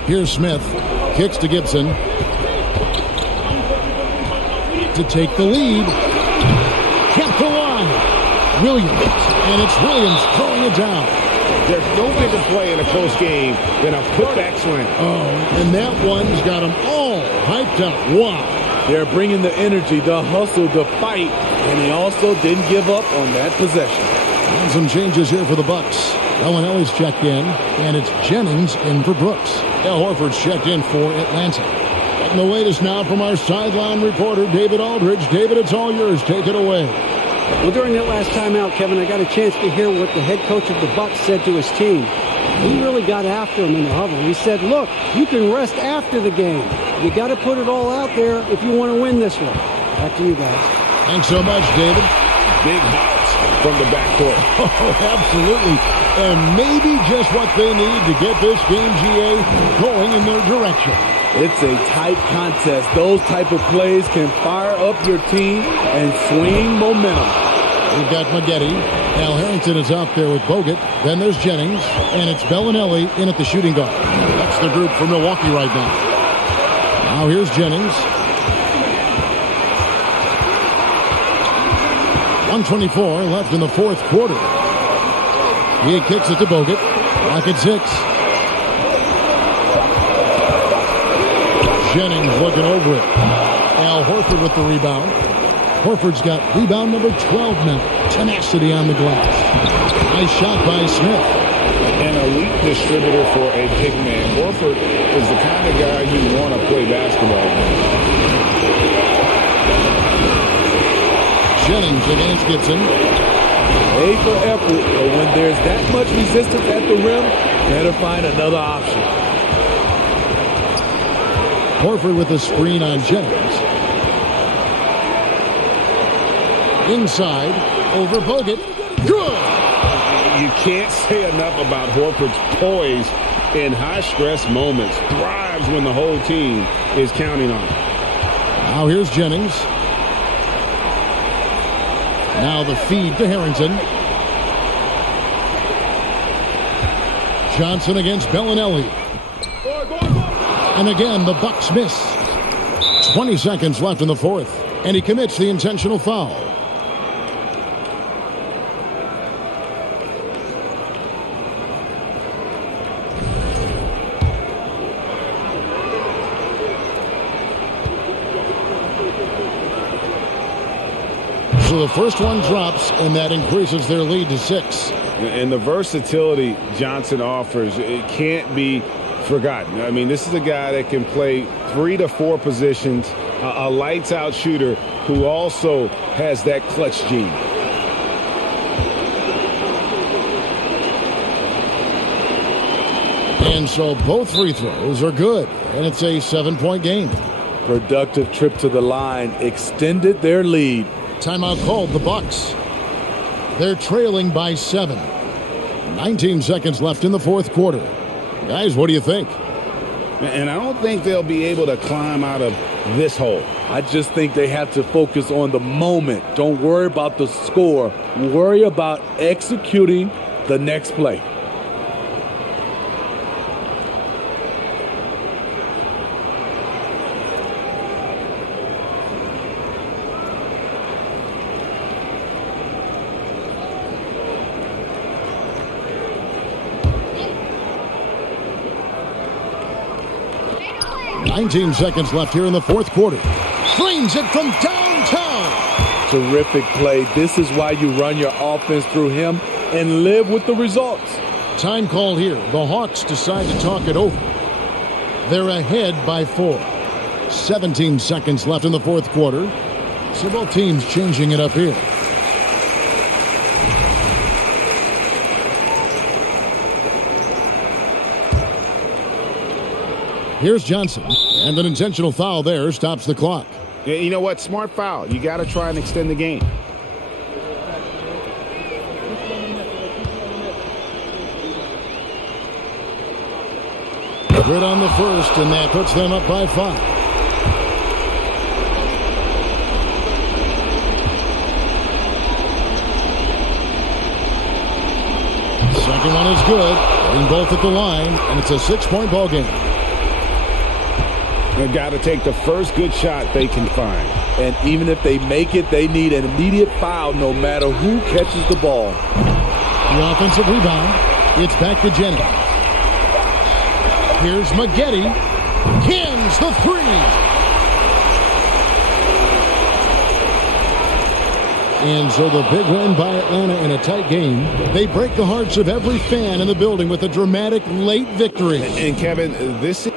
Here's Smith. Kicks to Gibson. To take the lead. Kept the line. Williams. And it's Williams throwing it down. There's no bigger play in a close game than a putback slam. Oh, and that one's got them all hyped up. Wow. They're bringing the energy, the hustle, the fight, and he also didn't give up on that possession. And some changes here for the Bucks. Elling's checked in, and it's Jennings in for Brooks. Al Horford's checked in for Atlanta. And the latest now from our sideline reporter, David Aldridge. David, it's all yours. Take it away. Well, during that last timeout, Kevin, I got a chance to hear what the head coach of the Bucks said to his team. He really got after him in the huddle. He said, look, you can rest after the game. You got to put it all out there if you want to win this one. Back to you guys. Thanks so much, David. Big house from the backcourt. Oh, absolutely. And maybe just what they need to get this game, GA, going in their direction. It's a tight contest. Those type of plays can fire up your team and swing momentum. We've got Maggette. Al Harrington is out there with Bogut. Then there's Jennings. And it's Bellinelli in at the shooting guard. That's the group for Milwaukee right now. Now here's Jennings. 1:24 left in the fourth quarter. He kicks it to Bogut. Back at 6. Jennings looking over it. Al Horford with the rebound. Horford's got rebound number 12 now. Tenacity on the glass. Nice shot by Smith. An elite distributor for a big man. Horford is the kind of guy you want to play basketball with. Jennings against Gibson. A for effort, but when there's that much resistance at the rim, better find another option. Horford with the screen on Jennings. Inside, over Bogut. Good! You can't say enough about Horford's poise in high-stress moments. Thrives when the whole team is counting on him. Now here's Jennings. Now the feed to Harrington. Johnson against Bellinelli. And again, the Bucks miss. 20 seconds left in the fourth. And he commits the intentional foul. So the first one drops, and that increases their lead to 6. And the versatility Johnson offers, it can't be forgotten. I mean, this is a guy that can play 3 to 4 positions, a lights-out shooter who also has that clutch gene. And so both free throws are good, and it's a 7-point game. Productive trip to the line extended their lead. Timeout called the Bucks. They're trailing by 7. 19 seconds left in the fourth quarter. Guys, what do you think? And I don't think they'll be able to climb out of this hole. I just think they have to focus on the moment. Don't worry about the score. Worry about executing the next play. Nineteen seconds left here in the fourth quarter. Flings it from downtown. Terrific play. This is why you run your offense through him and live with the results. Time called here. The Hawks decide to talk it over. They're ahead by 4. 17 seconds left in the fourth quarter. So both teams changing it up here. Here's Johnson, and an intentional foul there stops the clock. You know what? Smart foul. You got to try and extend the game. Good on the first, and that puts them up by 5. Second one is good. Getting both at the line, and it's a 6-point ball game. They've got to take the first good shot they can find. And even if they make it, they need an immediate foul no matter who catches the ball. The offensive rebound. It's back to Jennings. Here's Maggette. Cans the three. And so the big win by Atlanta in a tight game. They break the hearts of every fan in the building with a dramatic late victory. And Kevin, this is...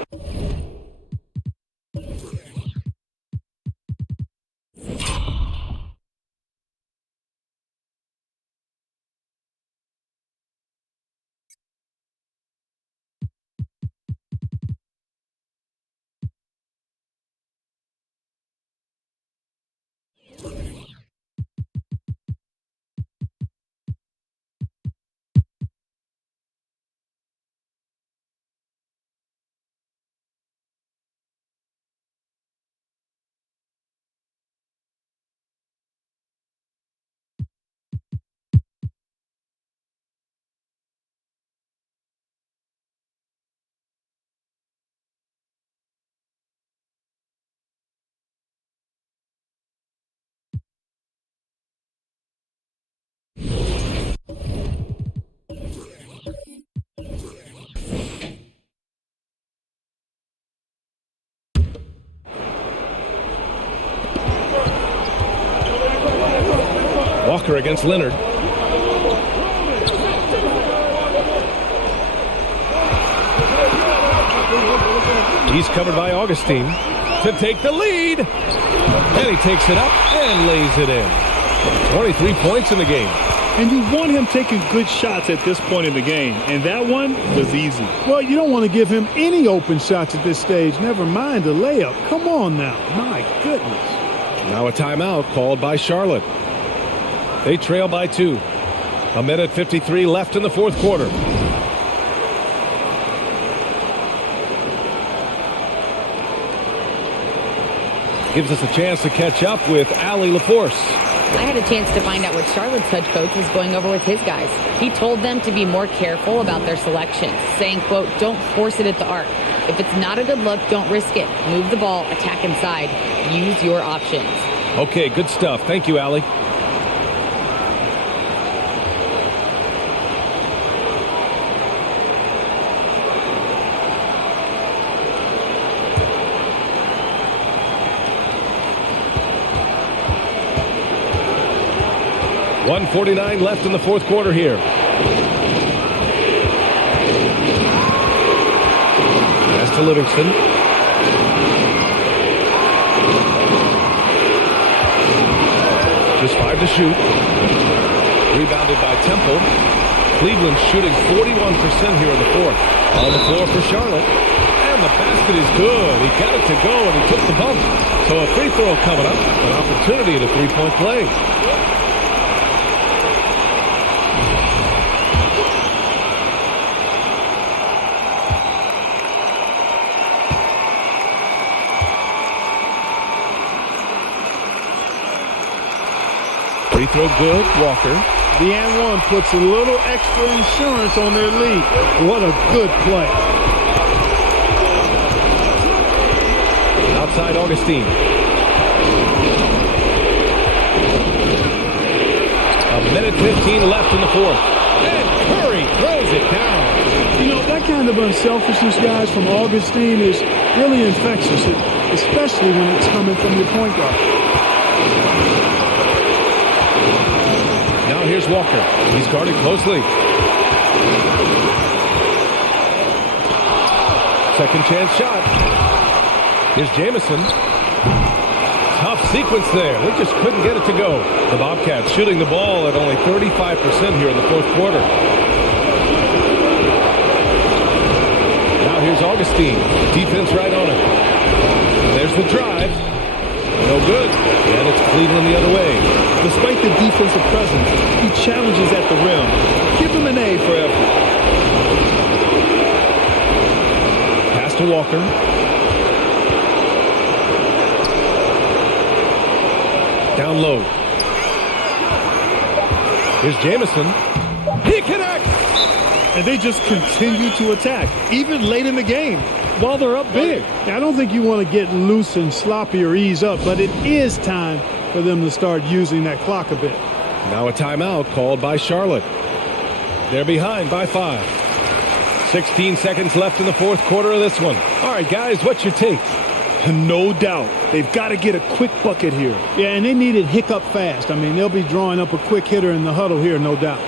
Walker against Leonard. He's covered by Augustine to take the lead. And he takes it up and lays it in. 23 points in the game. And you want him taking good shots at this point in the game. And that one was easy. Well, you don't want to give him any open shots at this stage. Never mind a layup. Come on now. My goodness. Now a timeout called by Charlotte. They trail by 2. 1:53 left in the fourth quarter. Gives us a chance to catch up with Allie LaForce. I had a chance to find out what Charlotte's head coach was going over with his guys. He told them to be more careful about their selections, saying, quote, don't force it at the arc. If it's not a good look, don't risk it. Move the ball, attack inside. Use your options. Okay, good stuff. Thank you, Allie. .149 left in the fourth quarter here. Pass to Livingston. Just 5 to shoot. Rebounded by Temple. Cleveland shooting 41% here in the fourth. On the floor for Charlotte. And the basket is good. He got it to go and he took the bump. So a free throw coming up. An opportunity at a three-point play. Free throw good, Walker. The and one puts a little extra insurance on their lead. What a good play. Outside Augustine. 1:15 left in the fourth. And Curry throws it down. You know, that kind of unselfishness, guys, from Augustine is really infectious, especially when it's coming from your point guard. Now here's Walker. He's guarded closely. Second chance shot. Here's Jamison. Tough sequence there. They just couldn't get it to go. The Bobcats shooting the ball at only 35% here in the fourth quarter. Now here's Augustine. Defense right on him. There's the drive. No good. And it's Cleveland the other way. Despite the defensive presence, he challenges at the rim. Give him an A for effort. Pass to Walker. Down low. Here's Jamison. He connects! And they just continue to attack, even late in the game, while they're up big. I don't think you want to get loose and sloppy or ease up, but it is time for them to start using that clock a bit. Now a timeout called by Charlotte. They're behind by 5. 16 seconds left in the fourth quarter of this one. All right, guys, what's your take? No doubt. They've got to get a quick bucket here. Yeah, and they need it hiccup fast. I mean, they'll be drawing up a quick hitter in the huddle here, no doubt.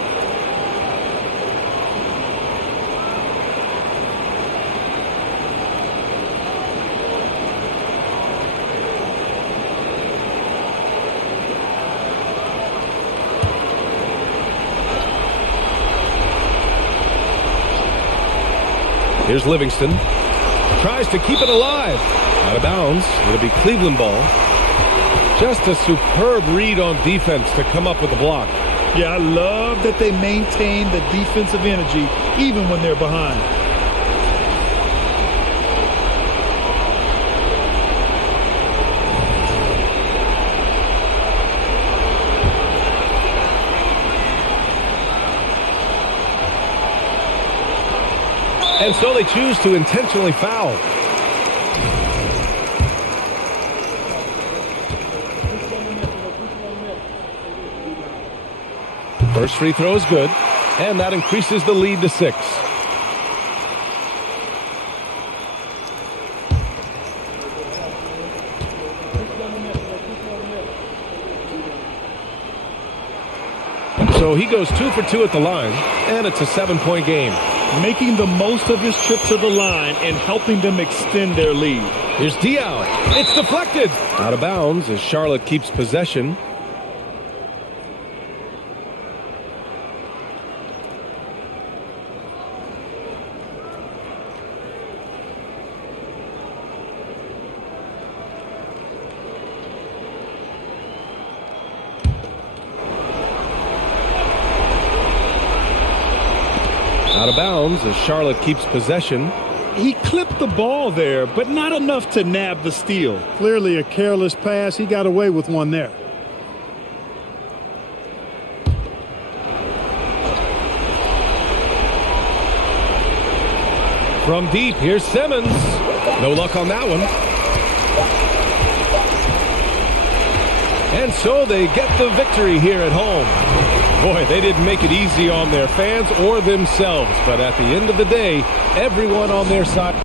Here's Livingston. Tries to keep it alive. Out of bounds. It'll be Cleveland ball. Just a superb read on defense to come up with the block. Yeah, I love that they maintain the defensive energy even when they're behind. And so they choose to intentionally foul. First free throw is good, and that increases the lead to 6. So he goes 2 for 2 at the line, and it's a 7-point game. Making the most of his trip to the line and helping them extend their lead. Here's Diaw. It's deflected. Out of bounds as Charlotte keeps possession. Out of bounds as Charlotte keeps possession. He clipped the ball there, but not enough to nab the steal. Clearly a careless pass. He got away with one there. From deep, here's Simmons. No luck on that one. And so they get the victory here at home. Boy, they didn't make it easy on their fans or themselves, but at the end of the day, everyone on their side.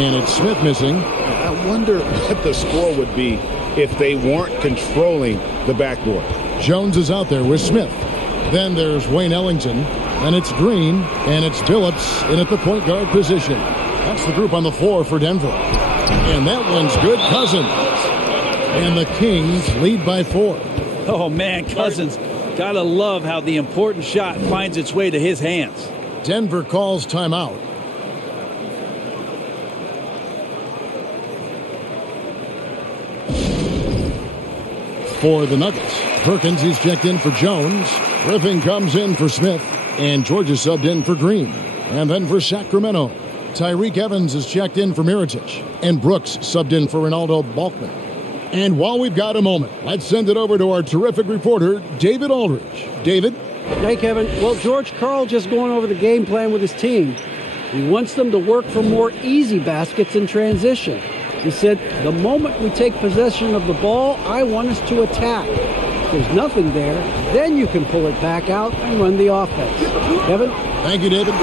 And it's Smith missing. I wonder what the score would be if they weren't controlling the backboard. Jones is out there with Smith. Then there's Wayne Ellington. And it's Green. And it's Phillips in at the point guard position. That's the group on the floor for Denver. And that one's good. Cousins. And the Kings lead by 4. Oh, man, Cousins. Gotta love how the important shot finds its way to his hands. Denver calls timeout. For the Nuggets, Perkins, he's checked in for Jones. Griffin comes in for Smith. And George is subbed in for Green. And then for Sacramento, Tyreek Evans is checked in for Mirotic. And Brooks subbed in for Ronaldo Balkman. And while we've got a moment, let's send it over to our terrific reporter, David Aldridge. David? Hey, Kevin. Well, George Karl just going over the game plan with his team. He wants them to work for more easy baskets in transition. He said, the moment we take possession of the ball, I want us to attack. If there's nothing there, then you can pull it back out and run the offense. Kevin? Thank you, David.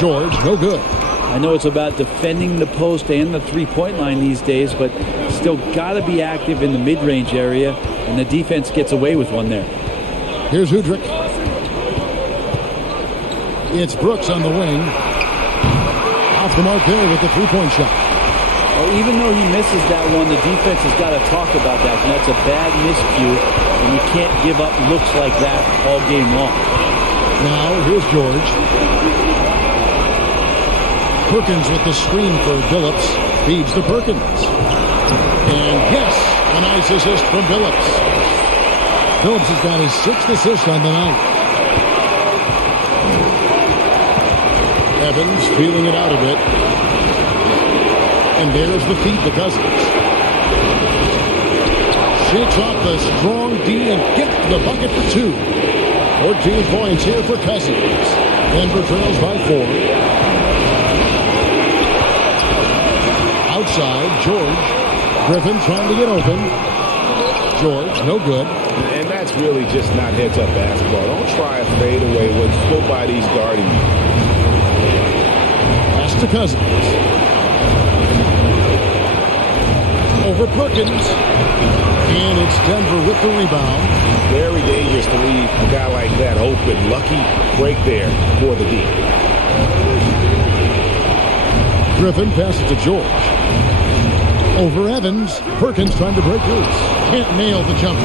George, no good. I know it's about defending the post and the three-point line these days, but still got to be active in the mid-range area, and the defense gets away with one there. Here's Hudrick. It's Brooks on the wing. Off the mark there with the three-point shot. Well, even though he misses that one, the defense has got to talk about that, and that's a bad miscue, and you can't give up looks like that all game long. Now, here's George. Perkins with the screen for Phillips. Feeds to Perkins. And yes, a nice assist from Phillips. Phillips has got his 6th assist on the night. Evans feeling it out a bit. And there's the feed to Cousins. Shakes off the strong D and gets the bucket for 2. 14 points here for Cousins. Denver trails by 4. Outside, George. Griffin trying to get open. George, no good. And that's really just not heads-up basketball. Don't try a fadeaway when nobody's guarding you. Pass to Cousins. Over Perkins. And it's Denver with the rebound. Very dangerous to leave a guy like that open. Lucky break there for the D. Griffin passes to George. Over Evans. Perkins trying to break loose. Can't nail the jumper.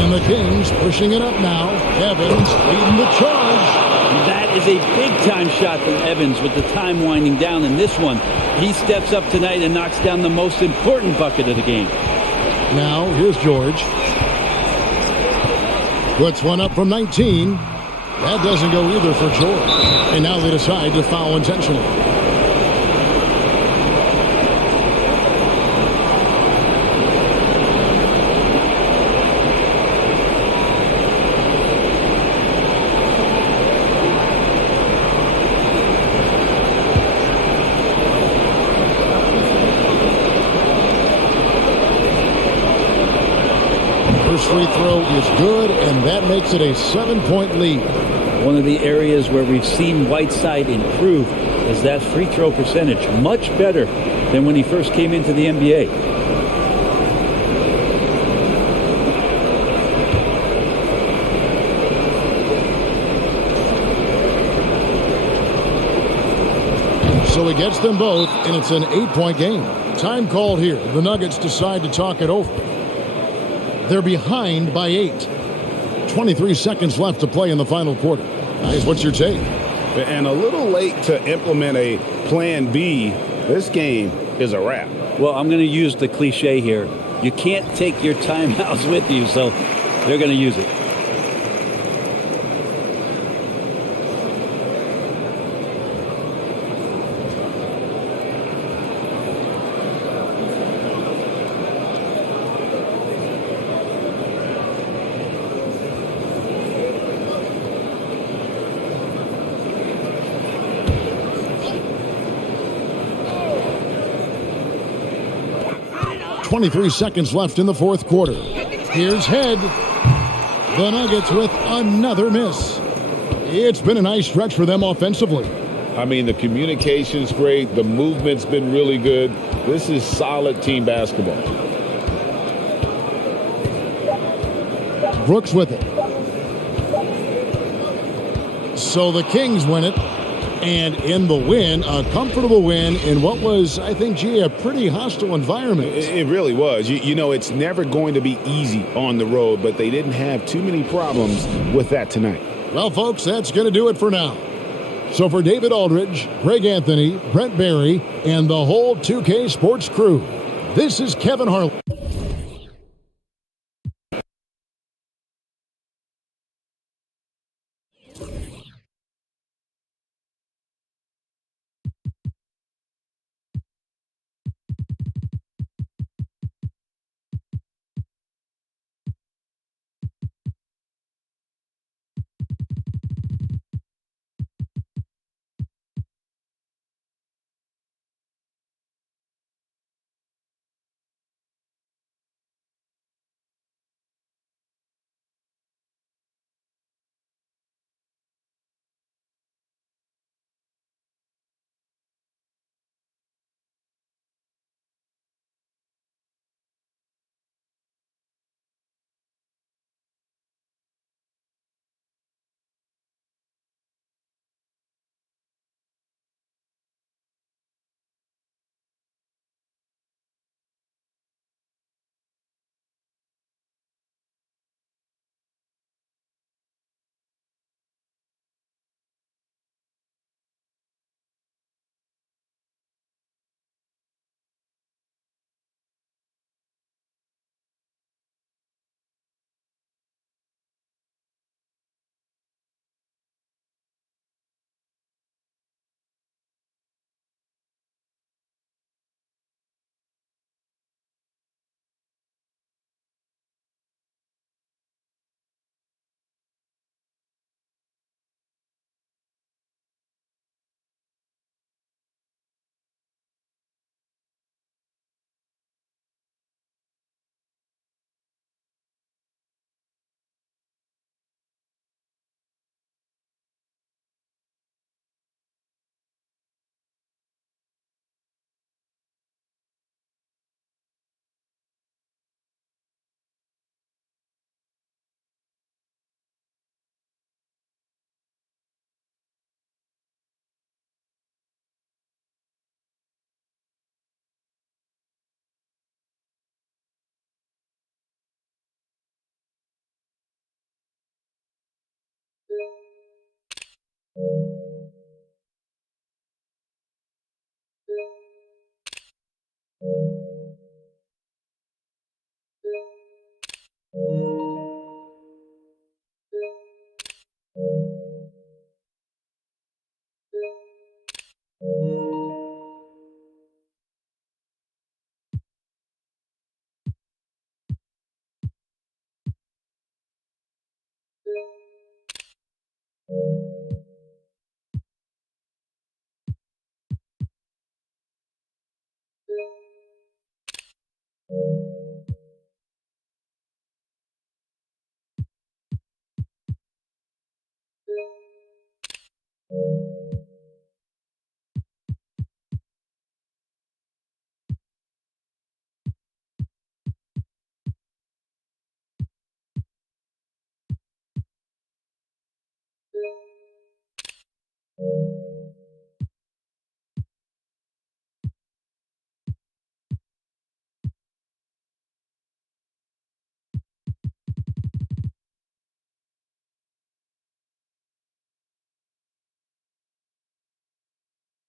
And the Kings pushing it up now. Evans leading the charge. That is a big-time shot from Evans with the time winding down in this one. He steps up tonight and knocks down the most important bucket of the game. Now, here's George. Puts one up from 19. That doesn't go either for George. And now they decide to foul intentionally. First free throw is good, and that makes it a 7-point lead. One of the areas where we've seen Whiteside improve is that free throw percentage. Much better than when he first came into the NBA. So he gets them both, and it's an 8-point game. Time called here. The Nuggets decide to talk it over. They're behind by 8. 23 seconds left to play in the final quarter. Guys, what's your take? And a little late to implement a plan B. This game is a wrap. Well, I'm going to use the cliche here. You can't take your timeouts with you, so they're going to use it. .23 seconds left in the fourth quarter. Here's Head. The Nuggets with another miss. It's been a nice stretch for them offensively. I mean, the communication's great. The movement's been really good. This is solid team basketball. Brooks with it. So the Kings win it. And in the win, a comfortable win in what was, I think, a pretty hostile environment. It really was. You know, it's never going to be easy on the road, but they didn't have too many problems with that tonight. Well, folks, that's going to do it for now. So for David Aldridge, Greg Anthony, Brent Barry, and the whole 2K Sports crew, this is Kevin Harlan.